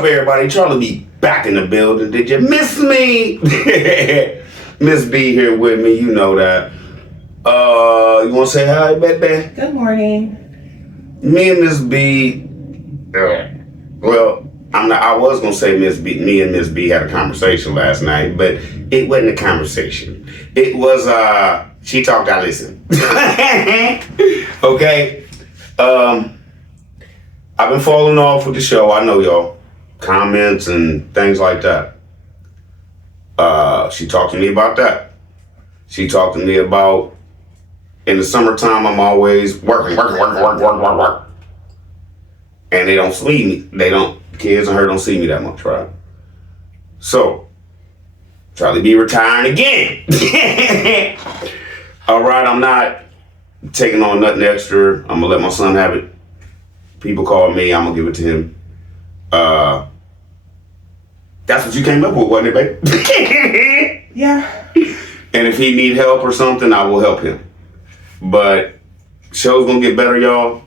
up, everybody? Charlie B back in the building. Did you miss me? Miss B here with me. You know that. You want to say hi, baby? Good morning. Me and Miss B. Well, I was gonna say Miss B. Me and Miss B had a conversation last night, but it wasn't a conversation. It was she talked, I listened. Okay. I've been falling off with the show. I know y'all. Comments and things like that. She talked to me about that. She talked to me about in the summertime I'm always working. And they don't see me. Kids and her don't see me that much, right? So, Charlie B retiring again. All right, I'm not taking on nothing extra. I'm gonna let my son have it. People call me, I'm gonna give it to him. That's what you came up with, wasn't it, babe? Yeah. And if he need help or something, I will help him. But show's gonna get better, y'all.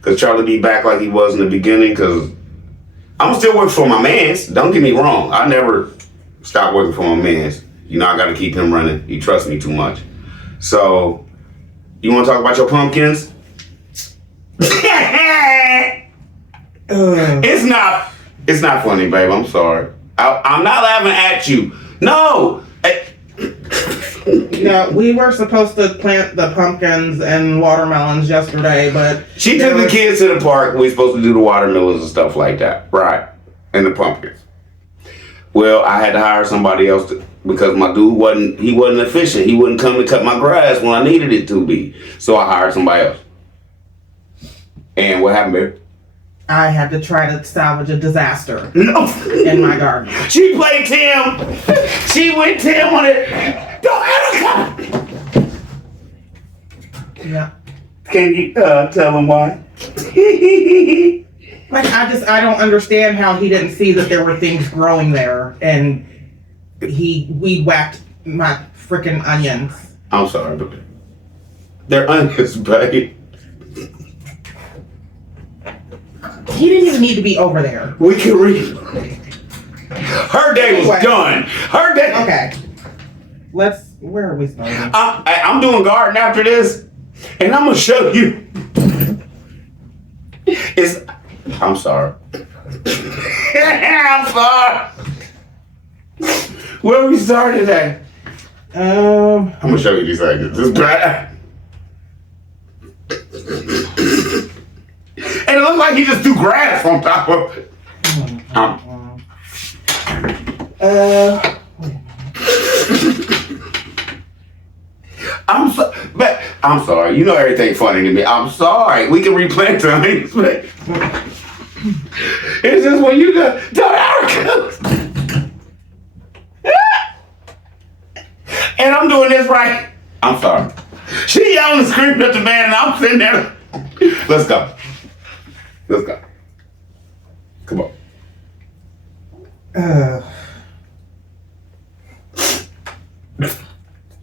Cause Charlie be back like he was in the beginning. Cause I'm still working for my mans. Don't get me wrong. I never stop working for my mans. You know, I gotta keep him running. He trusts me too much. So, you wanna talk about your pumpkins? It's not funny, babe. I'm sorry. I'm not laughing at you. No. Yeah, we were supposed to plant the pumpkins and watermelons yesterday, but she took the kids to the park. We're supposed to do the watermelons and stuff like that, right? And the pumpkins. Well, I had to hire somebody else because my dude wasn't efficient. He wouldn't come to cut my grass when I needed it to be. So I hired somebody else. And what happened, babe? I had to try to salvage a disaster No. in my garden. She played Tim. She went Tim on it. Don't ever come. Yeah. Can you tell him why? Like, I don't understand how he didn't see that there were things growing there, and he weed whacked my freaking onions. I'm sorry, but they're onions, babe. He didn't even need to be over there. We can read. Her day was done. Her day. Okay. Where are we starting? I'm doing garden after this, and I'm gonna show you. I'm sorry. I'm sorry. Where we started at? I'm gonna show you these things. This is bad. And it looks like he just threw grass on top of it. I'm sorry. You know everything funny to me. I'm sorry. We can replant things, but it's just when you don't ever and I'm doing this right. I'm sorry. She yelling and screaming at the man, and I'm sitting there. Let's go. Let's go. Come on.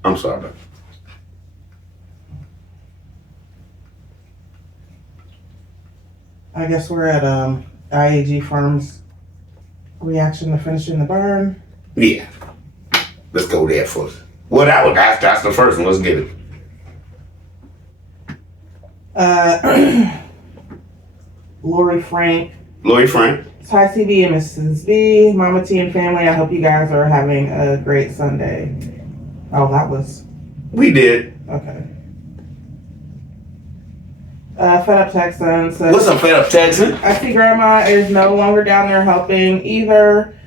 I'm sorry, man. I guess we're at IAG Farms reaction to finishing the burn. Yeah. Let's go there first. Well, that's the first one. Let's get it. Lori Frank. Hi, CB and Mrs. B. Mama T and family. I hope you guys are having a great Sunday. Oh, that was... We did. Okay. Fed Up Texan says... What's up, Fed Up Texan? I see Grandma is no longer down there helping. Either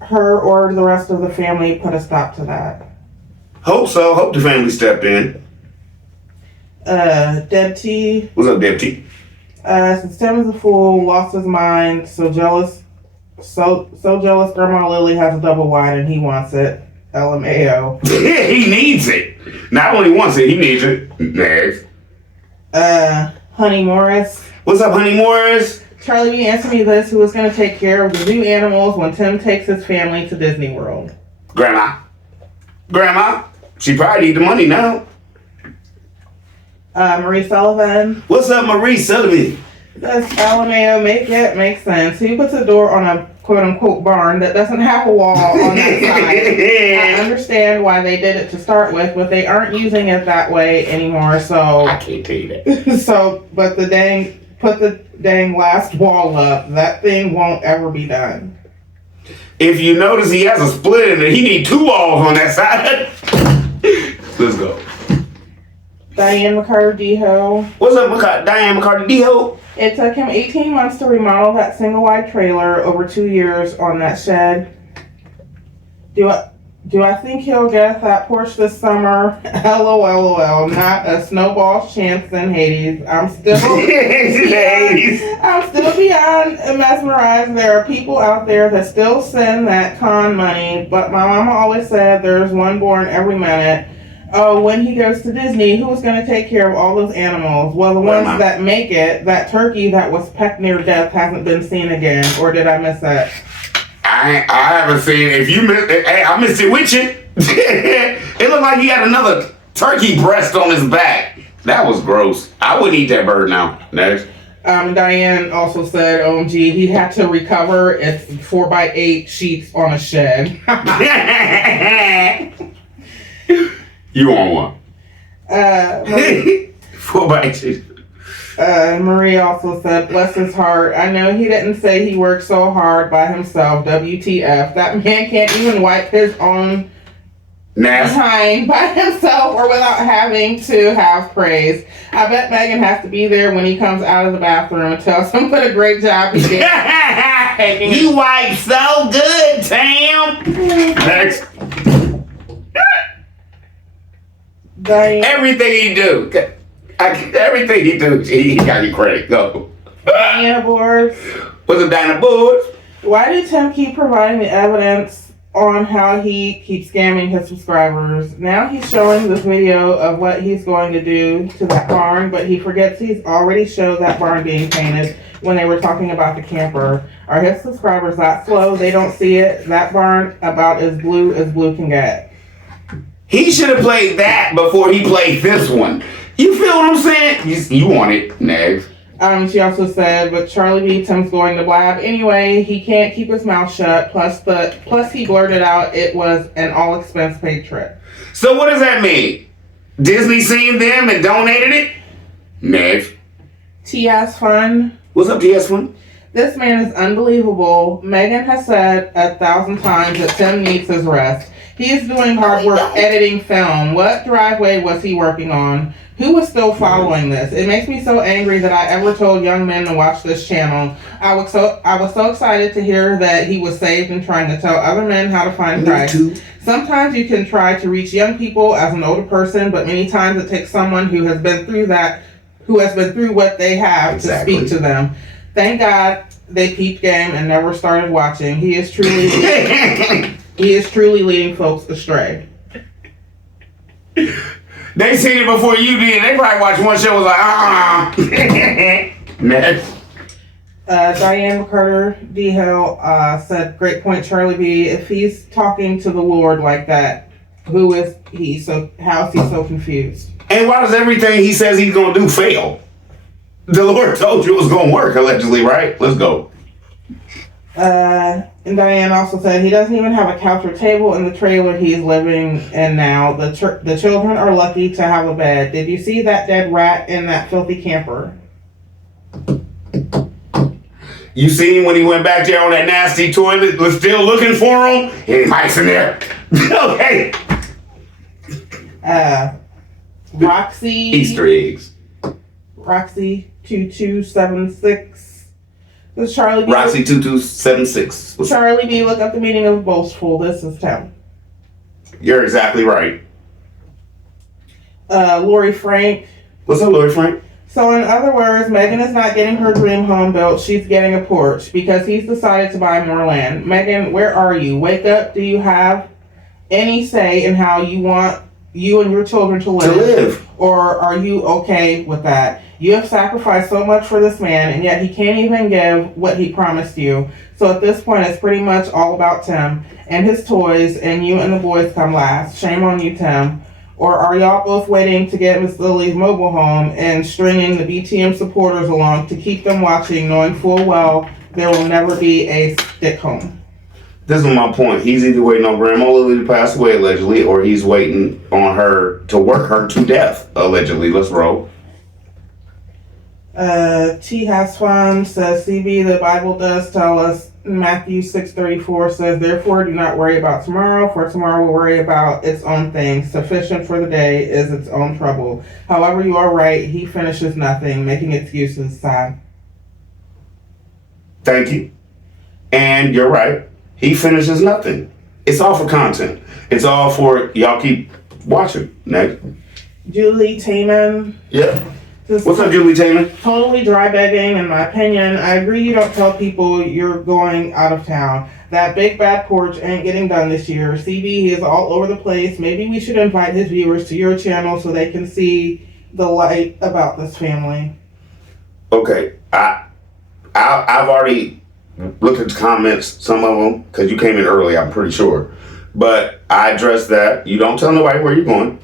her or the rest of the family put a stop to that. Hope so. Hope the family stepped in. Deb T. What's up, Deb T? Since Tim is a fool, lost his mind, so jealous Grandma Lily has a double wide and he wants it. LMAO. Yeah, he needs it. Not only wants it, he needs it. Next. Honey Morris. What's up, Honey Morris? Charlie B, answer me this. Who is going to take care of the new animals when Tim takes his family to Disney World? Grandma. She probably need the money now. Marie Sullivan. What's up, Marie Sullivan? Says LMAO, make sense. Who puts a door on a quote-unquote barn that doesn't have a wall on that side. I understand why they did it to start with, but they aren't using it that way anymore, so... I can't tell you that. So, but put the dang last wall up. That thing won't ever be done. If you notice, he has a split in it. He need 2 walls on that side. Let's go. Diane McCarter-Deho. What's up, Diane McCarter-Deho? It took him 18 months to remodel that single-wide trailer, over 2 years on that shed. Do I think he'll get that Porsche this summer? LOL. Not a snowball's chance in Hades. I'm still beyond mesmerized. There are people out there that still send that con money, but my mama always said there's one born every minute. Oh, when he goes to Disney, who's going to take care of all those animals? Well, the ones that make it. That turkey that was pecked near death hasn't been seen again. Or did I miss that? I haven't seen it. If you missed it, hey, I missed it with you. It looked like he had another turkey breast on his back. That was gross. I wouldn't eat that bird now. Next. Diane also said, OMG, he had to recover its 4x8 sheets on a shed. You want one? 4x8. Marie also said, bless his heart. I know he didn't say he worked so hard by himself. WTF. That man can't even wipe his own behind by himself or without having to have praise. I bet Megan has to be there when he comes out of the bathroom and tells him what a great job he did. You wipe so good, Tam. Next. Everything he do, he got your credit. Go. Diana Boards. What's up, Diana Boards? Why did Tim keep providing the evidence on how he keeps scamming his subscribers? Now he's showing this video of what he's going to do to that barn, but he forgets he's already showed that barn being painted when they were talking about the camper. Are his subscribers that slow? They don't see it? That barn about as blue can get. He should have played that before he played this one. You feel what I'm saying? You want it. Next. She also said, but Charlie B. Tim's going to blab. Anyway, he can't keep his mouth shut. Plus he blurted out it was an all-expense paid trip. So what does that mean? Disney seen them and donated it? Next. T.S. Fun. What's up, T.S. Fun? This man is unbelievable. Megan has said 1,000 times that Tim needs his rest. He is doing hard work editing film. What driveway was he working on? Who was still following this? It makes me so angry that I ever told young men to watch this channel. I was so excited to hear that he was saved and trying to tell other men how to find Christ. Sometimes you can try to reach young people as an older person, but many times it takes someone who has been through what they have to speak to them. Thank God they peeped game and never started watching. He is truly leading folks astray. They seen it before you did. They probably watched one show and was like, Next. Diane McCarter-Deho said, great point, Charlie B. If he's talking to the Lord like that, who is he? So how is he so confused? And why does everything he says he's going to do fail? The Lord told you it was going to work, allegedly, right? Let's go. And Diane also said he doesn't even have a couch or table in the trailer he's living in now. The children are lucky to have a bed. Did you see that dead rat in that filthy camper? You see him when he went back there on that nasty toilet, was still looking for him? He mice in there. Okay. Roxy. Easter eggs. Roxy 2276. This Charlie B. Roxy 2276. Charlie B. Look up the meaning of boastful. This is Tim. You're exactly right. Lori Frank. What's up, Lori Frank? So in other words, Megan is not getting her dream home built. She's getting a porch because he's decided to buy more land. Megan, where are you? Wake up. Do you have any say in how you want you and your children to live? Or are you okay with that? You have sacrificed so much for this man, and yet he can't even give what he promised you. So at this point, it's pretty much all about Tim and his toys, and you and the boys come last. Shame on you, Tim. Or are y'all both waiting to get Miss Lily's mobile home and stringing the BTM supporters along to keep them watching, knowing full well there will never be a stick home. This is my point. He's either waiting on Grandma Lily to pass away, allegedly, or he's waiting on her to work her to death, allegedly. Let's roll. T has fun, says CB, the Bible does tell us, Matthew 6:34 says, therefore do not worry about tomorrow, for tomorrow will worry about its own things. Sufficient for the day is its own trouble. However, you are right, he finishes nothing, making excuses, sad. Thank you. And you're right. He finishes nothing. It's all for content. It's all for y'all keep watching. Next. Julie Taman. Yeah. What's up, Julie Taman? Totally dry begging, in my opinion. I agree you don't tell people you're going out of town. That big bad porch ain't getting done this year. CB, he is all over the place. Maybe we should invite his viewers to your channel so they can see the light about this family. Okay. I've already looked at the comments, some of them, because you came in early, I'm pretty sure. But I addressed that. You don't tell nobody where you're going.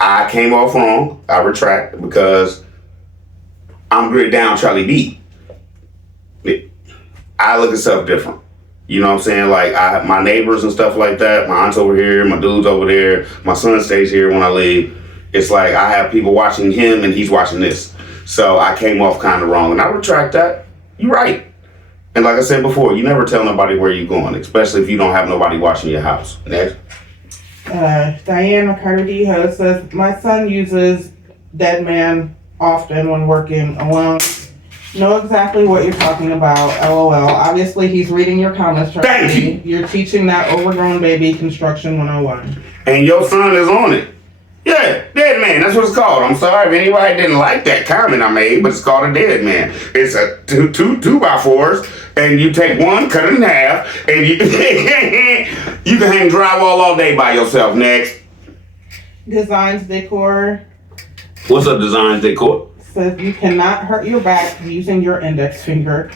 I came off wrong. I retract because I'm grid down Charlie B. I look at stuff different. You know what I'm saying? Like, my neighbors and stuff like that, my aunt's over here, my dude's over there, my son stays here when I leave. It's like I have people watching him and he's watching this. So I came off kind of wrong. And I retract that. You're right. And like I said before, you never tell nobody where you're going, especially if you don't have nobody watching your house. Next. Diane McCarty says, my son uses Dead Man often when working alone. Know exactly what you're talking about, LOL. Obviously, he's reading your comments. Thank you. You're teaching that overgrown baby construction 101. And your son is on it. Yeah, Dead Man, that's what it's called. I'm sorry if anybody didn't like that comment I made, but it's called a Dead Man. It's a two by fours, and you take one, cut it in half, and you you can hang drywall all day by yourself. Next. Designs Decor. What's up, Designs Decor? Says you cannot hurt your back using your index finger.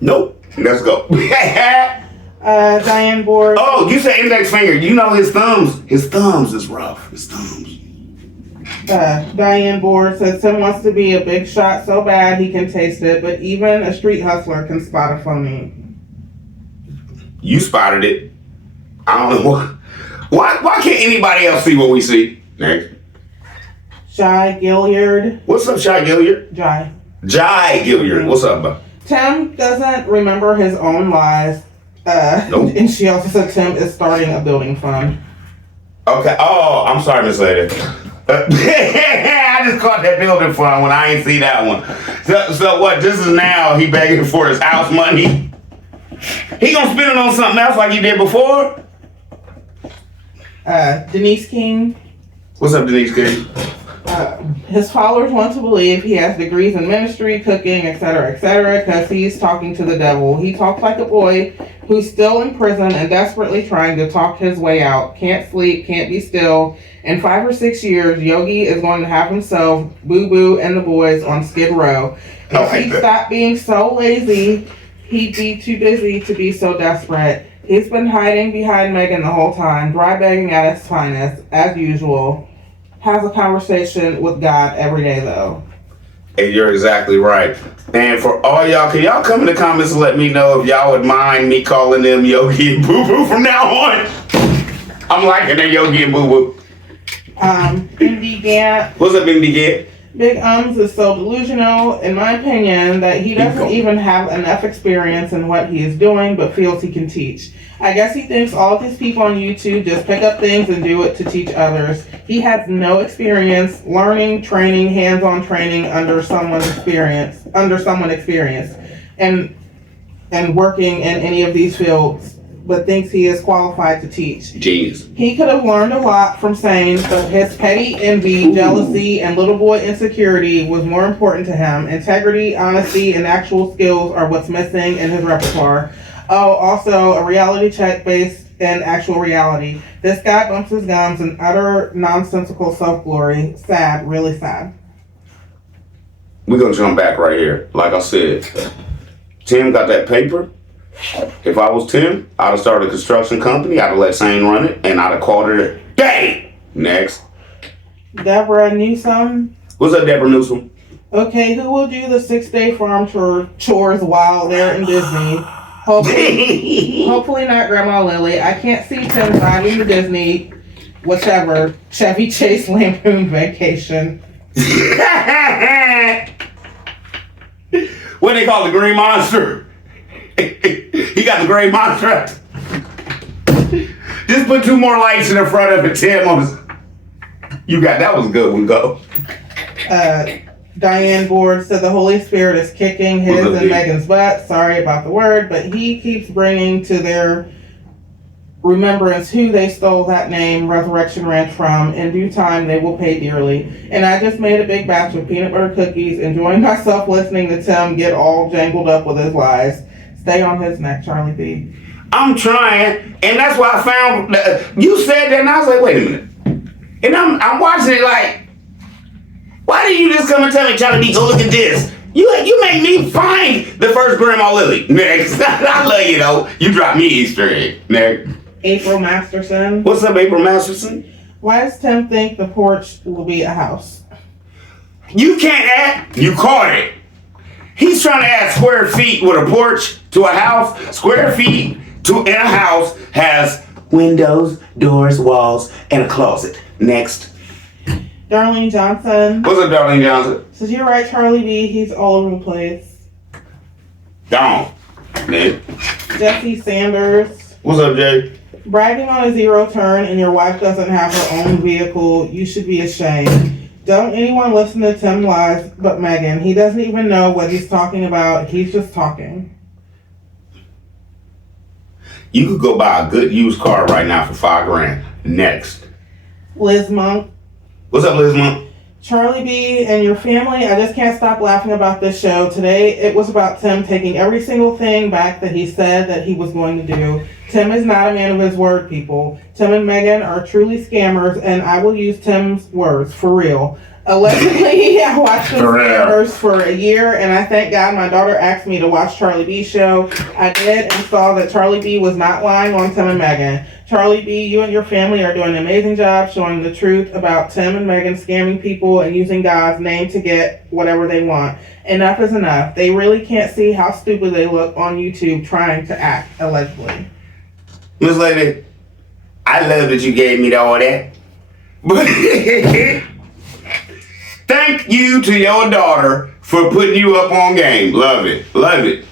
Nope. Let's go. Diane Board. Oh, you said index finger. You know his thumbs. His thumbs is rough. His thumbs. Diane Board says Tim wants to be a big shot so bad he can taste it, but even a street hustler can spot a phony. You spotted it. I don't know why can't anybody else see what we see? Next. Jai Gilliard. What's up, Shy Gilliard? Jai Gilliard. What's up, bud? Tim doesn't remember his own lies. Nope. And she also said Tim is starting a building fund. Okay. Oh, I'm sorry, Miss Lady. I just caught that building fund when I ain't see that one. So what? This is now he begging for his house money. He gonna spend it on something else like he did before? Denise King. What's up, Denise King? His followers want to believe he has degrees in ministry, cooking, etc., because he's talking to the devil. He talks like a boy who's still in prison and desperately trying to talk his way out. Can't sleep, can't be still. In 5 or 6 years, Yogi is going to have himself, Boo Boo, and the boys on Skid Row. If he'd stop being so lazy, he'd be too busy to be so desperate. He's been hiding behind Megan the whole time, dry begging at his finest, as usual. Has a conversation with God every day, though. And you're exactly right. And for all y'all, can y'all come in the comments and let me know if y'all would mind me calling them Yogi and Boo Boo from now on? I'm liking that Yogi and Boo Boo. Indy Gant. What's up, Indy Gant? Big is so delusional, in my opinion, that he doesn't even have enough experience in what he is doing, but feels he can teach. I guess he thinks all of these people on YouTube just pick up things and do it to teach others. He has no experience learning, training, hands-on training under someone experienced, and working in any of these fields, but thinks he is qualified to teach. Genius. He could have learned a lot from saying that his petty envy, jealousy, and little boy insecurity was more important to him. Integrity, honesty, and actual skills are what's missing in his repertoire. Oh, also a reality check based in actual reality. This guy bumps his gums in utter nonsensical self-glory. Sad, really sad. We're going to jump back right here. Like I said, Tim got that paper. If I was Tim, I'd have started a construction company. I'd have let Sane run it, and I'd have called it a day. Next. Deborah Newsom. What's up, Deborah Newsom? Okay, who will do the 6-day farm chores while they're in Disney? Hopefully not Grandma Lily. I can't see Tim driving to Disney, whichever, Chevy Chase Lampoon Vacation. What they call the Green Monster? He got the Green Monster. Just put 2 more lights in the front of it, Tim. You got that was a good one. Go. Diane Board said the Holy Spirit is kicking his and Megan's butt. Sorry about the word, but he keeps bringing to their remembrance who they stole that name Resurrection Ranch from. In due time, they will pay dearly. And I just made a big batch of peanut butter cookies, enjoying myself listening to Tim get all jangled up with his lies. Stay on his neck, Charlie B. I'm trying, and that's why I found you said that, and I was like, wait a minute. And I'm watching it like, why did you just come and tell me, Charlie B, go look at this? You made me find the first Grandma Lily. Next. I love you though. You dropped me Easter egg. Next. April Masterson. What's up, April Masterson? Why does Tim think the porch will be a house? You can't add. You caught it. He's trying to add square feet with a porch to a house. Square feet in a house has windows, doors, walls, and a closet. Next. Darlene Johnson. What's up, Darlene Johnson? Says you're right, Charlie B. He's all over the place. Gone. Man. Jesse Sanders. What's up, Jay? Bragging on a zero turn and your wife doesn't have her own vehicle. You should be ashamed. Don't anyone listen to Tim lies but Megan. He doesn't even know what he's talking about. He's just talking. You could go buy a good used car right now for $5,000. Next. Liz Monk. What's up, Liz Monk? Charlie B and your family, I just can't stop laughing about this show. Today, it was about Tim taking every single thing back that he said that he was going to do. Tim is not a man of his word, people. Tim and Megan are truly scammers, and I will use Tim's words, for real. Allegedly, I watched the scammers for a year, and I thank God my daughter asked me to watch Charlie B's show. I did, and saw that Charlie B was not lying on Tim and Megan. Charlie B, you and your family are doing an amazing job showing the truth about Tim and Megan scamming people and using God's name to get whatever they want. Enough is enough. They really can't see how stupid they look on YouTube trying to act, allegedly. Miss Lady, I love that you gave me all that. But thank you to your daughter for putting you up on game. Love it. Love it.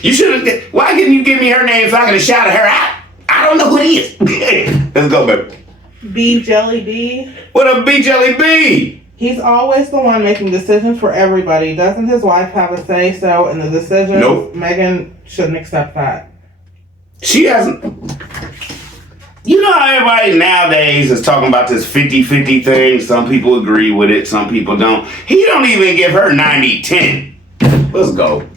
You should have. Why didn't you give me her name so I could have shouted her out? I don't know who it is. Let's go, baby. B Jelly B. What up, B Jelly B? He's always the one making decisions for everybody. Doesn't his wife have a say so in the decisions? Nope. Megan shouldn't accept that. She hasn't. You know how everybody nowadays is talking about this 50-50 thing? Some people agree with it, some people don't. He don't even give her 90-10. Let's go.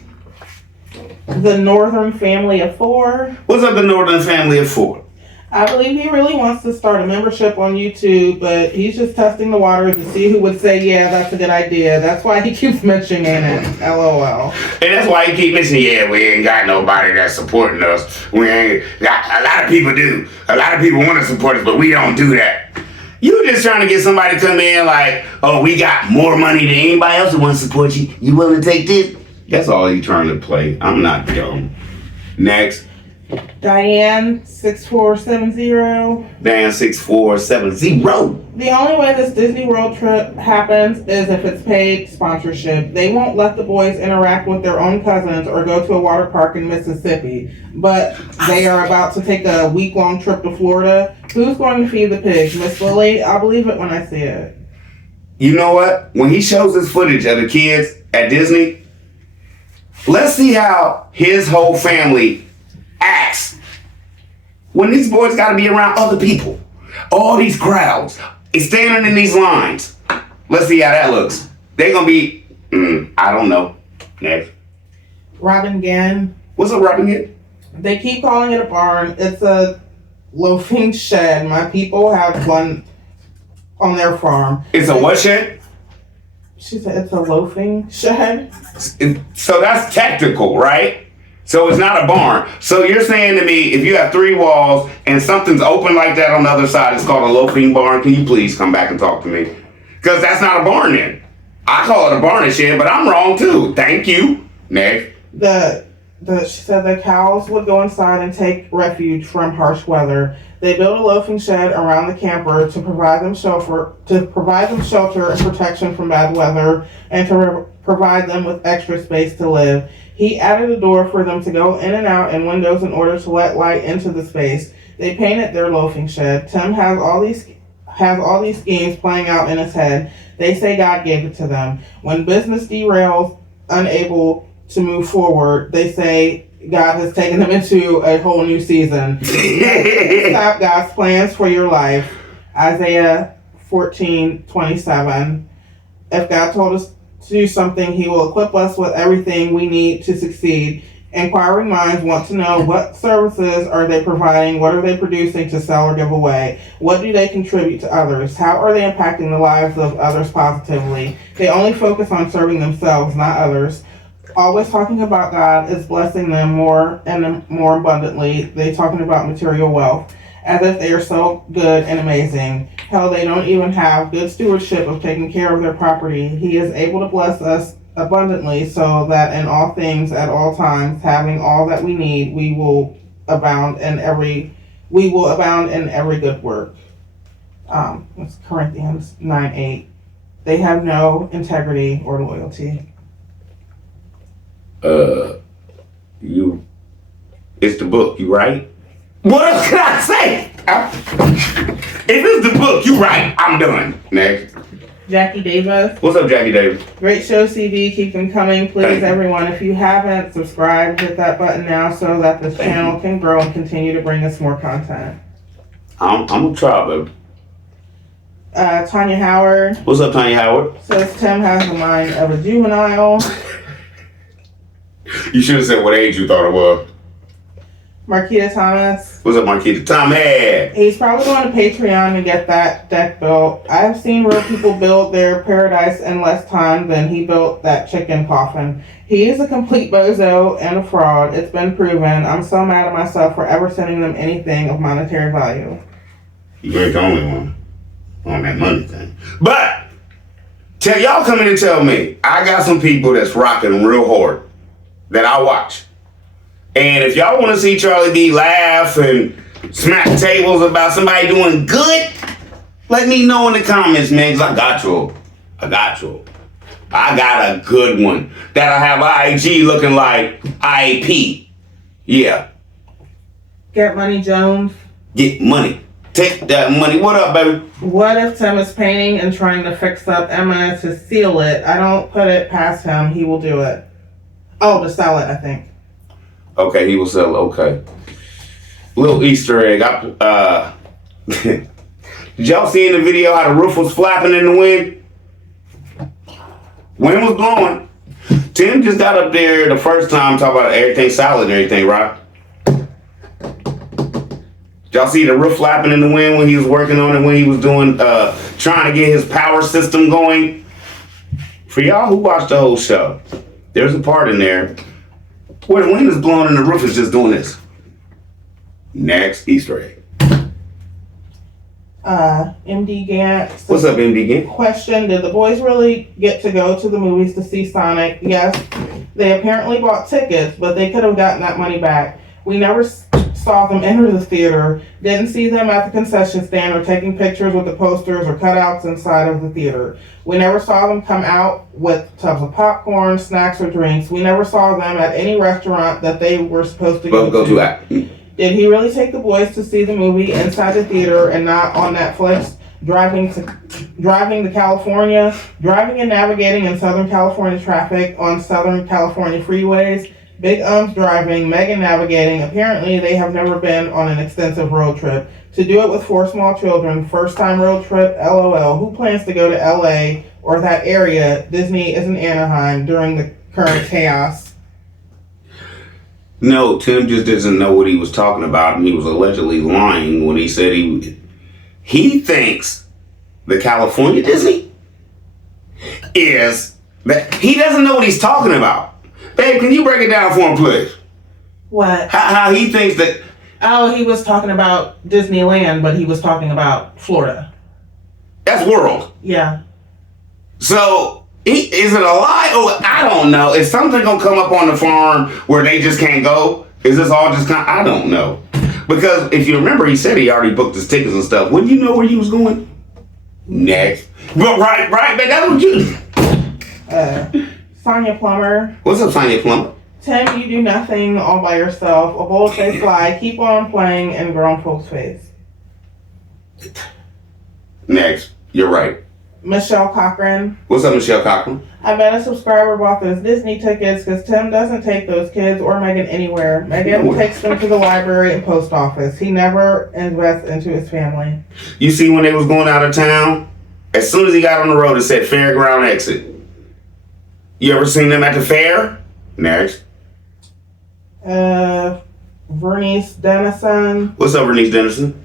The Northern Family of 4. What's up, the Northern Family of 4? I believe he really wants to start a membership on YouTube, but he's just testing the waters to see who would say, yeah, that's a good idea. That's why he keeps mentioning it. LOL. And that's why he keep mentioning, yeah, we ain't got nobody that's supporting us. We ain't got, a lot of people do. A lot of people want to support us, but we don't do that. You just trying to get somebody to come in like, oh, we got more money than anybody else who wants to support you. You willing to take this? That's all you trying to play. I'm not dumb. Next. Diane 6470. Diane 6470. The only way this Disney World trip happens is if it's paid sponsorship. They won't let the boys interact with their own cousins or go to a water park in Mississippi. But they are about to take a week-long trip to Florida. Who's going to feed the pigs? Miss Lily? I'll believe it when I see it. You know what? When he shows this footage of the kids at Disney, let's see how his whole family acts when these boys got to be around other people. All these crowds, standing in these lines. Let's see how that looks. They're going to be, I don't know. Next. Robin Gann. What's up, Robin Gann? They keep calling it a barn. It's a loafing shed. My people have one on their farm. It's a what shed? She said it's a loafing shed. So that's technical, right? So it's not a barn. So you're saying to me, if you have 3 walls and something's open like that on the other side, it's called a loafing barn. Can you please come back and talk to me? Because that's not a barn then. I call it a barney shed, but I'm wrong too. Thank you. Next. She said the cows would go inside and take refuge from harsh weather. They built a loafing shed around the camper to provide them shelter and protection from bad weather, and to provide them with extra space to live. He added a door for them to go in and out and windows in order to let light into the space. They painted their loafing shed. Tim has all these schemes playing out in his head. They say God gave it to them. When business derails, unable to move forward, they say God has taken them into a whole new season. Stop God's plans for your life. Isaiah 14:27. If God told us to do something, He will equip us with everything we need to succeed. Inquiring minds want to know, what services are they providing? What are they producing to sell or give away? What do they contribute to others? How are they impacting the lives of others positively? They only focus on serving themselves, not others. Always talking about God is blessing them more and more abundantly. They talking about material wealth as if they are so good and amazing. Hell, they don't even have good stewardship of taking care of their property. He is able to bless us abundantly so that in all things at all times, having all that we need, we will abound in every good work. That's Corinthians 9:8. They have no integrity or loyalty. It's the book, you right? What else can I say? If it's the book, you right. I'm done. Next. Jackie Davis. What's up, Jackie Davis? Great show, CD. Keep them coming, please, everyone. If you haven't subscribed, hit that button now so that this channel can grow and continue to bring us more content. I'm gonna try, baby. Tanya Howard. What's up, Tanya Howard? Says Tim has the mind of a juvenile. You should have said what age you thought it was. Marquita Thomas. What's up, Marquita? Tommy. He's probably going to Patreon to get that deck built. I've seen real people build their paradise in less time than he built that chicken coffin. He is a complete bozo and a fraud. It's been proven. I'm so mad at myself for ever sending them anything of monetary value. You ain't the only one on that money thing. But tell y'all come in and tell me, I got some people that's rocking real hard that I watch. And if y'all want to see Charlie D laugh and smack tables about somebody doing good, let me know in the comments, man, because I got you. I got a good one that'll have IG looking like IAP. Yeah. Get Money Jones. Get money. Take that money. What up, baby? What if Tim is painting and trying to fix up Emma to seal it? I don't put it past him. He will do it. Oh, to sell it, I think. Okay, he will sell it. Okay. Little Easter egg. Did y'all see in the video how the roof was flapping in the wind? Wind was blowing. Tim just got up there the first time talking about everything solid and everything, right? Did y'all see the roof flapping in the wind when he was working on it, when he was doing, trying to get his power system going? For y'all who watched the whole show, there's a part in there where the wind is blowing and the roof is just doing this. Next Easter egg. MD Gant. What's up, MD Gant? Question, did the boys really get to go to the movies to see Sonic? Yes, they apparently bought tickets, but they could have gotten that money back. We never saw them enter the theater, didn't see them at the concession stand or taking pictures with the posters or cutouts inside of the theater. We never saw them come out with tubs of popcorn, snacks, or drinks. We never saw them at any restaurant that they were supposed to go to. Did he really take the boys to see the movie inside the theater and not on Netflix? Driving to California, driving and navigating in Southern California traffic on Southern California freeways, Big driving, Megan navigating. Apparently they have never been on an extensive road trip. To do it with 4 small children, first time road trip, LOL. Who plans to go to LA or that area? Disney is in Anaheim during the current chaos. No, Tim just doesn't know what he was talking about, and he was allegedly lying when he said he thinks the California Disney is that he doesn't know what he's talking about. Babe, can you break it down for him, please? What? How he thinks that... Oh, he was talking about Disneyland, but he was talking about Florida. That's world. Yeah. So, Is it a lie? Oh, I don't know. Is something gonna come up on the farm where they just can't go? Is this all just I don't know. Because if you remember, he said he already booked his tickets and stuff. Wouldn't you know where he was going? Next. But right, man, that's what you. Sonia Plummer. What's up, Sonia Plummer? Tim, you do nothing all by yourself. A bold-faced lie. Keep on playing in grown folks' face. Next. You're right. Michelle Cochran. What's up, Michelle Cochran? I bet a subscriber bought those Disney tickets because Tim doesn't take those kids or Megan anywhere. Megan takes them to the library and post office. He never invests into his family. You see when they was going out of town? As soon as he got on the road, it said fairground exit. You ever seen them at the fair? Next. Vernice Dennison. What's up, Vernice Dennison?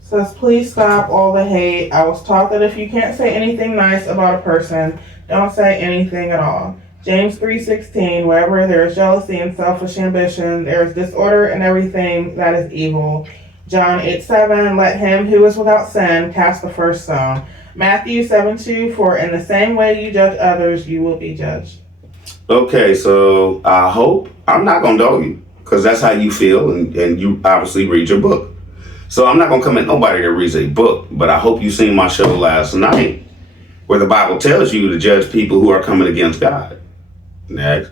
Says, please stop all the hate. I was taught that if you can't say anything nice about a person, don't say anything at all. James 3:16, wherever there is jealousy and selfish ambition, there is disorder and everything that is evil. John 8:7, let him who is without sin cast the first stone. Matthew 7:2, for in the same way you judge others, you will be judged. Okay, so I hope I'm not gonna dog you because that's how you feel, and you obviously read your book. So I'm not gonna come at nobody that reads a book, but I hope you seen my show last night where the Bible tells you to judge people who are coming against God. Next.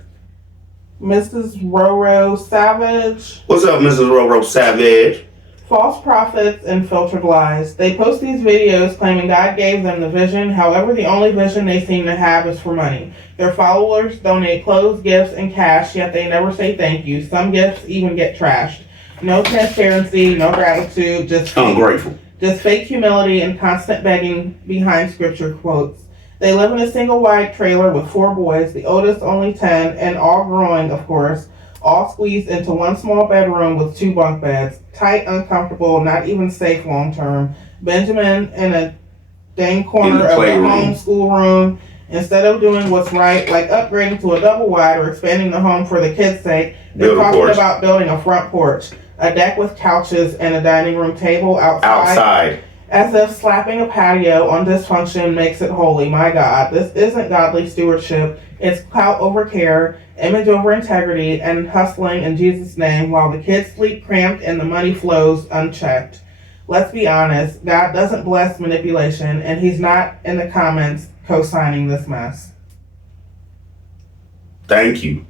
Mrs. Roro Savage. What's up, Mrs. Roro Savage? False prophets and filtered lies. They post these videos claiming God gave them the vision. However, the only vision they seem to have is for money. Their followers donate clothes, gifts, and cash, yet they never say thank you. Some gifts even get trashed. No transparency, no gratitude, just ungrateful. Just fake humility and constant begging behind scripture quotes. They live in a single wide trailer with 4 boys, the oldest only 10, and all growing, of course, all squeezed into one small bedroom with 2 bunk beds. Tight, uncomfortable, not even safe long term. Benjamin in a dang corner of the homeschool room. Instead of doing what's right, like upgrading to a double wide or expanding the home for the kids' sake, they're talking about building a front porch, a deck with couches, and a dining room table outside. As if slapping a patio on dysfunction makes it holy. My God, this isn't godly stewardship. It's clout over care, image over integrity, and hustling in Jesus' name while the kids sleep cramped and the money flows unchecked. Let's be honest, God doesn't bless manipulation, and he's not in the comments co-signing this mess. Thank you.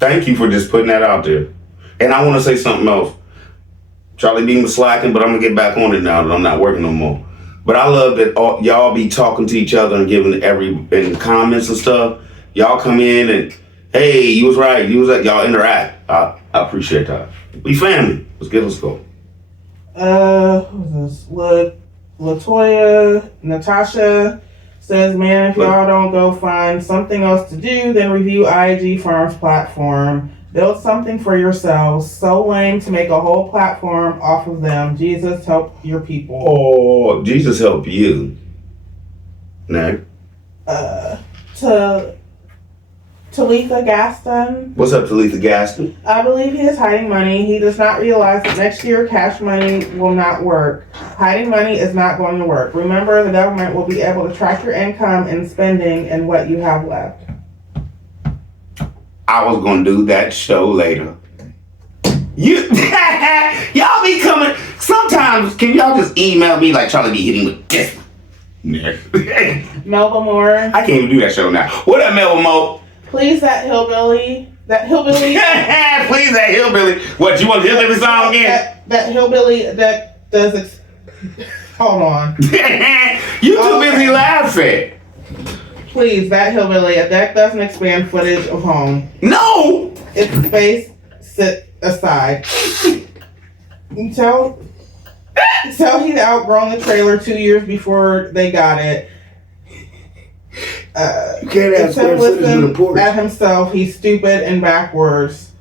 Thank you for just putting that out there. And I want to say something else. Charlie Bean was slacking, but I'm going to get back on it now that I'm not working no more. But I love that y'all be talking to each other and giving in comments and stuff. Y'all come in and, hey, you was right. You was right. Y'all interact. I appreciate that. We family. Let's go. Who's this? Latoya, Natasha says, man, if y'all don't go find something else to do, then review IG Farms platform. Build something for yourselves. So lame to make a whole platform off of them. Jesus, help your people. Oh, Jesus help you. Next. Talitha Gaston. What's up, Talitha Gaston? I believe he is hiding money. He does not realize that next year cash money will not work. Hiding money is not going to work. Remember, the government will be able to track your income and spending and what you have left. I was gonna do that show later. Y'all be coming. Sometimes, can y'all just email me like Charlie be hitting with this one? Melba Moore. I can't even do that show now. What up, Melba Moore? Please, that hillbilly. Please, that hillbilly. What, you want the hillbilly song again? That hillbilly that does. Hold on. You too busy laughing. Please, that hillbilly. A deck doesn't expand footage of home. No! It's space sit aside. Tell he's outgrown the trailer 2 years before they got it. You can't have square footage with a porch. At himself, he's stupid and backwards.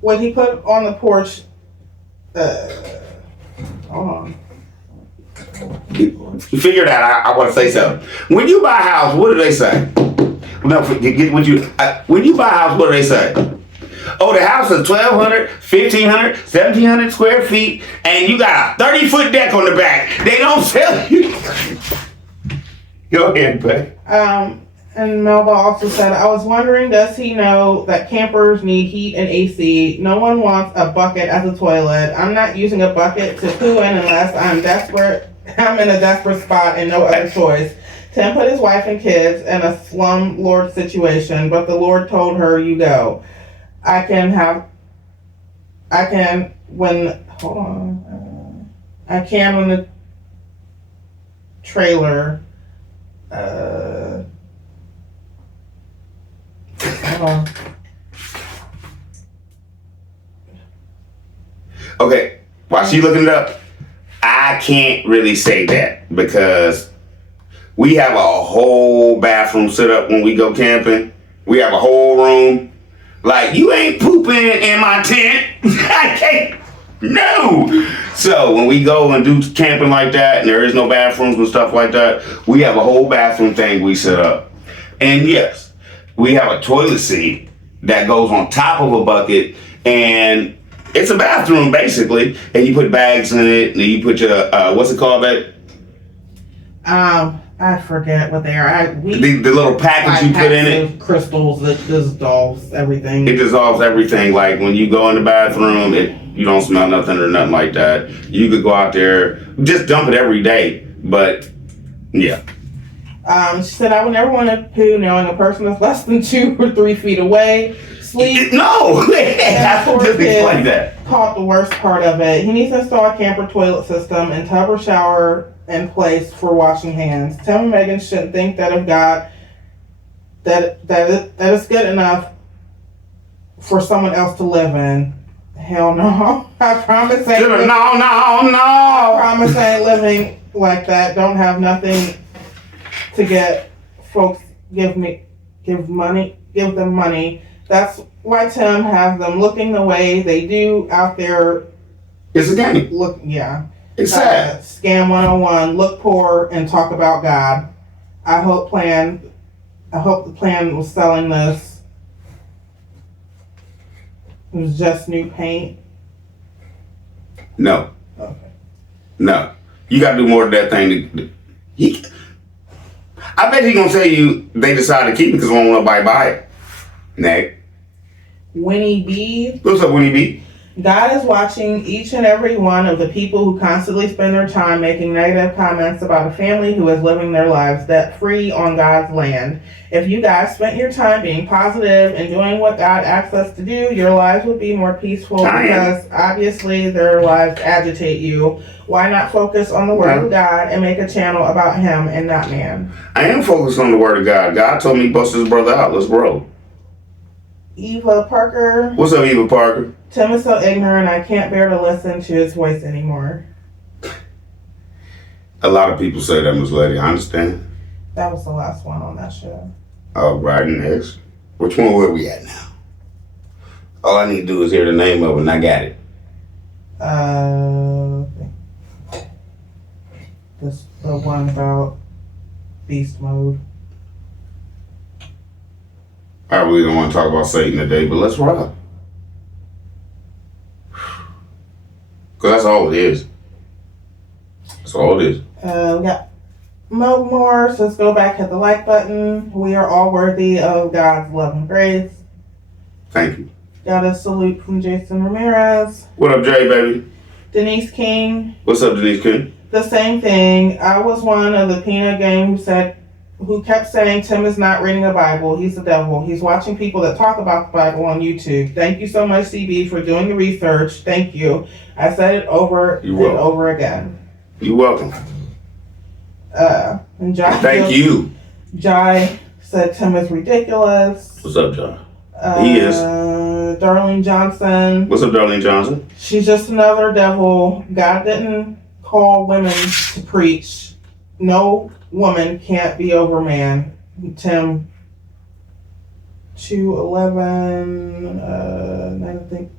What he put on the porch. Hold on. You figure that out. I want to say something. When you buy a house, what do they say? No, when you buy a house, what do they say? Oh, the house is 1,200, 1,500, 1,700 square feet, and you got a 30-foot deck on the back. They don't sell you. Go ahead, babe. And Melba also said, I was wondering, does he know that campers need heat and AC? No one wants a bucket as a toilet. I'm not using a bucket to poo in unless I'm desperate. I'm in a desperate spot and no other choice. Tim put his wife and kids in a slumlord situation, but the Lord told her, you go. I can, when the trailer, Okay, while she looking it up, I can't really say that because we have a whole bathroom set up when we go camping. We have a whole room. Like, you ain't pooping in my tent. I can't. No. So when we go and do camping like that and there is no bathrooms and stuff like that, we have a whole bathroom thing we set up. And yes, we have a toilet seat that goes on top of a bucket, and it's a bathroom basically. And you put bags in it, and you put your what's it called, babe? I forget what they are. The little package you put in it. Crystals that dissolves everything. It dissolves everything. Like when you go in the bathroom, you don't smell nothing or nothing like that. You could go out there, just dump it every day. But yeah. She said, I would never want to poo knowing a person is less than 2 or 3 feet away. Sleep. No! I just explain that. Caught the worst part of it. He needs to install a camper toilet system and tub or shower in place for washing hands. Tim and Megan shouldn't think that of God that is good enough for someone else to live in. Hell no. I promise ain't No. I promise I ain't living like that. Don't have nothing to get folks give them money. That's why Tim has them looking the way they do out there. It's a game. Look, yeah. It's sad. Scam 101, look poor and talk about God. I hope the plan was selling this. It was just new paint. No. Okay. No. You got to do more of that thing. I bet he's going to tell you they decided to keep it because they don't want nobody to buy it. Nag. Winnie B. What's up, Winnie B? God is watching each and every one of the people who constantly spend their time making negative comments about a family who is living their lives debt-free on God's land. If you guys spent your time being positive and doing what God asks us to do, your lives would be more peaceful because obviously their lives agitate you. Why not focus on the Word of God and make a channel about Him and not man? I am focused on the Word of God. God told me bust his brother out. Let's roll. Eva Parker. What's up, Eva Parker? Tim is so ignorant, I can't bear to listen to his voice anymore. A lot of people say that, Miss Lady. I understand. That was the last one on that show. All right, next. Which one were we at now? All I need to do is hear the name of it, and I got it. The one about beast mode. I really don't want to talk about Satan today, but let's rock. Because that's all it is. That's all it is. We got Mo more, so let's go back, hit the like button. We are all worthy of God's love and grace. Thank you. Got a salute from Jason Ramirez. What up, Jay, baby? Denise King. What's up, Denise King? The same thing. I was one of the peanut gang who kept saying Tim is not reading a Bible. He's the devil. He's watching people that talk about the Bible on YouTube. Thank you so much, CB, for doing the research. Thank you. I said it over and over again. You're welcome. And Jai Thank you. Jai said Tim is ridiculous. What's up, John? He is. Darlene Johnson. What's up, Darlene Johnson? She's just another devil. God didn't call women to preach. No woman can't be over man. Tim 2:11. I think.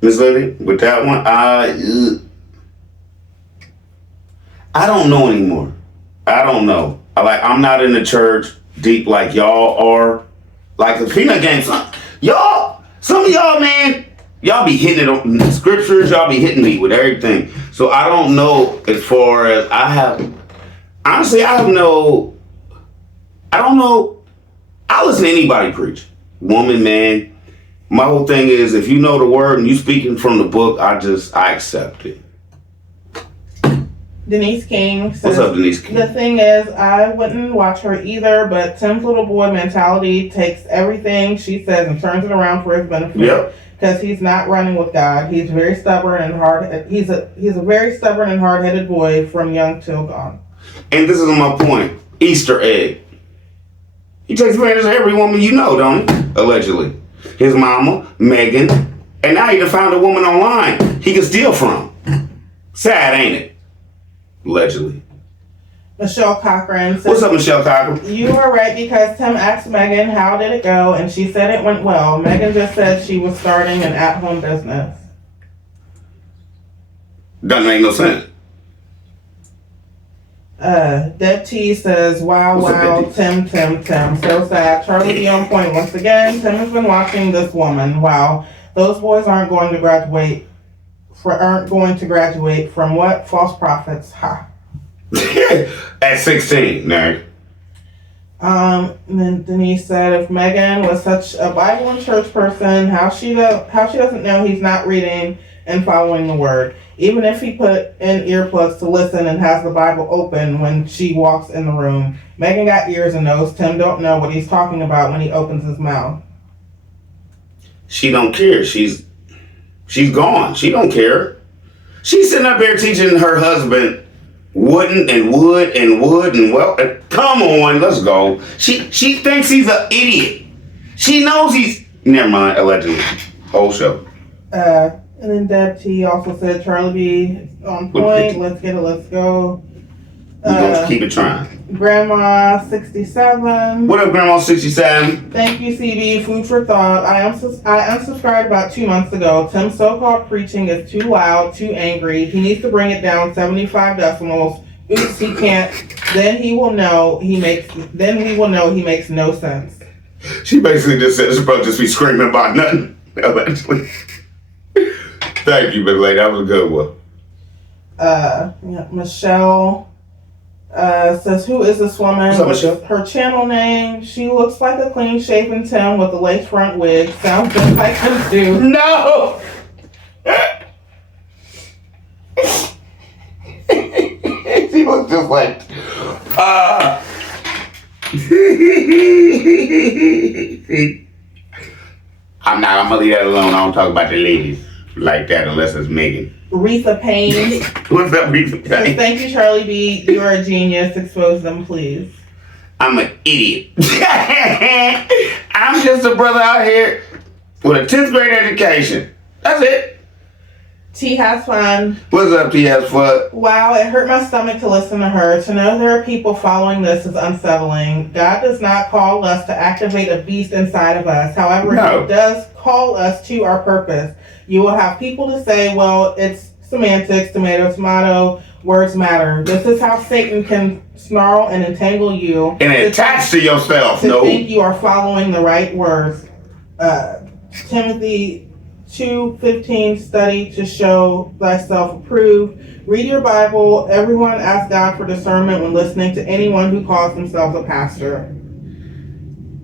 Miss Lily, with that one, I don't know anymore. I don't know. I'm not in the church deep like y'all are. Like the peanut game, some of y'all, man, y'all be hitting it on the scriptures. Y'all be hitting me with everything. So I don't know as far as honestly, I don't know. I listen to anybody preach. Woman, man. My whole thing is if you know the word and you speaking from the book, I accept it. Denise King says, what's up, Denise King? The thing is, I wouldn't watch her either, but Tim's little boy mentality takes everything she says and turns it around for his benefit. Yep. Because he's not running with God. He's very stubborn and hard. He's a very stubborn and hard-headed boy from young till gone. And this is my point. Easter egg. He takes advantage of every woman you know, don't he? Allegedly. His mama, Megan, and now he done found a woman online he can steal from. Sad, ain't it? Allegedly. Michelle Cochran says, what's up, Michelle Cochran? You are right because Tim asked Megan how did it go, and she said it went well. Megan just said she was starting an at-home business. Doesn't make no sense. Deb T says, wow, Tim. So sad. Charlie B on point once again. Tim has been watching this woman. Wow. Those boys aren't going to graduate from what? False prophets. Ha. At 16, nerd. And then Denise said, if Megan was such a Bible and church person, how she doesn't know he's not reading and following the word. Even if he put in earplugs to listen and has the Bible open when she walks in the room. Megan got ears and knows Tim don't know what he's talking about when he opens his mouth. She don't care. She's gone. She don't care. She's sitting up here teaching her husband wouldn't and would and well. Come on, let's go. She thinks he's an idiot. She knows he's. Never mind. Allegedly, whole show. And then Deb T also said Charlie B on point. Let's get it. Let's go. We're gonna keep it trying. Grandma 67. What up, Grandma 67? Thank you, CB. Food for thought. I unsubscribed about 2 months ago. Tim's so-called preaching is too loud, too angry. He needs to bring it down 75 decibels. Oops, he can't. Then we will know he makes no sense. She basically just said this brother just be screaming about nothing. Allegedly. Thank you, Big Lady. That was a good one. Michelle says, who is this woman? What's up, Michelle? Her channel name. She looks like a clean-shaven Tim with a lace front wig. Sounds just like him too. No! She looks just like... I'm gonna leave that alone. I don't talk about the ladies like that unless it's Megan. Retha Payne. What's up, Retha Payne? Thank you, Charlie B. You're a genius. Expose them, please. I'm an idiot. I'm just a brother out here with a 10th grade education. That's it. T has fun. What's up, T has fun? Wow, it hurt my stomach to listen to her. To know there are people following this is unsettling. God does not call us to activate a beast inside of us. However, No. He does call us to our purpose. You will have people to say, well, it's semantics, tomato, words matter. This is how Satan can snarl and entangle you. And attach to yourself, to no. think you are following the right words. Timothy 2:15, study to show thyself approved. Read your Bible. Everyone ask God for discernment when listening to anyone who calls themselves a pastor.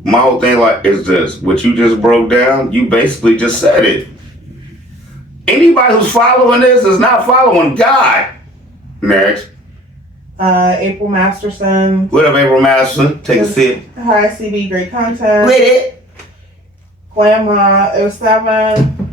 My whole thing is this. What you just broke down, you basically just said it. Anybody who's following this is not following God. Next. April Masterson. What up, April Masterson? Take a sip. Hi, CB. Great content. With it. Grandma 07.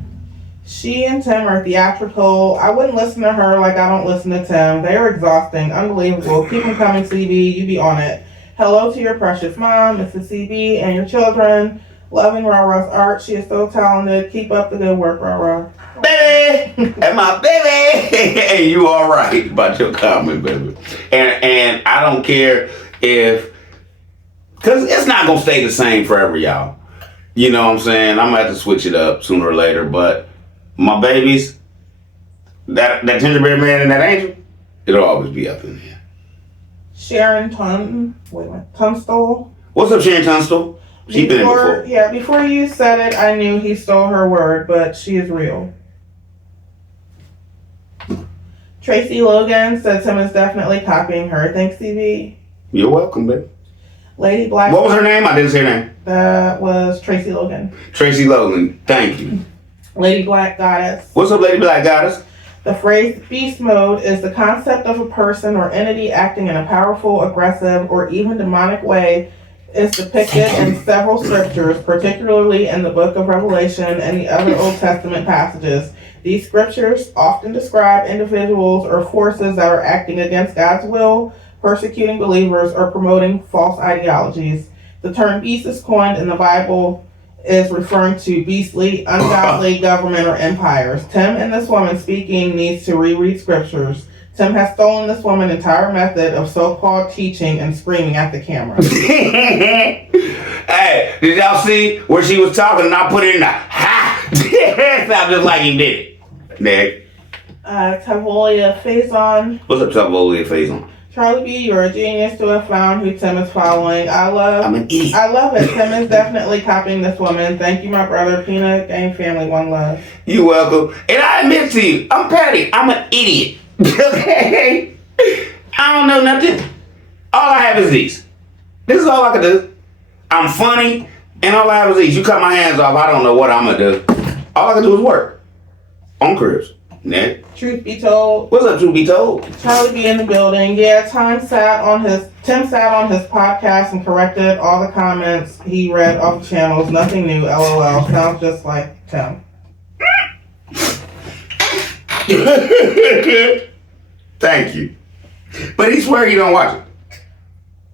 She and Tim are theatrical. I wouldn't listen to her like I don't listen to Tim. They are exhausting. Unbelievable. Keep them coming, CB. You be on it. Hello to your precious mom, Mrs. CB, and your children. Loving Rara's art. She is so talented. Keep up the good work, Rara. Baby! And my baby! Hey, you all right about your comment, baby. And I don't care if... Because it's not going to stay the same forever, y'all. You know what I'm saying? I'm going to have to switch it up sooner or later. But my babies, that gingerbread man and that angel, it'll always be up in there. Sharon Tunstall. What's up, Sharon Tunstall? She's been in before. Yeah, before you said it, I knew he stole her word, but she is real. Tracy Logan said Tim is definitely copying her. Thanks, CB. You're welcome, baby. Lady Black. What was her name? I didn't say her name. That was Tracy Logan. Tracy Logan. Thank you. Lady Black Goddess. What's up, Lady Black Goddess? The phrase beast mode is the concept of a person or entity acting in a powerful, aggressive, or even demonic way. Is depicted in several scriptures, particularly in the book of Revelation and the other Old Testament passages. These scriptures often describe individuals or forces that are acting against God's will, persecuting believers, or promoting false ideologies. The term beast is coined in the Bible is referring to beastly, ungodly government or empires. Tim and this woman speaking needs to reread scriptures. Tim has stolen this woman's entire method of so-called teaching and screaming at the camera. Hey, did y'all see where she was talking and I put it in the ha? Sound just like he did it. Nick. Tavolia Faison. What's up, Tavolia Faison? Charlie B, you're a genius to have found who Tim is following. I'm an idiot. I love it. Tim is definitely copying this woman. Thank you, my brother. Peanut Game Family, one love. You're welcome. And I admit to you, I'm petty. I'm an idiot. Okay? I don't know nothing. All I have is these. This is all I can do. I'm funny, and all I have is these. You cut my hands off, I don't know what I'm going to do. All I can do is work. On cribs. Nick. Truth be told. What's up, truth be told? Charlie B in the building. Yeah, Tim sat on his podcast and corrected all the comments he read off the channels. Nothing new, LOL. Sounds just like Tim. Thank you. But he swear he don't watch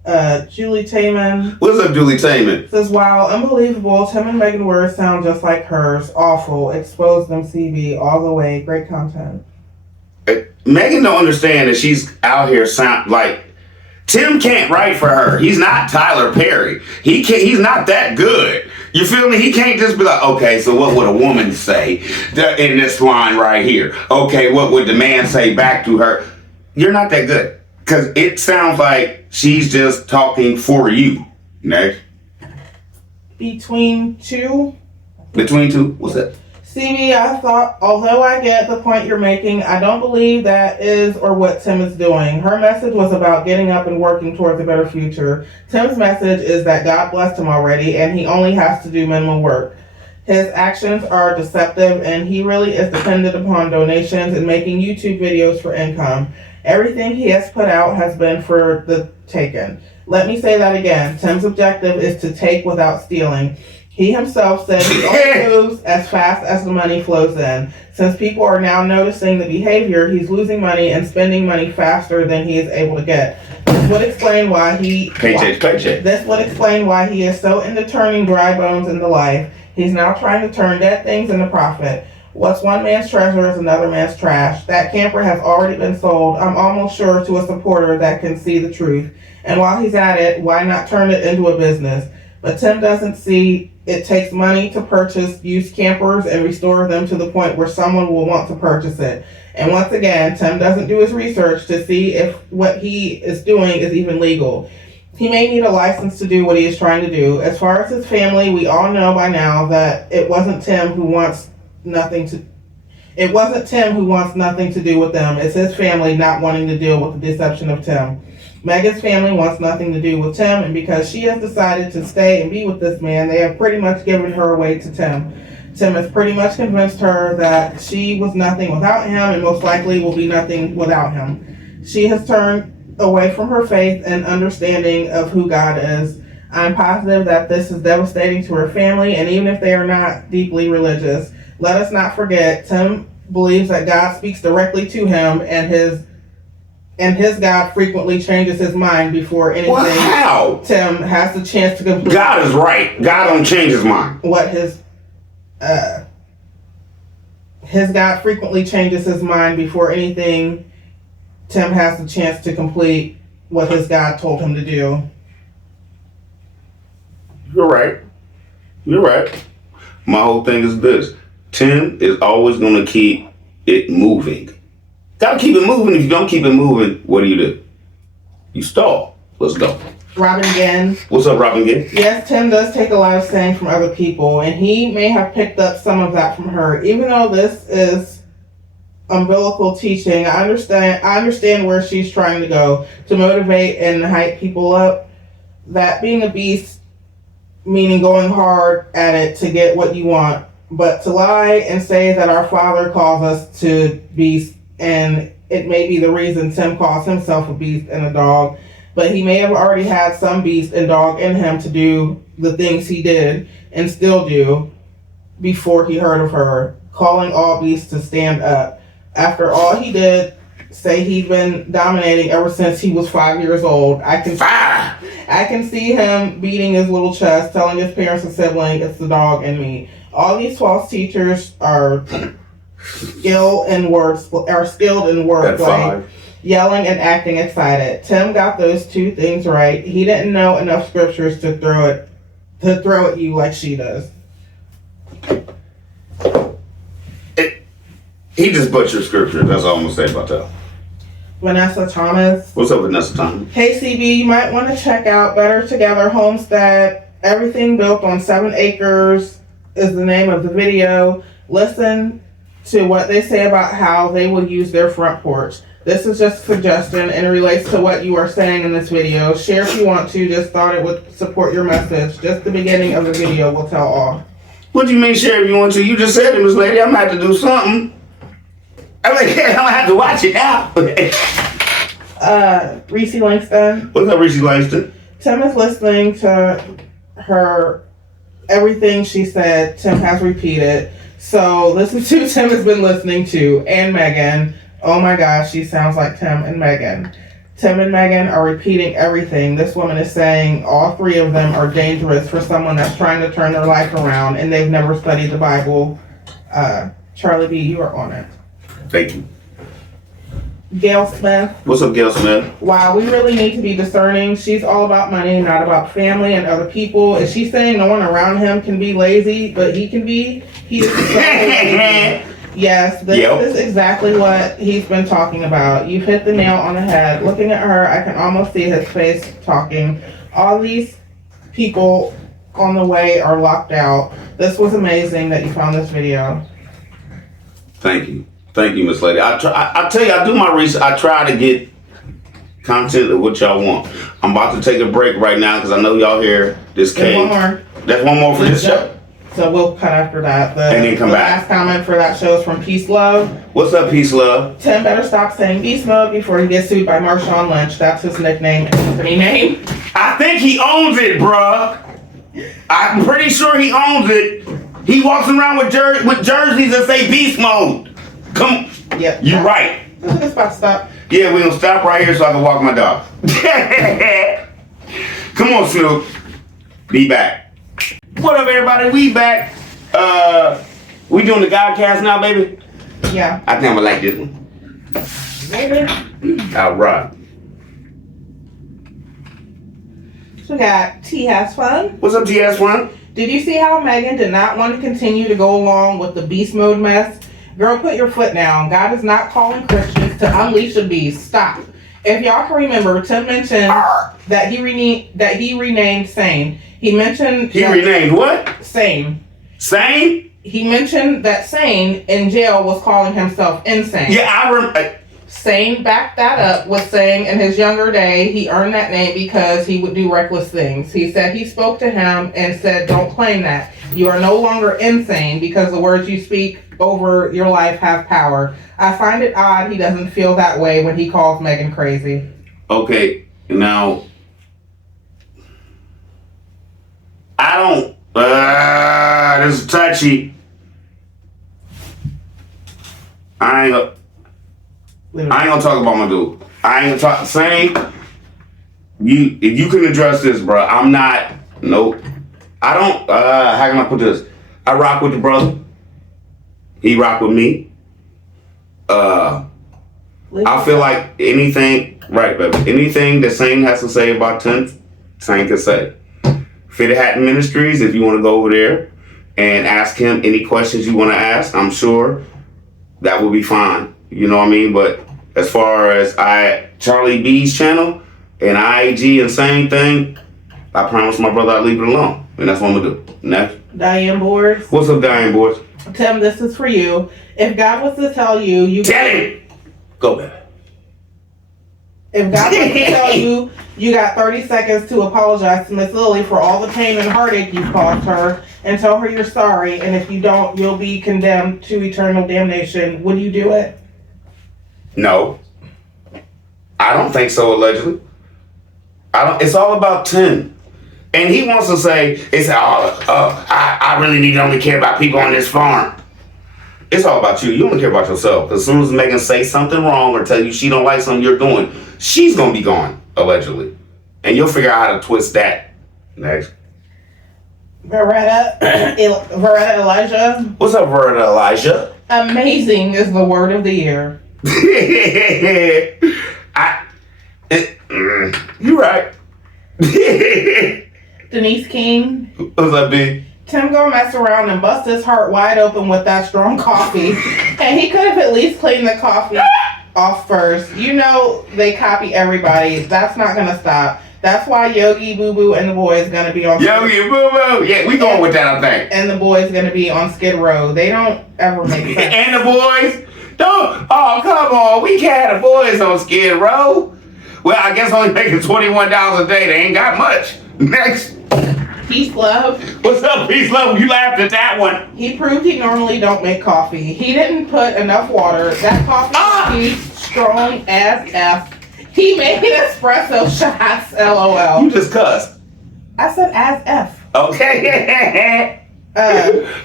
it. Julie Taman. What's up, Julie Taman? Says, wow, unbelievable. Tim and Megan words sound just like hers. Awful. Expose them, CB, all the way. Great content. Megan don't understand that she's out here sound like Tim can't write for her. He's not Tyler Perry. He's not that good. You feel me? He can't just be like, okay, so what would a woman say in this line right here? Okay, what would the man say back to her? You're not that good. Because it sounds like she's just talking for you. Next. Between two? What's that? CB, I thought, although I get the point you're making, I don't believe that is or what Tim is doing. Her message was about getting up and working towards a better future. Tim's message is that God blessed him already and he only has to do minimal work. His actions are deceptive and he really is dependent upon donations and making YouTube videos for income. Everything he has put out has been for the taken. Let me say that again. Tim's objective is to take without stealing. He himself said he only moves as fast as the money flows in. Since people are now noticing the behavior, he's losing money and spending money faster than he is able to get. This would explain why paycheck. This would explain why he is so into turning dry bones into life. He's now trying to turn dead things into profit. What's one man's treasure is another man's trash. That camper has already been sold, I'm almost sure, to a supporter that can see the truth. And while he's at it, why not turn it into a business? But Tim doesn't see it takes money to purchase used campers and restore them to the point where someone will want to purchase it. And once again, Tim doesn't do his research to see if what he is doing is even legal. He may need a license to do what he is trying to do. As far as his family, we all know by now that it wasn't Tim who wants nothing to do with them. It's his family not wanting to deal with the deception of Tim. Megan's family wants nothing to do with Tim, and because she has decided to stay and be with this man, they have pretty much given her away to Tim. Tim has pretty much convinced her that she was nothing without him and most likely will be nothing without him. She has turned away from her faith and understanding of who God is. I'm positive that this is devastating to her family, and even if they are not deeply religious, let us not forget, Tim believes that God speaks directly to him, and his God frequently changes his mind before anything. Well, how? Tim has the chance to complete. God is right. God don't change his mind. What his God frequently changes his mind before anything. Tim has the chance to complete what his God told him to do. You're right. My whole thing is this. Tim is always going to keep it moving. Gotta keep it moving. If you don't keep it moving, what do? You stall. Let's go. Robin again. What's up, Robin again? Yes, Tim does take a lot of saying from other people, and he may have picked up some of that from her. Even though this is umbilical teaching. I understand where she's trying to go to motivate and hype people up. That being a beast, meaning going hard at it to get what you want, but to lie and say that our Father calls us to beasts, and it may be the reason Tim calls himself a beast and a dog, but he may have already had some beast and dog in him to do the things he did and still do before he heard of her, calling all beasts to stand up. After all he did, say he'd been dominating ever since he was 5 years old. I can see him beating his little chest, telling his parents and sibling, it's the dog and me. All these false teachers are skilled in words, like yelling and acting excited. Tim got those two things right. He didn't know enough scriptures to throw at you like she does. He just butchered scripture. That's all I'm gonna say about that. Vanessa Thomas. What's up, Vanessa Thomas? Hey CB, you might want to check out Better Together Homestead. Everything built on 7 acres is the name of the video. Listen to what they say about how they will use their front porch. This is just a suggestion and it relates to what you are saying in this video. Share if you want to. Just thought it would support your message. Just the beginning of the video will tell all. What do you mean share if you want to? You just said it, Miss Lady. I'm gonna have to do something. I'm gonna have to watch it now. Reese Langston. What's up, Reese Langston? Tim is listening to her. Everything she said, Tim has repeated. So listen to Tim has been listening to, and Megan. Oh my gosh, she sounds like Tim and Megan. Tim and Megan are repeating everything. This woman is saying all 3 of them are dangerous for someone that's trying to turn their life around and they've never studied the Bible. Charlie B, you are on it. Thank you. Gail Smith. What's up, Gail Smith? Wow, we really need to be discerning. She's all about money, not about family and other people. Is she saying no one around him can be lazy, but he can be? He is so lazy. Yes, this is exactly what he's been talking about. You've hit the nail on the head. Looking at her, I can almost see his face talking. All these people on the way are locked out. This was amazing that you found this video. Thank you. Thank you, Miss Lady. I tell you, I do my research. I try to get content of what y'all want. I'm about to take a break right now because I know y'all hear this case. One more. That's one more for this show. So we'll cut after that. And then come back. Last comment for that show is from Peace Love. What's up, Peace Love? Tim better stop saying beast mode before he gets sued by Marshawn Lynch. That's his nickname and company name. I think he owns it, bruh. I'm pretty sure he owns it. He walks around with jerseys that say beast mode. Come. Yep. You're right. It's about to stop. Yeah, we're gonna stop right here so I can walk my dog. Come on, Snoop. Be back. What up, everybody? We back. We doing the Godcast now, baby? Yeah. I think I'm gonna like this one. Maybe. All right. So we got T Has Fun. What's up, TS1? Did you see how Megan did not want to continue to go along with the beast mode mess? Girl, put your foot down. God is not calling Christians to unleash a beast. Stop. If y'all can remember, Tim mentioned that he renamed Sane. He mentioned renamed what? Sane. Sane? He mentioned that Sane in jail was calling himself insane. Yeah, I remember. Sane backed that up with saying in his younger day he earned that name because he would do reckless things. He said he spoke to him and said, don't claim that. You are no longer insane because the words you speak over your life have power. I find it odd he doesn't feel that way when he calls Megan crazy. Okay, now, I don't, this is touchy. I ain't gonna talk about my dude. I ain't gonna talk, Sane, if you can address this, bro, I'm not, nope. I don't, how can I put this? I rock with the brother. He rock with me. I feel like anything that Sane has to say about 10, Sane can say. Fitted Hatton Ministries, if you want to go over there and ask him any questions you want to ask, I'm sure that will be fine. You know what I mean? But as far as Charlie B's channel and IG and same thing, I promised my brother I'd leave it alone. And that's what I'm going to do. Next. Diane Boards. What's up, Diane Boards? Tim, this is for you. If God was to tell you, Tell him. Go back. If God was to tell you, you got 30 seconds to apologize to Miss Lily for all the pain and heartache you've caused her, and tell her you're sorry, and if you don't, you'll be condemned to eternal damnation, would you do it? No. I don't think so, allegedly. It's all about Tim. And he wants to say, I really need to only care about people on this farm. It's all about you. You only care about yourself. As soon as Megan say something wrong or tell you she don't like something you're doing, she's going to be gone, allegedly. And you'll figure out how to twist that. Next. Veretta Elijah. What's up, Veretta Elijah? Amazing is the word of the year. You're right. Denise King. What's up, B? Tim gonna mess around and bust his heart wide open with that strong coffee. And he could have at least cleaned the coffee off first. You know they copy everybody. That's not gonna stop. That's why Yogi Boo Boo and the boys gonna be on Yogi Boo Boo. Yeah, we going with that, I think. And the boys gonna be on Skid Row. They don't ever make sense. And the boys? Don't. Oh, come on. We can't have the boys on Skid Row. Well, I guess only making $21 a day. They ain't got much. Next. Peace Love. What's up, Peace Love? You laughed at that one. He proved he normally don't make coffee. He didn't put enough water. That coffee is strong as F. He made espresso shots, LOL. You just cussed. I said as F. Okay.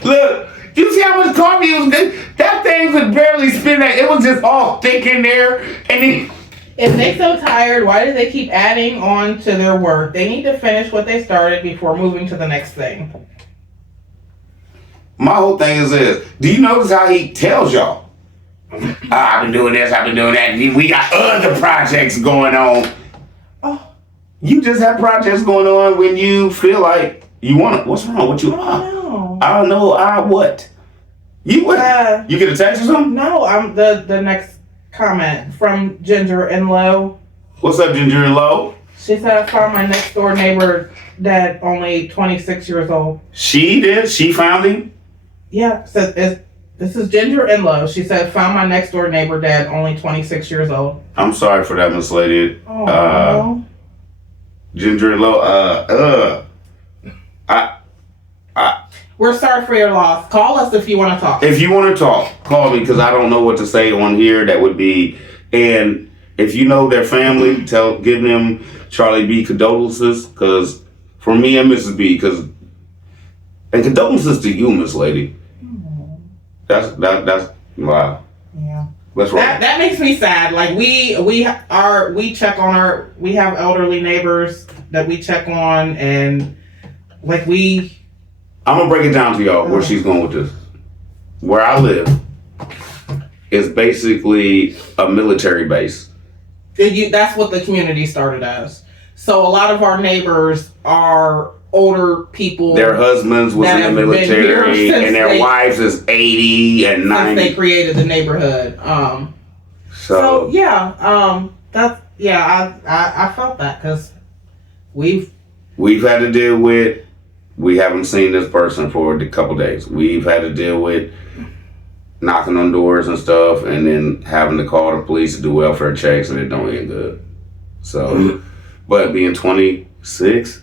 Look, you see how much coffee was good? That thing could barely spin that. It was just all thick in there. And if they're so tired, why do they keep adding on to their work? They need to finish what they started before moving to the next thing. My whole thing is this. Do you notice how he tells y'all? I've been doing this, I've been doing that. We got other projects going on. Oh. You just have projects going on when you feel like you want to. What's wrong with you? I don't know. What? You what? You get a text or something? No, I'm the next comment from Ginger and Low. What's up, Ginger and Low? She said, I found my next door neighbor dead, only 26 years old. She did? She found him? Yeah, says this is Ginger and Low. She said, found my next door neighbor dead, only 26 years old. I'm sorry for that, Miss Lady. Oh. Ginger and Low, we're sorry for your loss. Call us if you want to talk. If you want to talk, call me because I don't know what to say on here. That would be, and if you know their family, give them Charlie B condolences because for me and Mrs. B, and condolences to you, Miss Lady. That's wow. Yeah. That's right. That makes me sad. Like we check on we have elderly neighbors that we check on, and like I'm gonna break it down to y'all where she's going with this. Where I live is basically a military base. That's what the community started as. So a lot of our neighbors are older people. Their husbands was in the military, and their wives is 80 and 90. Since they created the neighborhood. So yeah, I felt that because we've had to deal with. We haven't seen this person for a couple days. We've had to deal with knocking on doors and stuff, and then having to call the police to do welfare checks, and it don't end good. So, but being 26,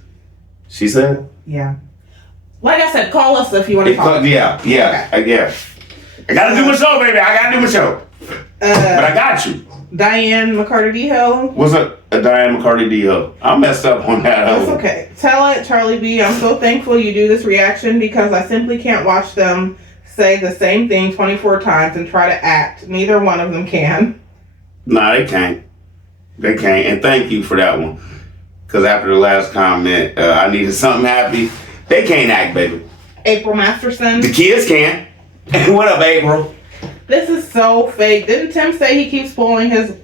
she said? Yeah. Like I said, call us if you want to talk. Yeah. I guess. I gotta do my show, baby. I gotta do my show. But I got you. Diane McCarty-D-Hill. What's up, Diane McCarty-D-Hill? I messed up on that. That's okay. Tell it, Charlie B. I'm so thankful you do this reaction because I simply can't watch them say the same thing 24 times and try to act. Neither one of them can. Nah, they can't. They can't. And thank you for that one. Because after the last comment, I needed something happy. They can't act, baby. April Masterson. The kids can. What up, April? This is so fake. Didn't Tim say he keeps pulling his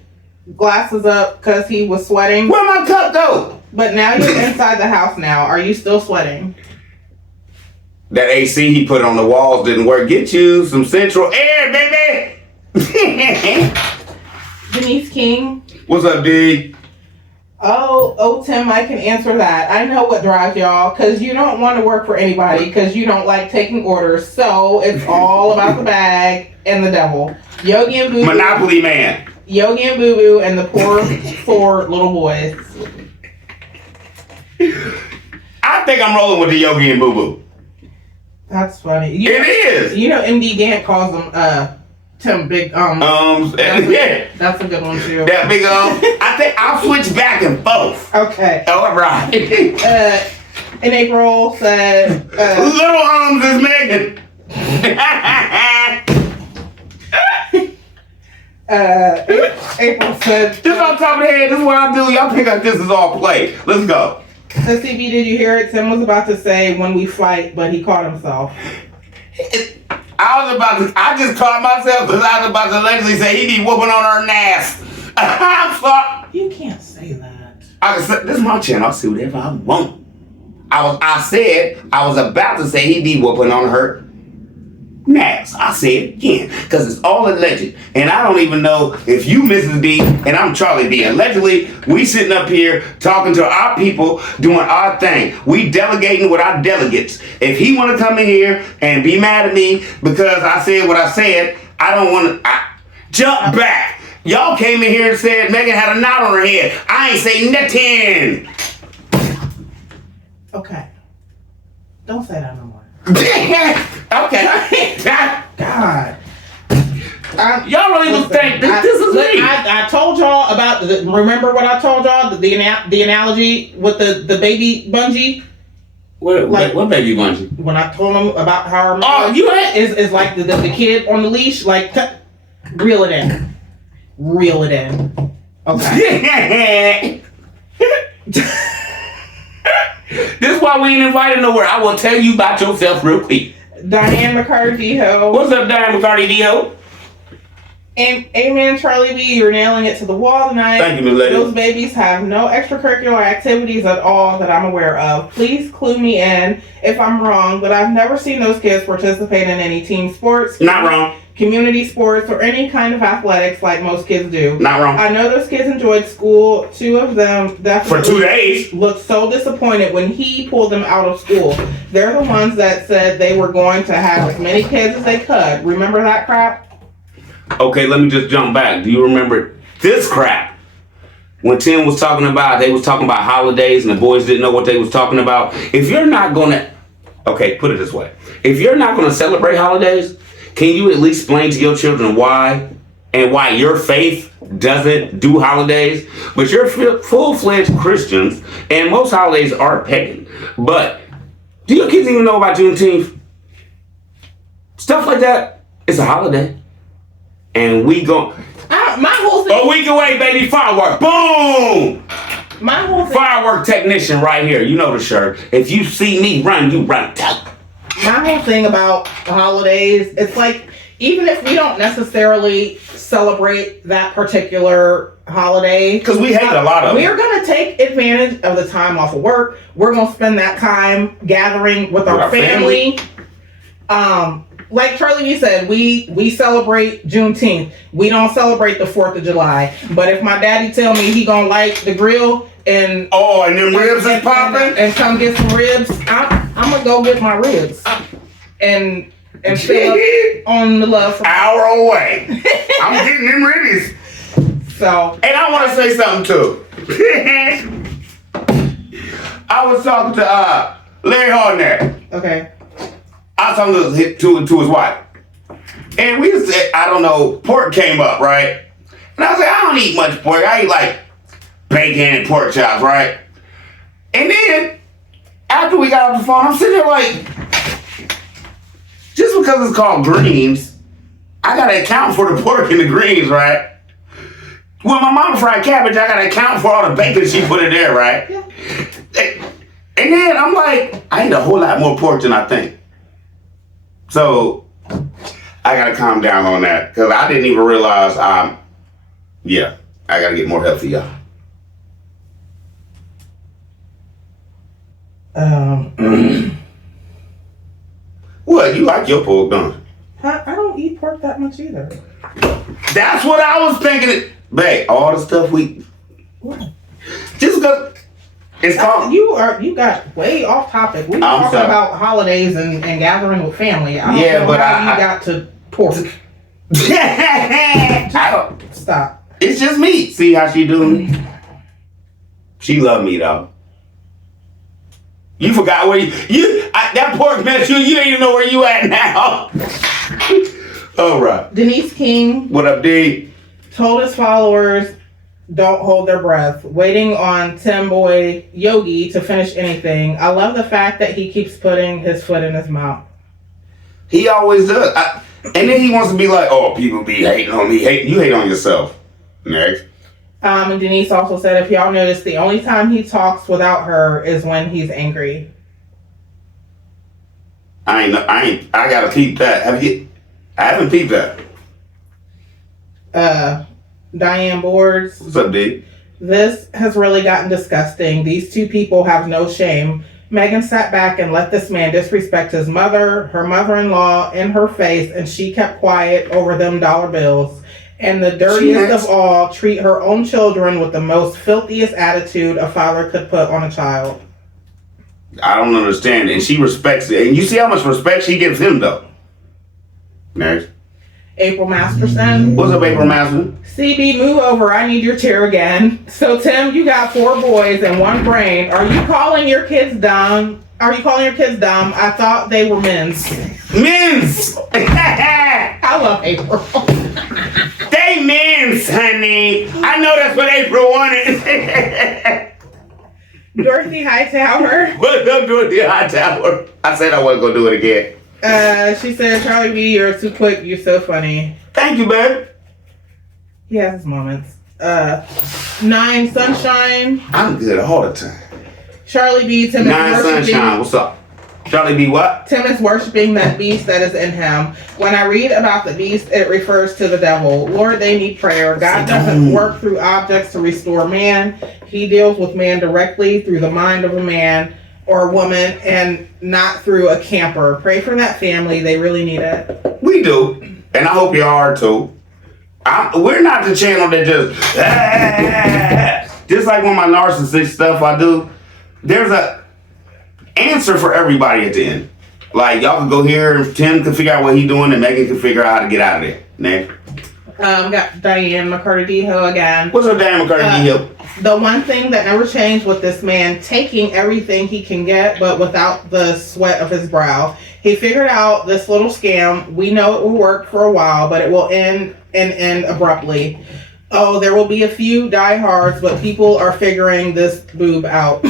glasses up because he was sweating? Where'd my cup go? But now you're inside the house now. Are you still sweating? That AC he put on the walls didn't work. Get you some central air, baby. Denise King. What's up, D? Oh, Tim, I can answer that. I know what drives y'all, because you don't want to work for anybody, because you don't like taking orders. So it's all about the bag and the devil. Yogi and Boo Boo. Monopoly man. Yogi and Boo Boo and the poor 4 little boys. I think I'm rolling with the Yogi and Boo Boo. That's funny. It is. You know, MD Gant calls them Tim Big yeah. That's a good one too. That big I think I'll switch back and forth. Okay. All right. And April said Little is Megan. April said This on top of the head, this is what I do. Y'all think this is all play. Let's go. CB, did you hear it? Tim was about to say when we fight, but he caught himself. I just caught myself because I was about to allegedly say he be whooping on her ass. I'm sorry. You can't say that. I can say, this is my channel. I'll say whatever I want. I said I was about to say he be whooping on her ass. I say it again because it's all alleged, and I don't even know if you Mrs. D and I'm Charlie D. Allegedly, we sitting up here talking to our people, doing our thing. We delegating with our delegates. If he want to come in here and be mad at me because I said what I said, I don't want to jump back. Y'all came in here and said Megan had a knot on her head. I ain't say nothing. Okay. Don't say that no more. Okay. God. Y'all don't even think this is me. I told y'all about remember what I told y'all? The analogy with the baby bungee? What baby bungee? When I told them about how our is like the kid on the leash, like reel it in. Reel it in. Okay. This is why we ain't invited nowhere. I will tell you about yourself real quick. Diane McCarthy, ho. What's up, Diane McCarthy, D-ho? Amen, Charlie B. You're nailing it to the wall tonight. Thank you, Miss Lady. Those babies have no extracurricular activities at all that I'm aware of. Please clue me in if I'm wrong, but I've never seen those kids participate in any team sports. Not wrong. Community sports or any kind of athletics like most kids do. Not wrong. I know those kids enjoyed school. 2 of them definitely for 2 days looked so disappointed when he pulled them out of school. They're the ones that said they were going to have as many kids as they could. Remember that crap? Okay, let me just jump back. Do you remember this crap? When Tim was talking about, they was talking about holidays and the boys didn't know what they was talking about. If you're not gonna, okay, put it this way. If you're not gonna celebrate holidays, can you at least explain to your children why and why your faith doesn't do holidays? But you're full-fledged Christians, and most holidays are pagan. But do your kids even know about Juneteenth? Stuff like that. It's a holiday. And we go... my whole thing... A week away, baby, firework. Boom! My whole thing... Firework technician right here. You know the shirt. If you see me run, you run. My whole thing about holidays, it's like, even if we don't necessarily celebrate that particular holiday, because we hate a lot of we're going to take advantage of the time off of work. We're going to spend that time gathering with our family. Like Charlie B said, we celebrate Juneteenth. We don't celebrate the 4th of July. But if my daddy tell me he going to light the grill and them ribs is popping and come get some ribs, I'm gonna go get my ribs and stay up on the love for hour away. I'm getting them ribs. So, and I want to say something too. I was talking to Larry Hardner. Okay. I was talking to his wife, and we said, I don't know, pork came up, right? And I was like, I don't eat much pork. I eat like bacon and pork chops, right? And then after we got off the phone, I'm sitting there like, just because it's called greens, I gotta account for the pork and the greens, right? When my mama fried cabbage, I gotta account for all the bacon she put in there, right? Yeah. And then I'm like, I eat a whole lot more pork than I think. So I gotta calm down on that because I didn't even realize I gotta get more healthy, y'all. What? You like your pork, don't you? I don't eat pork that much either. That's what I was thinking. Babe, all the stuff we... What? Just because it's called. You got way off topic. We were talking about holidays and gathering with family. I don't know how you got to pork. Stop. It's just me. See how she doing? She love me though. You forgot where that pork mess you don't even know where you at now. All right. Denise King. What up, D? Told his followers don't hold their breath, waiting on Tim Boy Yogi to finish anything. I love the fact that he keeps putting his foot in his mouth. He always does. And then he wants to be like, oh, people be hating on me. You hate on yourself. Next. And Denise also said, if y'all notice, the only time he talks without her is when he's angry. I gotta peep that. I haven't peeped that. Diane Boards. What's up, D? This has really gotten disgusting. These two people have no shame. Megan sat back and let this man disrespect his mother, her mother-in-law, in her face, and she kept quiet over them dollar bills. And the dirtiest of all, treat her own children with the most filthiest attitude a father could put on a child. I don't understand. And she respects it. And you see how much respect she gives him, though. Next. April Masterson. What's up, April Masterson? CB, move over. I need your chair again. So, Tim, you got 4 boys and 1 brain. Are you calling your kids dumb? I thought they were men's. Men's! I love April. They men's, honey. I know that's what April wanted. Dorothy Hightower. What's up, Dorothy Hightower? I said I wasn't going to do it again. She said, Charlie B, you're too quick. You're so funny. Thank you, babe. He has his moments. 9 Sunshine. I'm good all the time. Charlie B, Tim 9 Sunshine. What's up? Charlie B, what? Tim is worshiping that beast that is in him. When I read about the beast, it refers to the devil. Lord, they need prayer. God doesn't work through objects to restore man. He deals with man directly through the mind of a man or a woman and not through a camper. Pray for that family. They really need it. We do. And I hope you are too. We're not the channel that just like when my narcissist stuff I do, there's a answer for everybody at the end. Like y'all can go here and Tim can figure out what he's doing and Megan can figure out how to get out of there. Next. Got Diane McCarty-Deho again. What's up, Diane McCarty-Deho? The one thing that never changed with this man, taking everything he can get, but without the sweat of his brow. He figured out this little scam. We know it will work for a while, but it will end abruptly. Oh, there will be a few diehards, but people are figuring this boob out.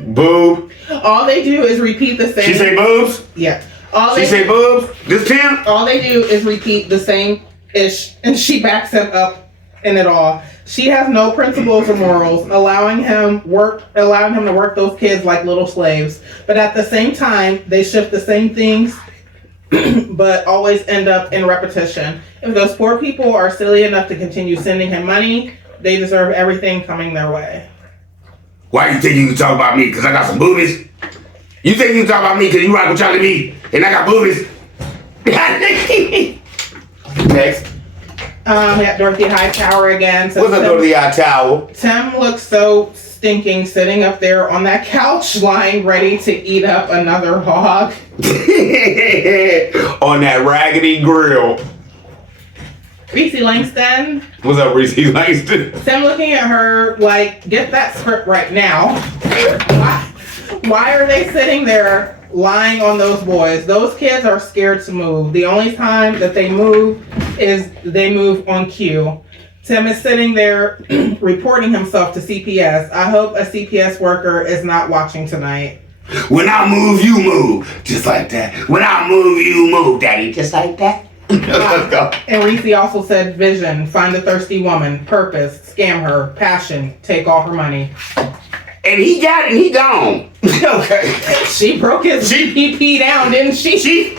Boob. All they do is repeat the same. She say boobs? Yeah. She say boobs? This Tim? All they do is repeat the same ish, and she backs him up in it all. She has no principles or morals, allowing him to work those kids like little slaves. But at the same time, they shift the same things, but always end up in repetition. If those poor people are silly enough to continue sending him money, they deserve everything coming their way. Why you think you can talk about me? Because I got some boobies? You think you can talk about me because you rock with Charlie B and I got boobies? Next. We got Dorothy Hightower again. So what's up, Dorothy Hightower? Tim looks so stinking sitting up there on that couch, lying ready to eat up another hog. On that raggedy grill. Reese Langston. What's up, Reese Langston? Tim looking at her like, get that script right now. Why are they sitting there lying on those boys? Those kids are scared to move. The only time that they move is they move on cue. Tim is sitting there reporting himself to CPS. I hope a CPS worker is not watching tonight. When I move, you move. Just like that. When I move, you move, Daddy. Just like that. Let's go. And Reese also said vision, find a thirsty woman, purpose, scam her, passion, take all her money. And he got it, he gone. Okay. She broke his GPP down, didn't she?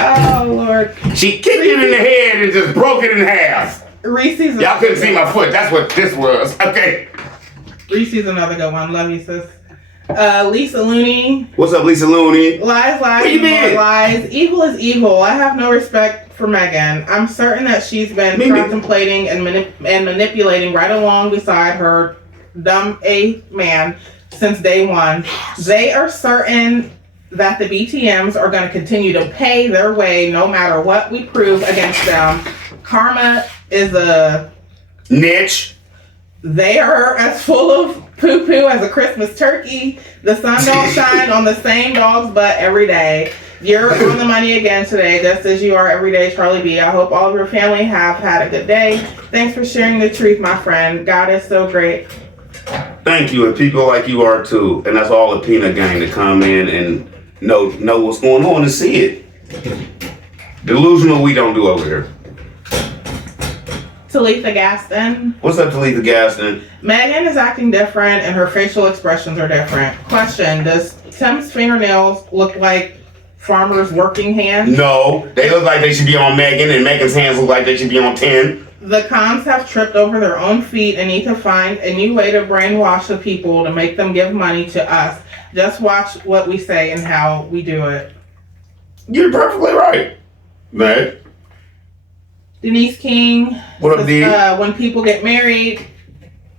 Oh, Lord. She kicked him in the head and just broke it in half. Reese's. Y'all couldn't see my foot. That's what this was. Okay. Reese's another good one. Love you, sis. Lisa Looney. What's up, Lisa Looney? Lies, Where you been? lies. Evil is evil. I have no respect for Megan. I'm certain that she's been contemplating and manipulating right along beside her dumb A man since day one. They are certain that the BTMs are going to continue to pay their way no matter what we prove against them. Karma is a niche. They are as full of poo-poo as a Christmas turkey. The sun don't shine on the same dog's butt every day. You're on the money again today, just as you are every day, Charlie B. I hope all of your family have had a good day. Thanks for sharing the truth, my friend. God is so great. Thank you, and people like you are too. And that's all the peanut gang to come in and know what's going on and see it. Delusional we don't do over here. Talitha Gaston. What's up, Talitha Gaston? Megan is acting different and her facial expressions are different. Question, does Tim's fingernails look like farmer's working hands? No, they look like they should be on Megan, and Megan's hands look like they should be on Tim. The cons have tripped over their own feet and need to find a new way to brainwash the people to make them give money to us. Just watch what we say and how we do it. You're perfectly right, man. Denise King. What up, D? When people get married,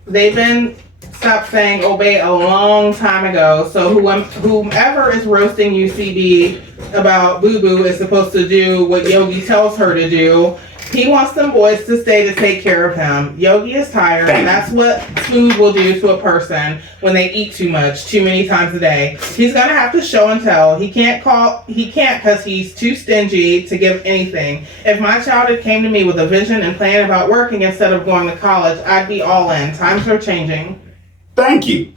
they've been stopped saying obey a long time ago. So whomever is roasting UCB about Boo Boo is supposed to do what Yogi tells her to do. He wants them boys to stay to take care of him. Yogi is tired, and that's what food will do to a person when they eat too much, too many times a day. He's gonna have to show and tell. He can't because he's too stingy to give anything. If my child had came to me with a vision and plan about working instead of going to college, I'd be all in. Times are changing. Thank you.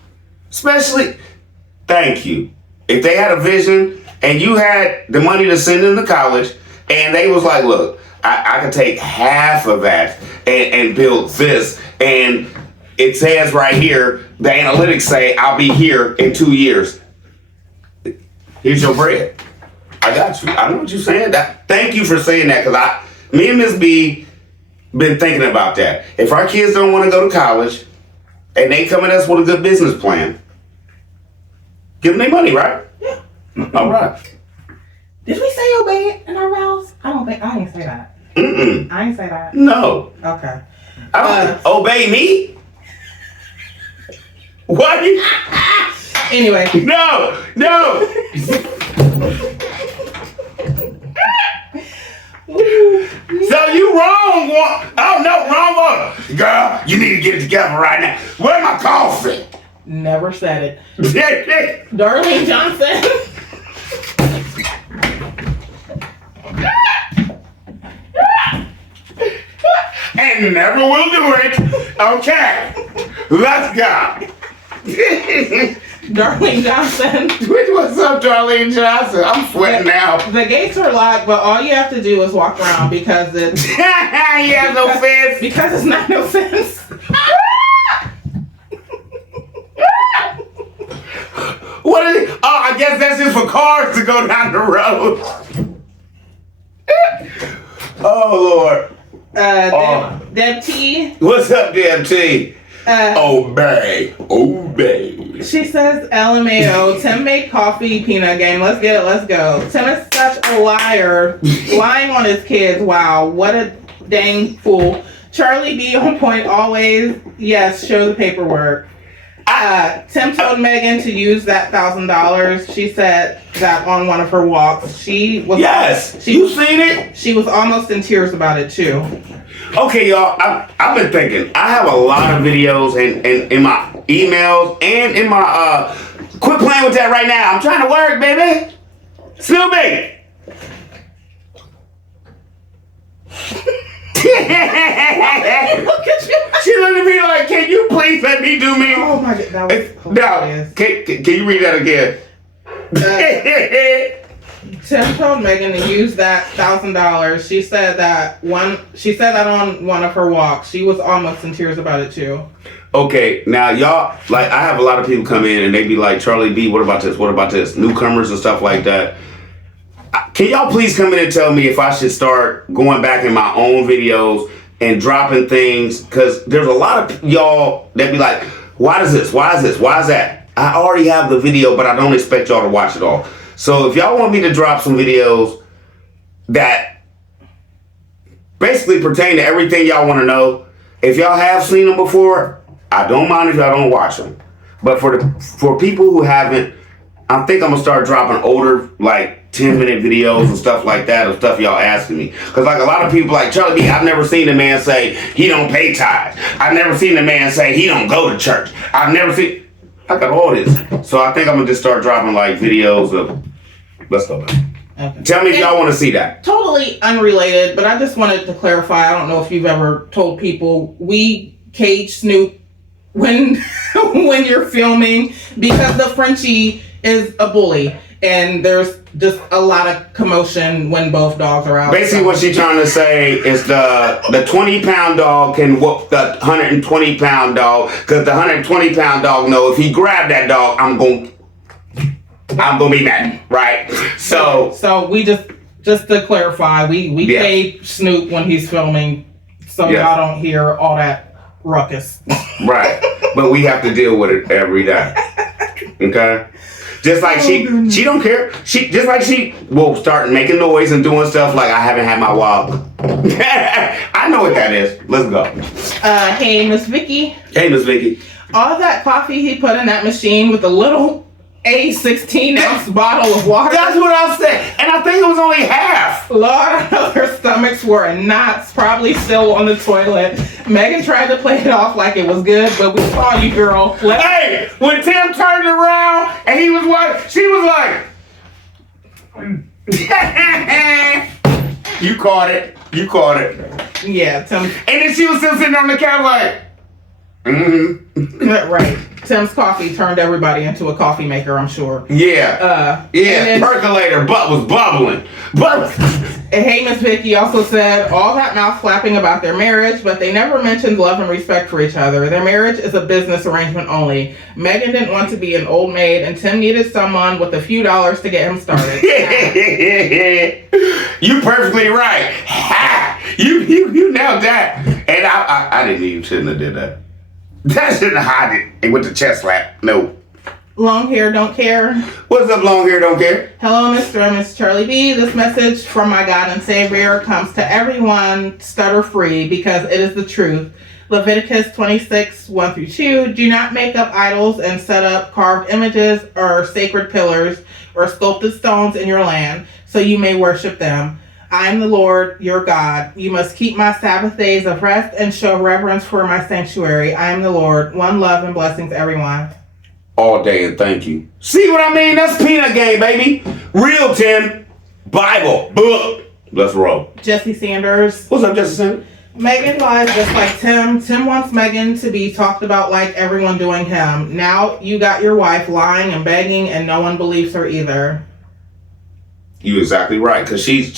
Thank you. If they had a vision and you had the money to send them to college, and they was like, look, I could take half of that and build this. And it says right here, the analytics say I'll be here in 2 years. Here's your bread. I got you. I know what you're saying. Thank you for saying that, because me and Miss B been thinking about that. If our kids don't want to go to college and they come at us with a good business plan, give them their money, right? Yeah. All right. Did we say obey it in our vows? I didn't say that. Mm-mm. I didn't say that. No. Okay. I don't obey me? What? Anyway. No. So you wrong one. Oh no, wrong one. Girl, you need to get it together right now. Where's my coffee? Never said it. Darlene Johnson. And never will do it. Okay. Let's go. Darlene Johnson. What's up, Darlene Johnson? I'm sweating now. The gates are locked, but all you have to do is walk around because it's... You have no fence. Because it's not no fence. What is it? Oh, I guess that's just for cars to go down the road. Oh, Lord. Deb T. What's up, Deb T? Obey. She says, LMAO, Tim made coffee peanut game. Let's get it. Let's go. Tim is such a liar. Lying on his kids. Wow. What a dang fool. Charlie B on point always. Yes, show the paperwork. Tim told Megan to use that $1,000. She said that on one of her walks. You seen it? She was almost in tears about it too. Okay, y'all. I've been thinking. I have a lot of videos and in my emails and in my quit playing with that right now. I'm trying to work, baby. Snoopy. Look at you. She looked at me like, can you please let me do me? Oh my God, that was hilarious. No, can you read that again? Tim told Megan to use that $1,000. She said that on one of her walks. She was almost in tears about it too. Okay, now y'all, like, I have a lot of people come in and they be like, Charlie B, what about this? What about this? Newcomers and stuff like that. Can y'all please come in and tell me if I should start going back in my own videos and dropping things? Because there's a lot of y'all that be like, why is this? Why is this? Why is that? I already have the video, but I don't expect y'all to watch it all. So if y'all want me to drop some videos that basically pertain to everything y'all want to know. If y'all have seen them before, I don't mind if y'all don't watch them. But for people who haven't, I think I'm gonna start dropping older, like 10-minute videos and stuff like that of stuff y'all asking me. Cause like a lot of people like Charlie B, I've never seen a man say he don't pay tithes. I've never seen a man say he don't go to church. I've never seen. I got all this. So I think I'm gonna just start dropping like videos of. Let's go. Okay. Tell me if y'all want to see that. Totally unrelated, but I just wanted to clarify. I don't know if you've ever told people we cage Snoop when when you're filming because the Frenchie is a bully and there's just a lot of commotion when both dogs are out. Basically what she's trying to say is the 20-pound dog can whoop the 120-pound dog because the 120-pound dog know if he grab that dog, I'm gonna be mad, right? So we just to clarify, we cage Snoop when he's filming so y'all don't hear all that ruckus. Right. But we have to deal with it every day. Okay? Just like she don't care. She will start making noise and doing stuff like I haven't had my walk. I know what that is. Let's go. Hey, Miss Vicky. Hey, Miss Vicky. All that coffee he put in that machine with a little 16-ounce bottle of water. That's what I said. And I think it was only half. Lord, her stomachs were in knots, probably still on the toilet. Megan tried to play it off like it was good, but we saw you, girl. Hey, when Tim turned around and he was like, she was like, you caught it. Yeah, Tim. And then she was still sitting on the couch like, Right. Tim's coffee turned everybody into a coffee maker, I'm sure. Yeah. Percolator, butt was bubbling. Hey, Miss Vicky also said all that mouth flapping about their marriage, but they never mentioned love and respect for each other. Their marriage is a business arrangement only. Megan didn't want to be an old maid, and Tim needed someone with a few dollars to get him started. You perfectly right. You nailed that. And I didn't even shouldn't have did that. That shouldn't have hide it with the chest slap. No. Long hair, don't care. What's up, long hair, don't care? Hello, Mr. and Miss Charlie B. This message from my God and Savior comes to everyone stutter-free because it is the truth. Leviticus 26, 1-2. Do not make up idols and set up carved images or sacred pillars or sculpted stones in your land so you may worship them. I am the Lord, your God. You must keep my Sabbath days of rest and show reverence for my sanctuary. I am the Lord. One love and blessings, everyone. All day and thank you. See what I mean? That's peanut game, baby. Real Tim. Bible. Book. Let's roll. Jesse Sanders. What's up, Jesse Sanders? Megan lies just like Tim. Tim wants Megan to be talked about like everyone doing him. Now you got your wife lying and begging and no one believes her either. You exactly right, because she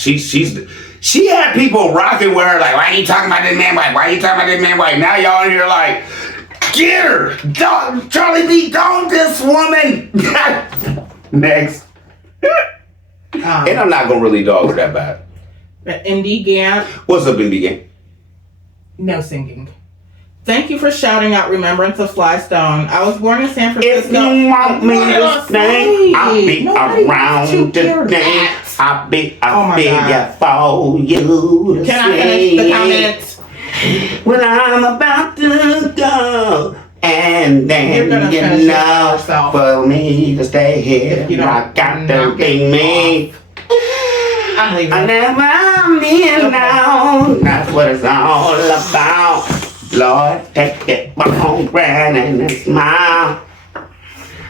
had people rocking with her like, why are you talking about this man wife? Why are you talking about this man wife? Now y'all in here like, get her! Don't, Charlie B, don't this woman! Next. And I'm not gonna really dog her that bad. Indy Gant. What's up, Indy Gant? No singing. Thank you for shouting out remembrance of Sly Stone. I was born in San Francisco. If you want me to sing, I'll be around today. I'll be here for you to Can I finish the comments? When I'm about to go, and then you know, for me to stay here, I got to be me. I'm leaving. I never mean now. That's what it's all about. Lord, take it on grand and smile.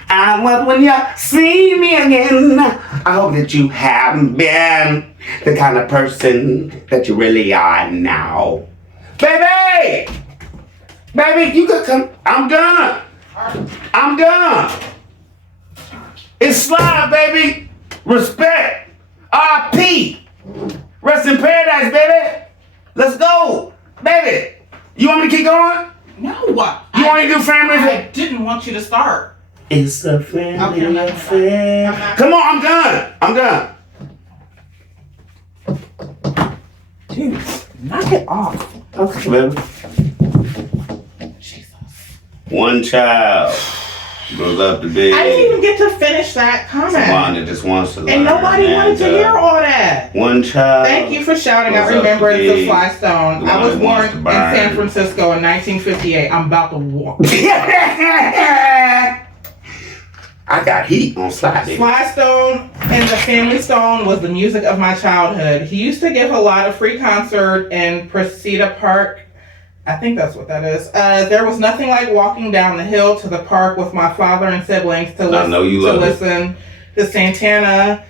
I want when you see me again. I hope that you haven't been the kind of person that you really are now. Baby! Baby, you could come. I'm done. It's Sly, baby. Respect. R.P. Rest in paradise, baby. Let's go. Baby. You want me to keep going? No. You want me to do family? I didn't want you to start. It's a family affair. Come on, I'm done. Dude, knock it off. Okay, baby. Jesus. One child. Goes up to bed. I didn't even get to finish that comment. Someone that just wants to learn. And nobody wanted to hear all that. One child. Thank you for shouting out Remembrance of Flystone. I was born in San Francisco in 1958. I'm about to walk. I got heat on Slide. Flystone and the Family Stone was the music of my childhood. He used to give a lot of free concert in Presida Park. I think that's what that is. There was nothing like walking down the hill to the park with my father and siblings to listen to Santana,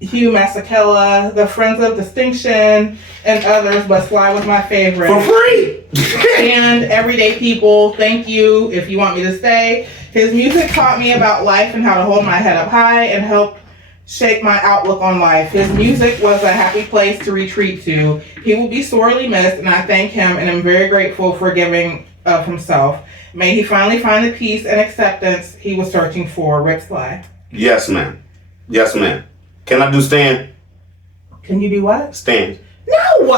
Hugh Masekela, the Friends of Distinction, and others, but Sly was my favorite. For free! And Everyday People, thank you if you want me to stay. His music taught me about life and how to hold my head up high and help shape my outlook on life. His music was a happy place to retreat to. He will be sorely missed, and I thank him and am very grateful for giving of himself. May he finally find the peace and acceptance he was searching for. Rip Sly. Yes, ma'am. Yes, ma'am. Can I do stand? Can you do what? Stand. No!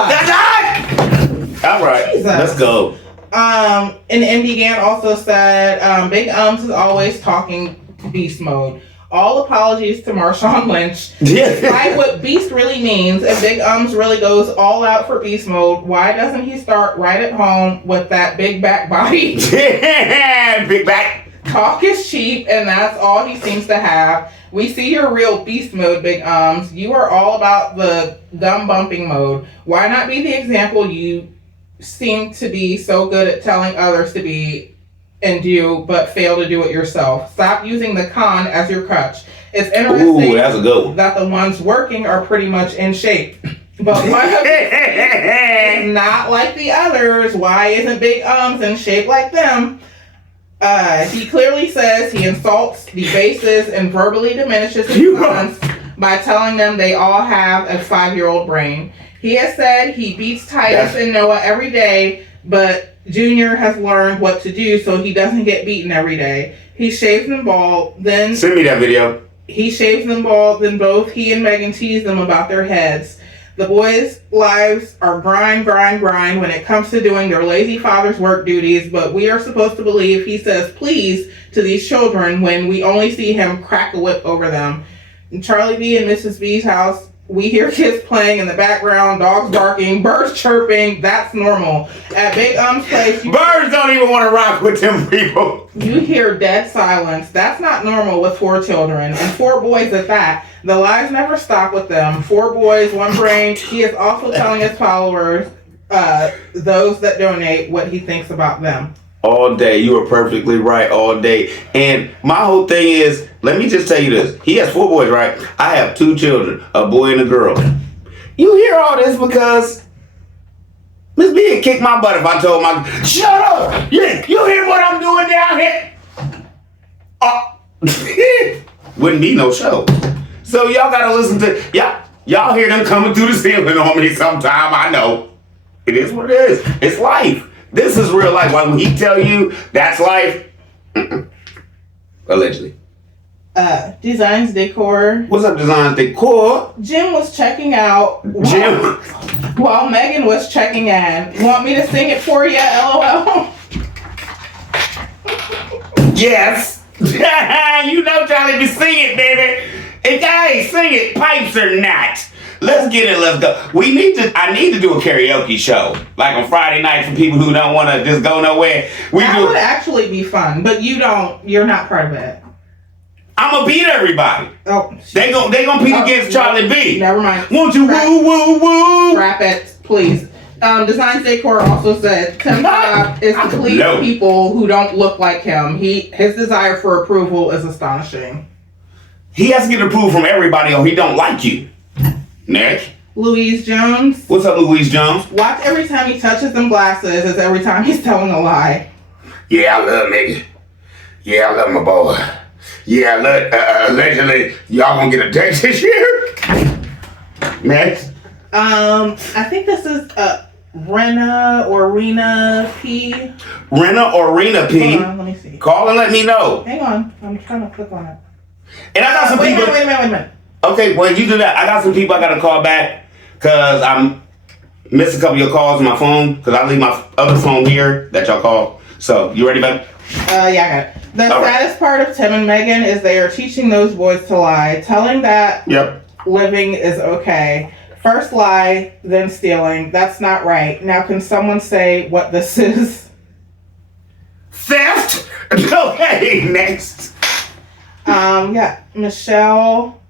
All right. Jesus. Let's go. And MD Gann also said, Big Ums is always talking beast mode. All apologies to Marshawn Lynch. Despite what beast really means, if Big Ums really goes all out for beast mode, why doesn't he start right at home with that big back body? Big back. Talk is cheap, and that's all he seems to have. We see your real beast mode, Big Ums. You are all about the gum bumping mode. Why not be the example you seem to be so good at telling others to be and do, but fail to do it yourself? Stop using the con as your crutch. It's interesting that's a good one. that the ones working are pretty much in shape. But one of is not like the others. Why isn't Big Ums in shape like them? He clearly says he insults, debases, and verbally diminishes his sons by telling them they all have a 5-year-old brain. He has said he beats Titus and Noah every day, but Junior has learned what to do so he doesn't get beaten every day. He shaves them bald, then... Send me that video. He shaves them bald, then both he and Megan tease them about their heads. The boys' lives are grind when it comes to doing their lazy father's work duties, but we are supposed to believe he says please to these children when we only see him crack a whip over them. In Charlie B and Mrs. B's house, we hear kids playing in the background, dogs barking, birds chirping. That's normal. At Big Um's place, birds don't even want to rock with them people. You hear dead silence. That's not normal with 4 children, and 4 boys at that. The lies never stop with them. 4 boys, 1 brain. He is also telling his followers, those that donate, what he thinks about them. All day. You are perfectly right. All day. And my whole thing is, let me just tell you this. He has 4 boys, right? I have 2 children, a boy and a girl. You hear all this because Miss B would kick my butt if I told my... Shut up! You hear what I'm doing down here? Wouldn't be no show. So y'all gotta listen to... Y'all hear them coming through the ceiling on me sometime. I know. It is what it is. It's life. This is real life. When he tell you that's life, allegedly. Designs Decor. What's up, Designs Decor? Jim was checking out. While Megan was checking in. Want me to sing it for you, LOL? Yes. You know Charlie be singing, baby. And guys, sing it, pipes or not. Let's get it, let's go. I need to do a karaoke show. Like on Friday night for people who don't want to just go nowhere. That would actually be fun, but you're not part of it. I'm going to beat everybody. Oh. They gonna beat against Charlie B. Never mind. Won't you woo? Wrap it, please. Designs Decor also said Tim's job is to please people who don't look like him. His desire for approval is astonishing. He has to get approval from everybody or he don't like you. Next. Louise Jones. What's up, Louise Jones? Watch every time he touches them glasses as every time he's telling a lie. Yeah, I love Megan. Yeah, I love my boy. Yeah, I love, allegedly, y'all gonna get a date this year? Next. I think this is Rena or Rena P. Rena or Rena P. Hold on, let me see. Call and let me know. Hang on, I'm trying to click on it. And I got some people. Wait a minute. Okay, well, you do that. I got some people I gotta call back because I'm missing a couple of your calls on my phone because I leave my other phone here that y'all call. So, you ready, man? Yeah, I got it. The saddest part of Tim and Megan is they are teaching those boys to lie, telling that living is okay. First lie, then stealing. That's not right. Now, can someone say what this is? Theft? Okay, next. Yeah, Michelle.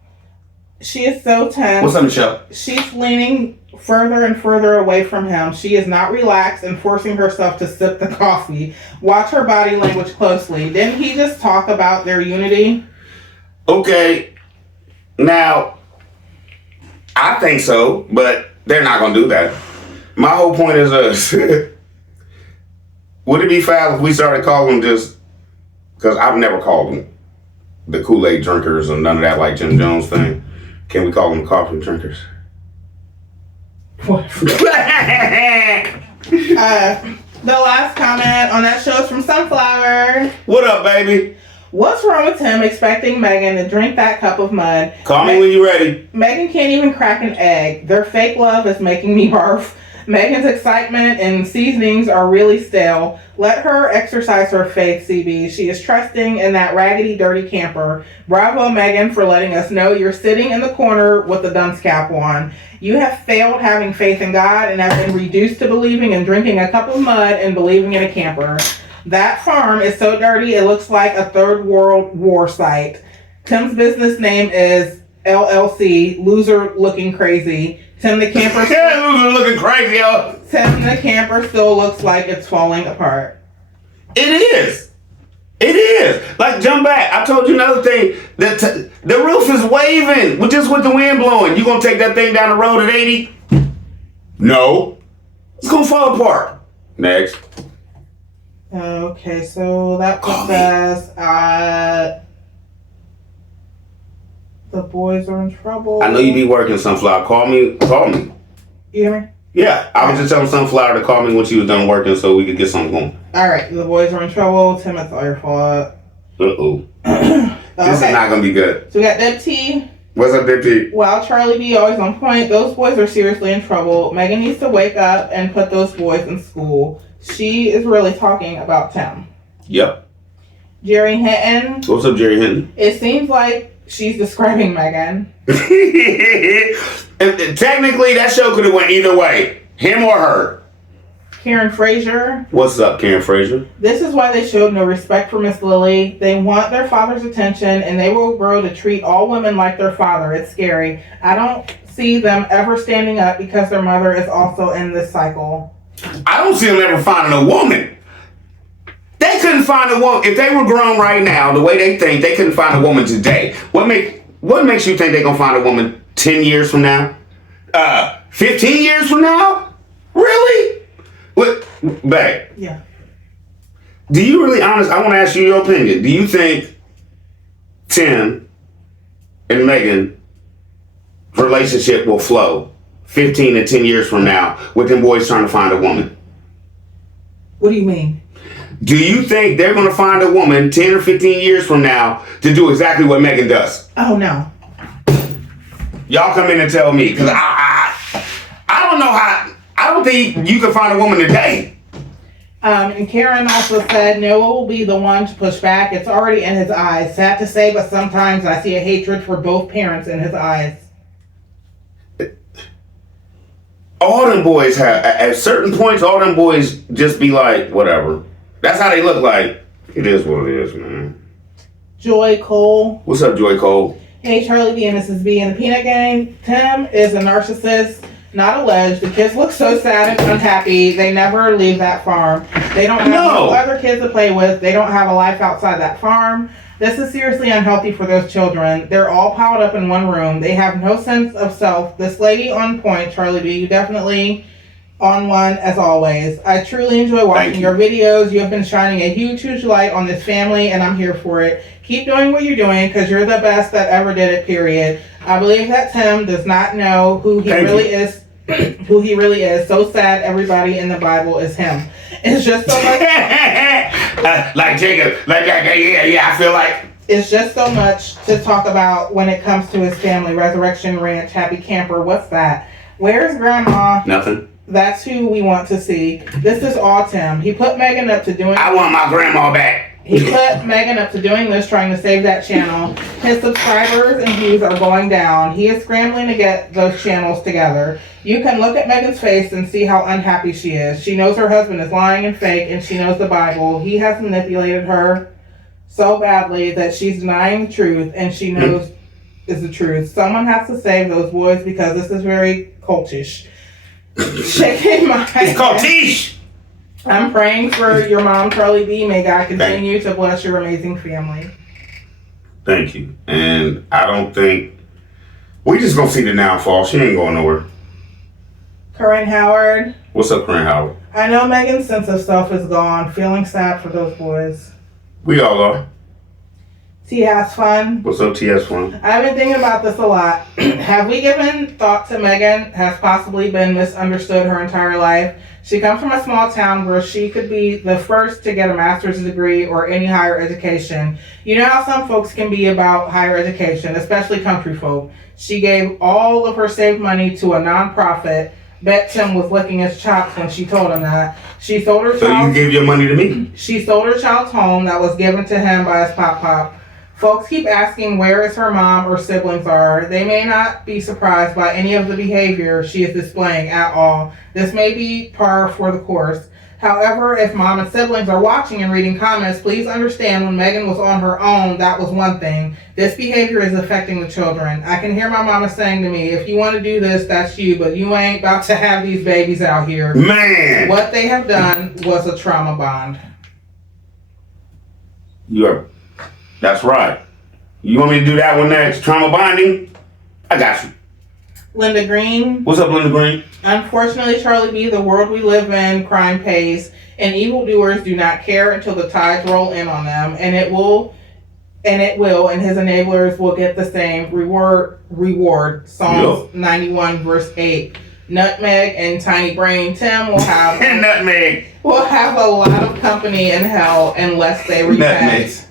She is so tense. What's up, Michelle? She's leaning further and further away from him. She is not relaxed and forcing herself to sip the coffee. Watch her body language closely. Didn't he just talk about their unity? Okay. Now, I think so, but they're not going to do that. My whole point is would it be foul if we started calling them just, because I've never called them the Kool-Aid drinkers or none of that like Jim Jones thing. Can we call them coffee drinkers? What? The last comment on that show is from Sunflower. What up, baby? What's wrong with Tim expecting Megan to drink that cup of mud? Call me when you're ready. Megan can't even crack an egg. Their fake love is making me barf. Megan's excitement and seasonings are really stale. Let her exercise her faith, CB. She is trusting in that raggedy, dirty camper. Bravo, Megan, for letting us know you're sitting in the corner with the dunce cap on. You have failed having faith in God and have been reduced to believing in drinking a cup of mud and believing in a camper. That farm is so dirty it looks like a third world war site. Tim's business name is LLC, Loser Looking Crazy. Tim the camper. Loser looking crazy, yo. Tim the camper still looks like it's falling apart. It is. It is. Like, jump back. I told you another thing. The roof is waving just with the wind blowing. You gonna take that thing down the road at 80? No. It's gonna fall apart. Next. Okay, so that puts us at the boys are in trouble. I know you be working, Sunflower. Call me. You hear me? Yeah, I was just telling Sunflower to call me when she was done working so we could get something going. Alright, the boys are in trouble. Tim, it's all your fault. Uh-oh. This is not going to be good. So we got Deb T. What's up, Deb T? While Charlie B always on point, those boys are seriously in trouble. Megan needs to wake up and put those boys in school. She is really talking about Tim. Yep. Jerry Hinton. What's up, Jerry Hinton? It seems like she's describing Megan. Technically, that show could have went either way. Him or her. Karen Frazier. What's up, Karen Frazier? This is why they showed no respect for Miss Lily. They want their father's attention, and they will grow to treat all women like their father. It's scary. I don't see them ever standing up because their mother is also in this cycle. I don't see them ever finding a woman. They couldn't find a woman. If they were grown right now, the way they think, they couldn't find a woman today. What makes you think they're going to find a woman 10 years from now? 15 years from now? Really? What, babe? Yeah. Do you really, honest, I want to ask you your opinion. Do you think Tim and Megan relationship will flow 15 to 10 years from now with them boys trying to find a woman? What do you mean? Do you think they're going to find a woman 10 or 15 years from now to do exactly what Megan does? Oh, no. Y'all come in and tell me, because I don't know how, I don't think you can find a woman today. And Karen also said Noah will be the one to push back. It's already in his eyes. Sad to say, but sometimes I see a hatred for both parents in his eyes. All them boys have, at certain points, all them boys just be like, whatever. That's how they look like. It is what it is, man. Joy Cole. What's up, Joy Cole? Hey, Charlie B and Mrs. B in the Peanut Gang. Tim is a narcissist, not alleged. The kids look so sad and unhappy. They never leave that farm. They don't have no other kids to play with. They don't have a life outside that farm. This is seriously unhealthy for those children. They're all piled up in one room. They have no sense of self. This lady on point, Charlie B, you definitely on one as always. I truly enjoy watching your videos. You have been shining a huge, huge light on this family, and I'm here for it. Keep doing what you're doing because you're the best that ever did it, period. I believe that Tim does not know who he really is. Who he really is. So sad everybody in the Bible is him. It's just so much. Like Jacob. Like, yeah, I feel like. It's just so much to talk about when it comes to his family. Resurrection Ranch, Happy Camper. What's that? Where's Grandma? Nothing. That's who we want to see. This is all Tim. He put Megan up to doing. I want my grandma back. He put Megan up to doing this, trying to save that channel. His subscribers and views are going down. He is scrambling to get those channels together. You can look at Megan's face and see how unhappy she is. She knows her husband is lying and fake, and she knows the Bible. He has manipulated her so badly that she's denying the truth, and she knows is the truth. Someone has to save those boys because this is very cultish. Shaking my head. It's called Tish. I'm praying for your mom, Charlie B. May God continue to bless your amazing family. Thank you. And I don't think we just gonna see the downfall. She ain't going nowhere. Corinne Howard. What's up, Corinne Howard? I know Megan's sense of self is gone. Feeling sad for those boys. We all are. T has fun. What's up, TS Fun? I've been thinking about this a lot. Have we given thought to Megan has possibly been misunderstood her entire life? She comes from a small town where she could be the first to get a master's degree or any higher education. You know how some folks can be about higher education, especially country folk. She gave all of her saved money to a nonprofit. Bet Tim was licking his chops when she told him that. She sold her So you gave your money to me? She sold her child's home that was given to him by his pop-pop. Folks keep asking where is her mom or siblings are. They may not be surprised by any of the behavior she is displaying at all. This may be par for the course. However, if mom and siblings are watching and reading comments, please understand when Megan was on her own, that was one thing. This behavior is affecting the children. I can hear my mama saying to me, if you want to do this, that's you, but you ain't about to have these babies out here. Man! What they have done was a trauma bond. That's right. You want me to do that one next? Trauma bonding? I got you. Linda Green. What's up, Linda Green? Unfortunately, Charlie B., the world we live in, crime pays, and evildoers do not care until the tides roll in on them, and it will, and his enablers will get the same reward. Psalms 91, verse 8. Nutmeg and Tiny Brain Tim will have Nutmeg. Will have a lot of company in hell unless they repent.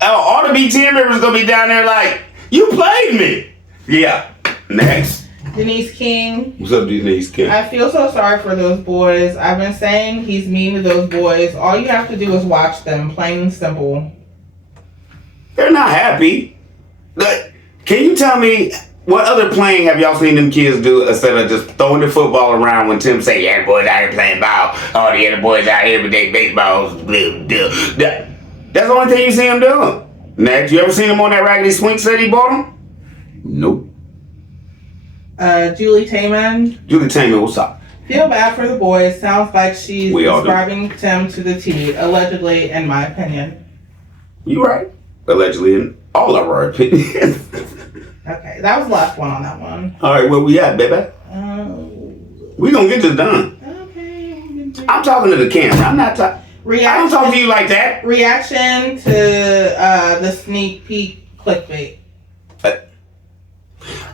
All the BTM members gonna be down there like, you played me. Yeah. Next. Denise King. What's up, Denise King? I feel so sorry for those boys. I've been saying he's mean to those boys. All you have to do is watch them, plain and simple. They're not happy. Like, can you tell me what other playing have y'all seen them kids do instead of just throwing the football around when Tim say, yeah, the boys out here playing ball. All the other boys out here with their baseballs. That's the only thing you see him doing. Next, you ever seen him on that raggedy swing set he bought him? Nope. Julie Taman. Julie Taman, what's up? Feel bad for the boys. Sounds like she's We all describing Tim to the T, allegedly, in my opinion. You right. Allegedly, in all of our opinions. Okay, that was the last one on that one. All right, where we at, baby? We gonna get this done. Okay. I'm talking to the camera. I'm not talking. I don't talk to you like that. Reaction to the sneak peek clickbait.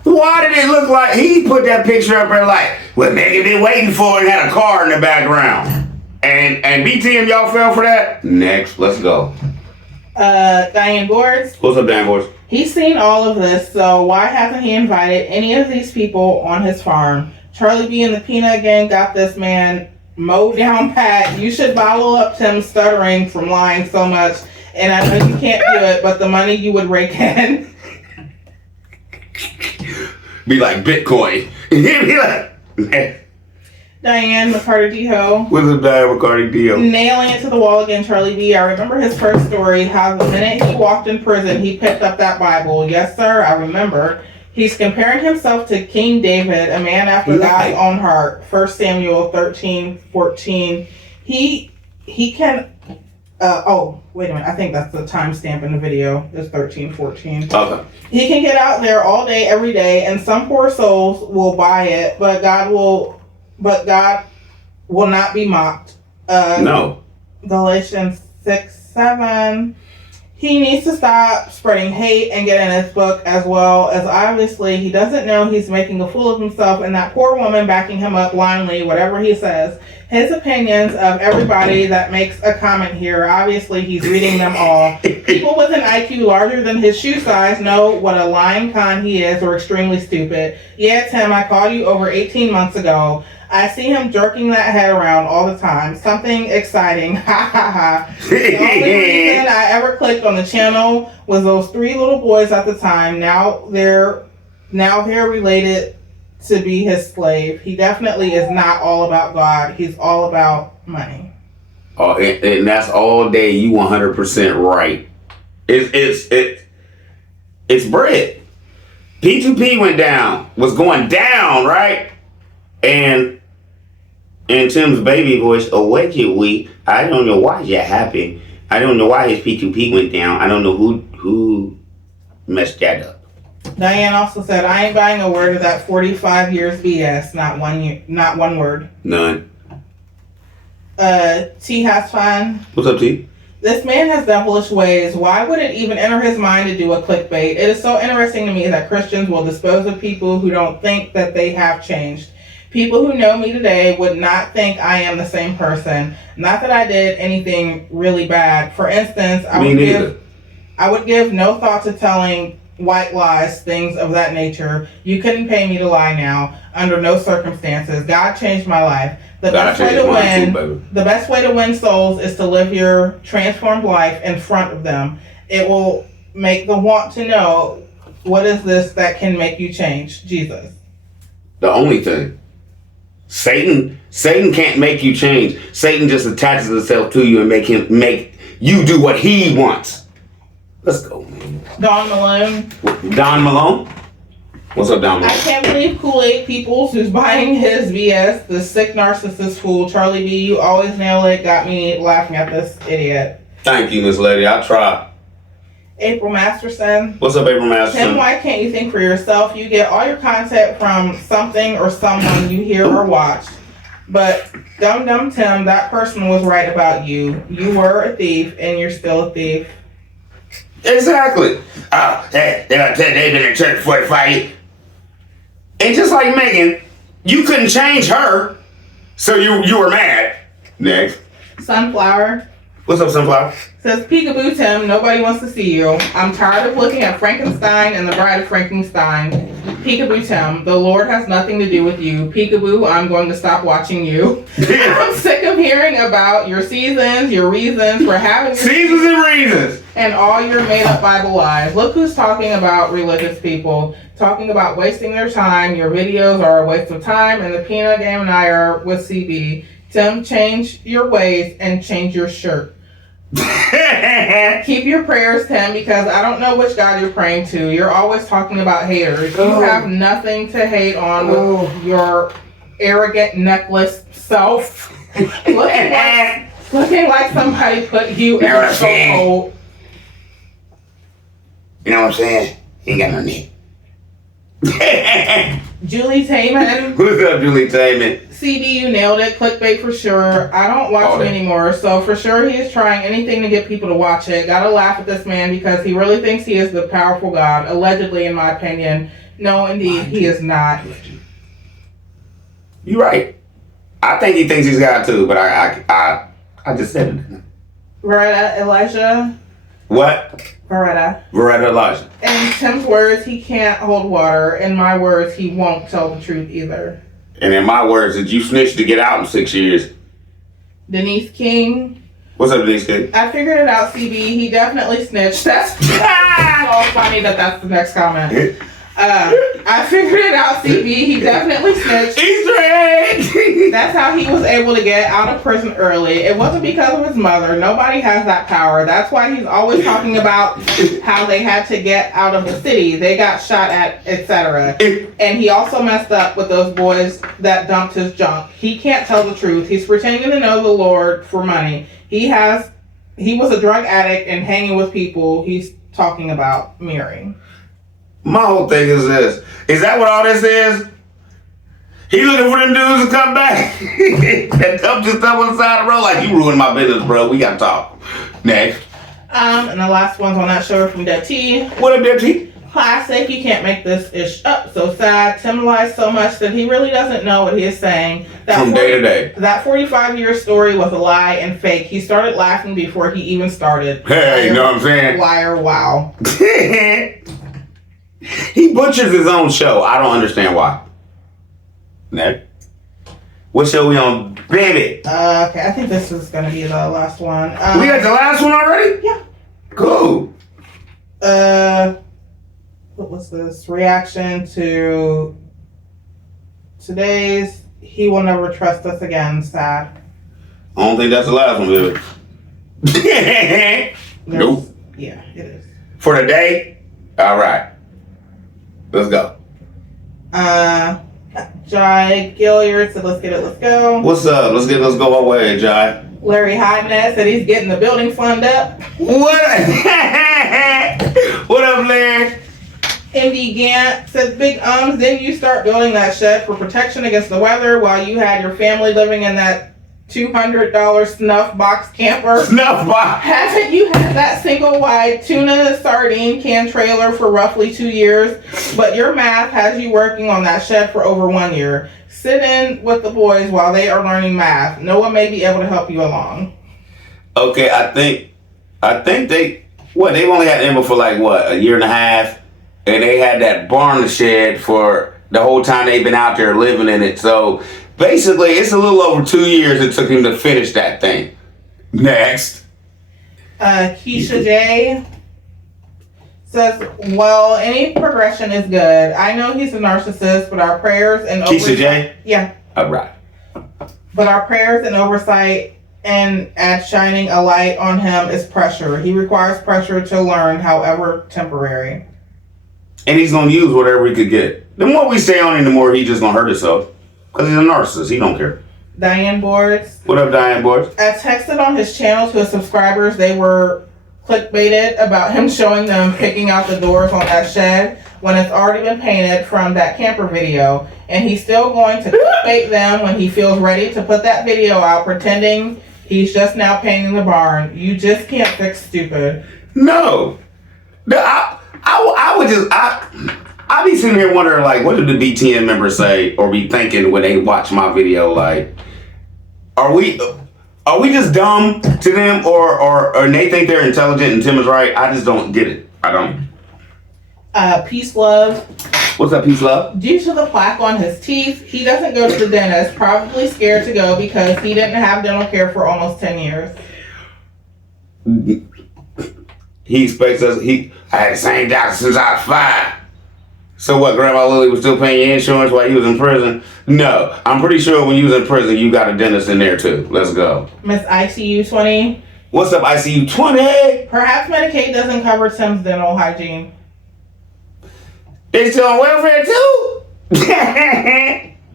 Why did it look like he put that picture up there like, well, Megan been waiting for it and had a car in the background? And BTM, y'all fell for that? Next, let's go. Diane Boards. What's up, Diane Boards? He's seen all of this, so why hasn't he invited any of these people on his farm? Charlie B and the Peanut Gang got this man mowed down pat. You should bottle up Tim stuttering from lying so much. And I know you can't do it, but the money you would rake in. Be like Bitcoin. Be like, Diane McCarty-Ho. what's up, Diane McCarty-Dio? Nailing it to the wall again, Charlie B. I remember his first story, how the minute he walked in prison, he picked up that Bible. Yes, sir, I remember. He's comparing himself to King David, a man after God's own heart. 1 Samuel 13:14. He can... oh, wait a minute. I think that's the timestamp in the video. It's 13:14. Okay. He can get out there all day, every day, and some poor souls will buy it, but God will not be mocked. No. Galatians 6:7. He needs to stop spreading hate and get in his book, as well as obviously he doesn't know he's making a fool of himself and that poor woman backing him up blindly, whatever he says. His opinions of everybody that makes a comment here, obviously he's reading them all. People with an IQ larger than his shoe size know what a lying con he is or extremely stupid. Yeah, Tim, I called you over 18 months ago. I see him jerking that head around all the time. Something exciting. Ha ha ha. The only reason I ever clicked on the channel was those 3 little boys at the time. Now they're related to be his slave. He definitely is not all about God. He's all about money. Oh, and that's all day. You 100% right. It's bread. P2P was going down, right? And Tim's baby voice, allegedly, I don't know why you're happy. I don't know why his P2P went down. I don't know who messed that up. Diane also said, I ain't buying a word of that 45 years BS. Not one word. None. T has fun. What's up, T? This man has devilish ways. Why would it even enter his mind to do a clickbait? It is so interesting to me that Christians will dispose of people who don't think that they have changed. People who know me today would not think I am the same person. Not that I did anything really bad. For instance, I would give no thought to telling white lies, things of that nature. You couldn't pay me to lie now, under no circumstances. God changed my life. The best way to win souls is to live your transformed life in front of them. It will make them want to know, what is this that can make you change? Jesus. The only thing. Satan can't make you change. Satan just attaches himself to you and make you do what he wants. Let's go, man. Don Malone. Don Malone? What's up, Don Malone? I can't believe Kool-Aid Peoples, who's buying his BS, the sick narcissist fool. Charlie B, you always nail it. Got me laughing at this idiot. Thank you, Miss Lady. I'll try. April Masterson. What's up, April Masterson? Tim, why can't you think for yourself? You get all your content from something or someone you hear or watch. But Dum Tim, that person was right about you. You were a thief, and you're still a thief. Exactly. They've been in church for 45 years. And just like Megan, you couldn't change her, so you were mad. Next. Sunflower. What's up, Sunflower? Says, peekaboo Tim, nobody wants to see you. I'm tired of looking at Frankenstein and the Bride of Frankenstein. Peekaboo Tim, the Lord has nothing to do with you. Peekaboo, I'm going to stop watching you. I'm sick of hearing about your seasons, your reasons for having seasons and reasons, and all your made-up Bible lies. Look who's talking about religious people, talking about wasting their time. Your videos are a waste of time, and the peanut game and I are with CB. Tim, change your ways and change your shirt. Keep your prayers, Tim, because I don't know which God you're praying to. You're always talking about haters. You have nothing to hate on with your arrogant necklace self. looking like somebody put you in a chokehold. You know what I'm saying? He ain't got no name. Julie Taman. What's up, Julie Taman? CD, you nailed it. Clickbait for sure. I don't watch him anymore, so for sure he is trying anything to get people to watch it. Gotta laugh at this man because he really thinks he is the powerful God. Allegedly, in my opinion. No, indeed, he is not. You're right. I think he thinks he's God too, but I just said it. Veretta Elijah. What? Veretta Elijah. In Tim's words, he can't hold water. In my words, he won't tell the truth either. And in my words, did you snitch to get out in 6 years? Denise King. What's up, Denise King? I figured it out, CB. He definitely snitched. That's so funny that's the next comment. I figured it out, CB. He definitely snitched. Easter egg! That's how he was able to get out of prison early. It wasn't because of his mother. Nobody has that power. That's why he's always talking about how they had to get out of the city. They got shot at, etc. And he also messed up with those boys that dumped his junk. He can't tell the truth. He's pretending to know the Lord for money. He was a drug addict and hanging with people he's talking about marrying. My whole thing is this. Is that what all this is? He looking for them dudes to come back. That dump just stuff on the side of the road like, you ruined my business, bro. We gotta talk. Next. And the last ones on that show are from Dev T. What up, Dev T? Classic, you can't make this ish up. So sad. Tim lies so much that he really doesn't know what he is saying. From day to day. That 45-year story was a lie and fake. He started laughing before he even started. Hey, you know what I'm saying? Liar, wow. He butchers his own show. I don't understand why. Next. What show we on, baby? Okay, I think this is gonna be the last one. We got the last one already? Yeah. Cool. What was this? Reaction to today's He Will Never Trust Us Again. Sad. I don't think that's the last one, baby. Nope. Yeah, it is. For the day? Alright. Let's go. Jai Gilliard said, let's get it, let's go. What's up? Let's go our way, Jai. Larry Hotness said he's getting the building fund up. What up, Larry? MD Gant says, big didn't you start building that shed for protection against the weather while you had your family living in that $200 snuff box camper? Snuff box? Haven't you had that single wide tuna sardine can trailer for roughly 2 years? But your math has you working on that shed for over 1 year. Sit in with the boys while they are learning math. No one may be able to help you along. Okay, I think they've only had Emma for like what, a year and a half, and they had that barn shed for the whole time they've been out there living in it. So basically, it's a little over 2 years it took him to finish that thing. Next. Keisha J says, well, any progression is good. I know he's a narcissist, but our prayers and Keisha J? Yeah. All right. But our prayers and oversight and at shining a light on him is pressure. He requires pressure to learn, however temporary. And he's going to use whatever he could get. The more we stay on him, the more he's just going to hurt himself. Because he's a narcissist. He don't care. Diane Boards. What up, Diane Boards? I texted on his channel to his subscribers. They were clickbaited about him showing them picking out the doors on that shed when it's already been painted from that camper video. And he's still going to clickbait them when he feels ready to put that video out, pretending he's just now painting the barn. You just can't fix stupid. No. I be sitting here wondering, like, what do the BTN members say or be thinking when they watch my video? Like, are we just dumb to them, or they think they're intelligent and Tim is right? I just don't get it. I don't. Peace Love. What's up, Peace Love? Due to the plaque on his teeth, he doesn't go to the dentist, probably scared to go because he didn't have dental care for almost 10 years. He expects us. I had the same doctor since I was 5. So what, Grandma Lily was still paying your insurance while you was in prison? No. I'm pretty sure when you was in prison, you got a dentist in there too. Let's go. Miss ICU 20. What's up, ICU 20? Perhaps Medicaid doesn't cover Tim's dental hygiene. They still on welfare too?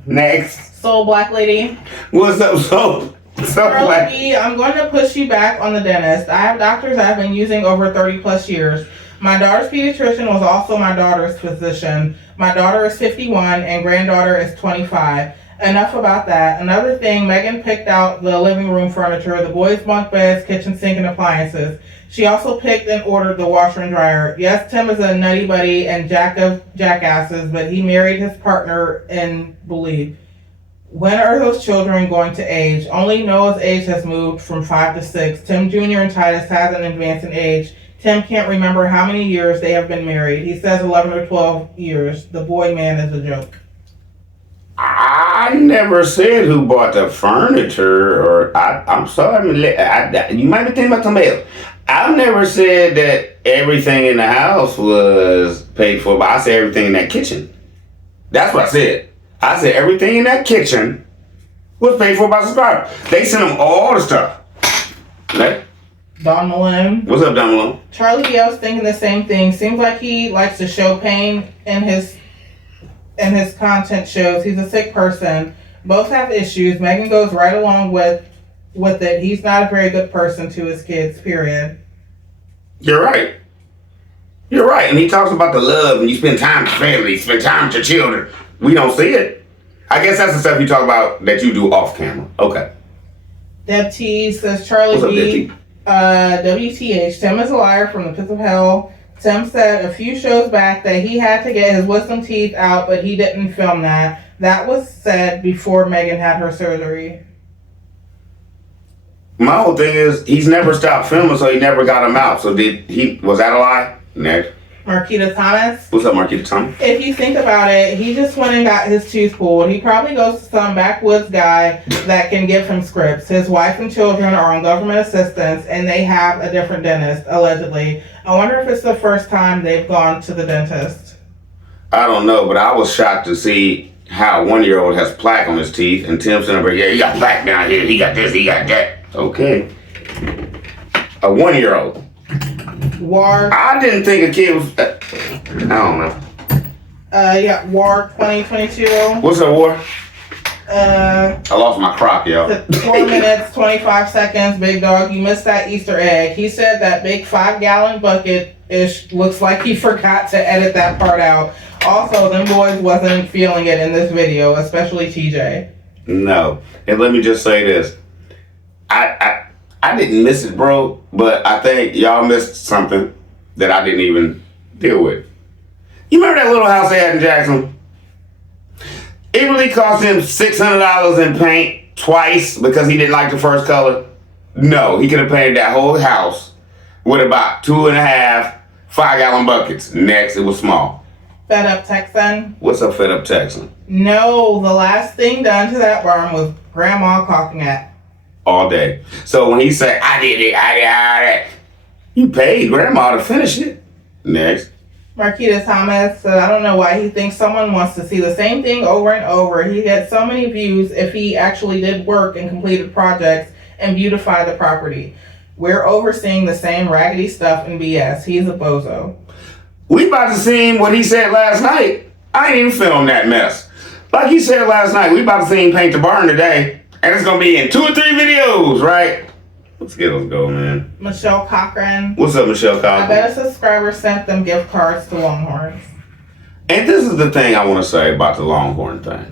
Next. Soul Black Lady. What's up, Soul? Black Lady, I'm going to push you back on the dentist. I have doctors I've been using over 30 plus years. My daughter's pediatrician was also my daughter's physician. My daughter is 51 and granddaughter is 25. Enough about that. Another thing, Megan picked out the living room furniture, the boys' bunk beds, kitchen sink, and appliances. She also picked and ordered the washer and dryer. Yes, Tim is a nutty buddy and jack of jackasses, but he married his partner and believed. When are those children going to age? Only Noah's age has moved from 5 to 6. Tim Jr. and Titus hasn't advanced in age. Tim can't remember how many years they have been married. He says 11 or 12 years. The boy man is a joke. I never said who bought the furniture, or I'm sorry, you might be thinking about somebody else. I've never said that everything in the house was paid for, but I said everything in that kitchen. That's what I said. I said everything in that kitchen was paid for by subscribers. They sent them all the stuff. Okay? Don Malone. What's up, Don Malone? Charlie Bell's thinking the same thing. Seems like he likes to show pain in his content shows. He's a sick person. Both have issues. Megan goes right along with it. He's not a very good person to his kids, period. You're right. You're right. And he talks about the love and you spend time with family, you spend time with your children. We don't see it. I guess that's the stuff you talk about that you do off camera. Okay. Deb T says Charlie What's up, B. Deb T? WTH, Tim is a liar from the pits of hell. Tim said a few shows back that he had to get his wisdom teeth out, but he didn't film that. That was said before Megan had her surgery. My whole thing is he's never stopped filming, so he never got them out. So was that a lie? Next. Marquita Thomas. What's up, Marquita Thomas? If you think about it, he just went and got his tooth pulled. He probably goes to some backwoods guy that can give him scripts. His wife and children are on government assistance, and they have a different dentist, allegedly. I wonder if it's the first time they've gone to the dentist. I don't know, but I was shocked to see how a 1-year-old has plaque on his teeth, and Tim said, yeah, he got plaque down here, he got this, he got that. Okay. A 1-year-old. War. I didn't think a kid was. I don't know. War 2022. What's up, War? I lost my crock, y'all. 4 minutes, 25 seconds, big dog. You missed that Easter egg. He said that big 5-gallon bucket-ish looks like he forgot to edit that part out. Also, them boys wasn't feeling it in this video, especially TJ. No. And let me just say this. I didn't miss it, bro, but I think y'all missed something that I didn't even deal with. You remember that little house they had in Jackson? It really cost him $600 in paint twice because he didn't like the first color. No, he could have painted that whole house with about 2.5 5-gallon buckets. Next, it was small. Fed Up Texan. What's up, Fed Up Texan? No, the last thing done to that barn was Grandma caulking it. All day. So when he said, I did it, you paid Grandma to finish it. Next. Marquita Thomas said, I don't know why he thinks someone wants to see the same thing over and over. He gets so many views if he actually did work and completed projects and beautified the property. We're overseeing the same raggedy stuff and BS. He's a bozo. We about to see what he said last night. I ain't even filmed that mess. Like he said last night, we about to see him paint the barn today. And it's going to be in 2 or 3 videos, right? Let's get those go, man. Michelle Cochran. What's up, Michelle Cochran? I bet a subscriber sent them gift cards to Longhorns. And this is the thing I want to say about the Longhorn thing.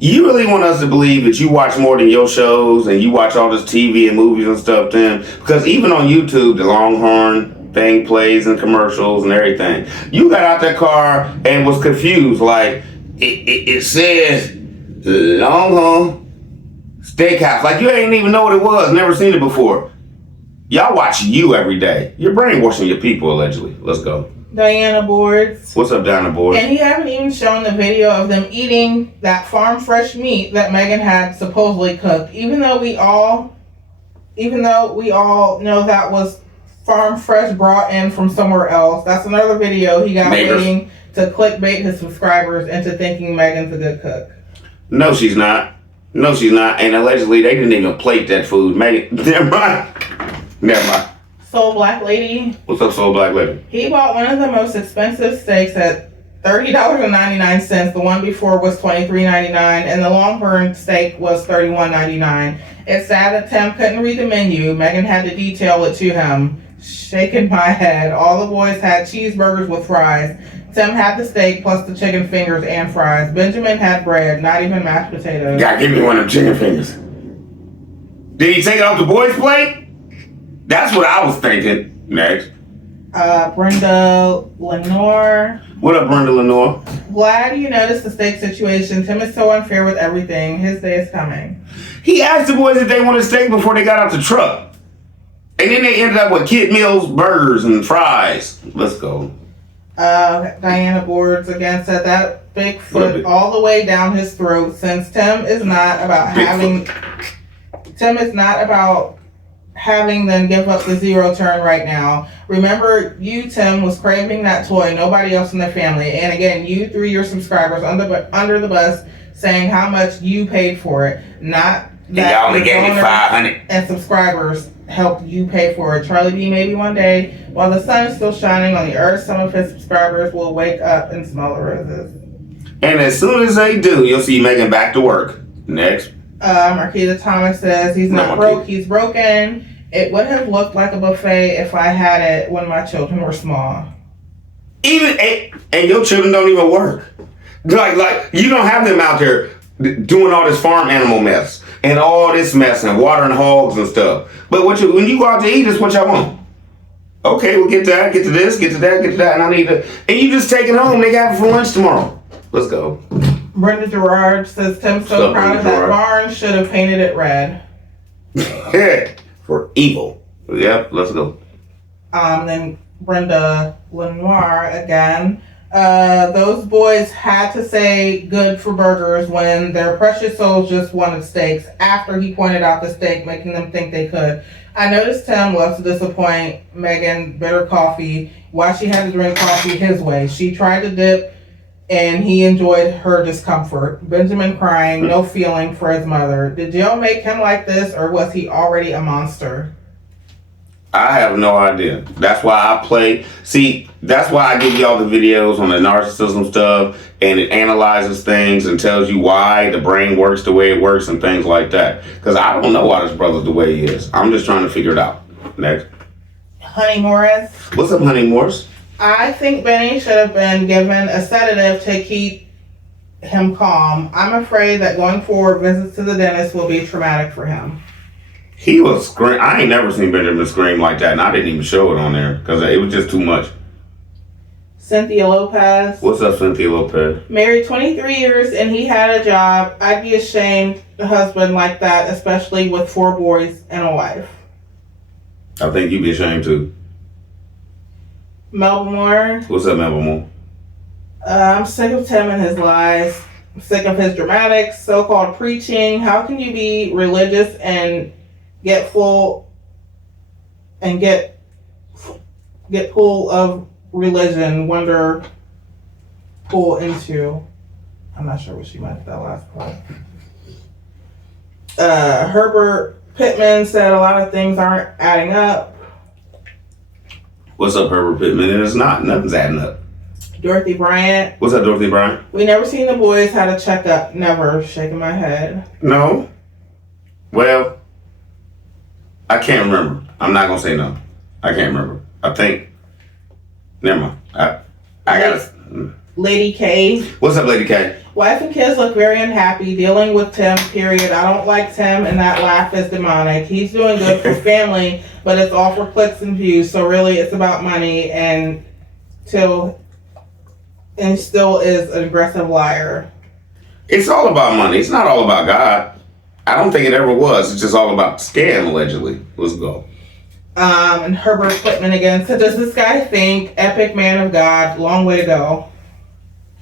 You really want us to believe that you watch more than your shows and you watch all this TV and movies and stuff, Tim? Because even on YouTube, the Longhorn thing plays and commercials and everything. You got out that car and was confused. Like, it says Longhorn Steakhouse. Like, you ain't even know what it was. Never seen it before. Y'all watch you every day. You're brainwashing your people, allegedly. Let's go. Diana Boards. What's up, Diana Boards? And he haven't even shown the video of them eating that farm fresh meat that Megan had supposedly cooked. Even though we all know that was farm fresh brought in from somewhere else. That's another video he got waiting to clickbait his subscribers into thinking Megan's a good cook. No, she's not. No, she's not. And allegedly, they didn't even plate that food. Megan, never mind. Soul Black Lady. What's up, Soul Black Lady? He bought one of the most expensive steaks at $30.99. The one before was $23.99, and the Longhorn steak was $31.99. It's sad that Tim couldn't read the menu. Megan had to detail it to him. Shaking my head. All the boys had cheeseburgers with fries. Tim had the steak plus the chicken fingers and fries. Benjamin had bread, not even mashed potatoes. You gotta give me one of them chicken fingers. Did he take it off the boys' plate? That's what I was thinking. Next. Brenda Lenore. What up, Brenda Lenore? Glad you noticed the steak situation. Tim is so unfair with everything. His day is coming. He asked the boys if they wanted steak before they got out the truck. And then they ended up with Kid Mills burgers and fries. Let's go. Diana Boards again said that Bigfoot all the way down his throat, since Tim is not about having them give up the zero turn right now. Remember, you, Tim, was craving that toy, nobody else in the family. And again, you threw your subscribers under the bus saying how much you paid for it. Not that y'all only gave me $500. And subscribers helped you pay for it. Charlie B, maybe one day, while the sun is still shining on the earth, some of his subscribers will wake up and smell the roses. And as soon as they do, you'll see Megan back to work. Next. Marquita Thomas says he's not broke, he's broken. It would have looked like a buffet if I had it when my children were small. And your children don't even work. Like you don't have them out there doing all this farm animal mess. and all this mess and watering hogs and stuff. But when you go out to eat, it's what y'all want. Okay, we'll get to that, get to this, get to that, get to that, and I need to. And you just take it home. They got it for lunch tomorrow. Let's go. Brenda Gerard says Tim's so proud of that barn, should have painted it red. For evil. Yep, let's go. Then Brenda Lenoir again. Those boys had to say good for burgers when their precious souls just wanted steaks after he pointed out the steak, making them think they could. I noticed Tim loves to disappoint Megan bitter coffee. Why she had to drink coffee his way. She tried to dip and he enjoyed her discomfort. Benjamin crying, no feeling for his mother. Did Jill make him like this, or was he already a monster? I have no idea. That's why I play. See, that's why I give y'all the videos on the narcissism stuff, and it analyzes things and tells you why the brain works the way it works and things like that. Because I don't know why this brother's the way he is. I'm just trying to figure it out. Next. Honey Morris. What's up, Honey Morris? I think Benny should have been given a sedative to keep him calm. I'm afraid that going forward, visits to the dentist will be traumatic for him. He was scream. I ain't never seen Benjamin scream like that, and I didn't even show it on there because it was just too much. Cynthia Lopez. What's up, Cynthia Lopez? Married 23 years and he had a job. I'd be ashamed a husband like that, especially with 4 boys and a wife. I think you'd be ashamed too. Melba Moore. What's up, Melba Moore? I'm sick of Tim and his lies. I'm sick of his dramatics, so-called preaching. How can you be religious and get full and get full of religion, wonder pull into? I'm not sure what she meant that last part. Herbert Pittman said a lot of things aren't adding up. What's up, Herbert Pittman? It's not. Nothing's adding up. Dorothy Bryant. What's up, Dorothy Bryant? We never seen the boys had a checkup. Never. Shaking my head. No. Well, I can't remember. I'm not gonna say no. I can't remember. I think. Never mind. I gotta. Lady K. What's up, Lady K? Wife and kids look very unhappy dealing with Tim, period. I don't like Tim, and that laugh is demonic. He's doing good for family, but it's all for clicks and views. So really, it's about money, and still is an aggressive liar. It's all about money. It's not all about God. I don't think it ever was. It's just all about scam, allegedly. Let's go. And Herbert Pittman again. So does this guy think epic man of God? Long way to go.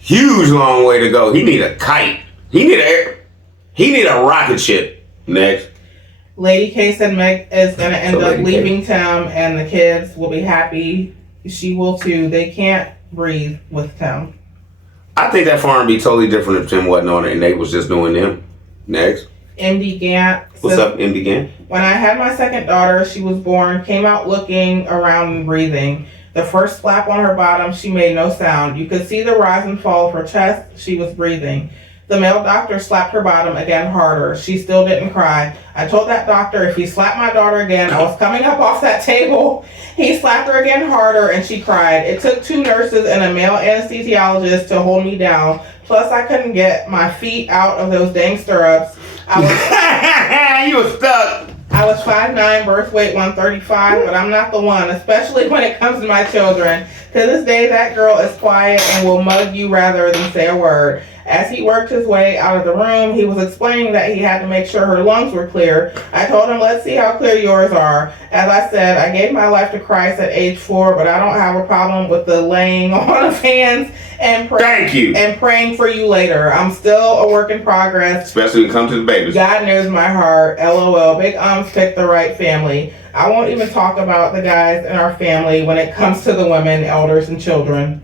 Huge long way to go. He need a kite. He need a rocket ship. Next. Lady K said Meg is going to end up Lady leaving Tim and the kids will be happy. She will too. They can't breathe with Tim. I think that farm would be totally different if Tim wasn't on it and Nate was just doing them. Next. MD Gant. What's up, MD Gant? When I had my second daughter, she was born, came out looking around and breathing. The first slap on her bottom, she made no sound. You could see the rise and fall of her chest. She was breathing. The male doctor slapped her bottom again harder. She still didn't cry. I told that doctor if he slapped my daughter again, I was coming up off that table. He slapped her again harder and she cried. It took 2 nurses and a male anesthesiologist to hold me down. Plus, I couldn't get my feet out of those dang stirrups. You were stuck. I was 5'9", birth weight 135, but I'm not the one, especially when it comes to my children. To this day, that girl is quiet and will mug you rather than say a word. As he worked his way out of the room, he was explaining that he had to make sure her lungs were clear. I told him, let's see how clear yours are. As I said, I gave my life to Christ at age 4, but I don't have a problem with the laying on of hands and praying for you later. I'm still a work in progress. Especially when it comes to the babies. God knows my heart. LOL. Big Ums picked the right family. I won't even talk about the guys in our family when it comes to the women, elders, and children.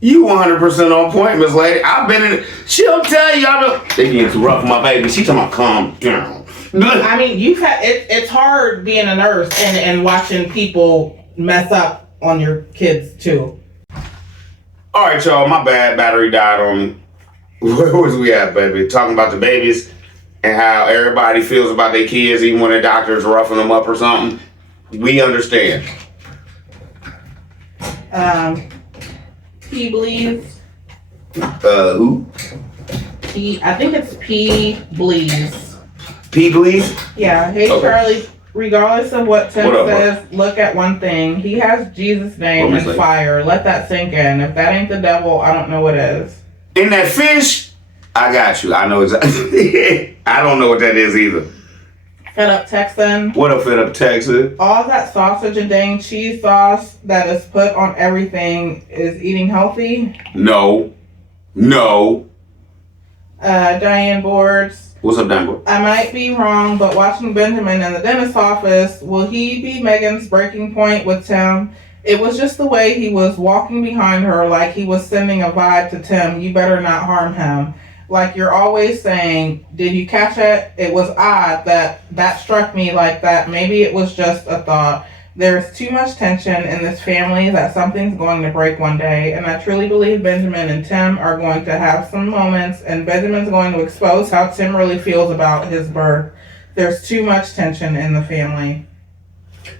You 100% on point, Miss Lady. I've been in it. She'll tell you, they getting too rough for my baby. She talking about calm down. I mean, it's hard being a nurse and watching people mess up on your kids too. All right, y'all. My bad. Battery died on me. Where was we at, baby? Talking about the babies and how everybody feels about their kids, even when their doctor's roughing them up or something. We understand. P Bleeds. Who? I think it's P Bleeds. P, please. Yeah. Hey, Okay. Charlie. Regardless of what Tim What up, says, look at one thing. He has Jesus' name What, and Miss Lady? fire. Let that sink in. If that ain't the devil, I don't know what is. In that fish, I got you. I know exactly. I don't know what that is either. Fed up Texan. What up, Fed Up Texas? All that sausage and dang cheese sauce that is put on everything is eating healthy. No. Diane Boards. What's up, Danbo? I might be wrong, but watching Benjamin in the dentist's office, will he be Megan's breaking point with Tim? It was just the way he was walking behind her, like he was sending a vibe to Tim, you better not harm him. Like you're always saying, did you catch it? It was odd that struck me like that. Maybe it was just a thought. There's too much tension in this family that something's going to break one day, and I truly believe Benjamin and Tim are going to have some moments, and Benjamin's going to expose how Tim really feels about his birth. There's too much tension in the family.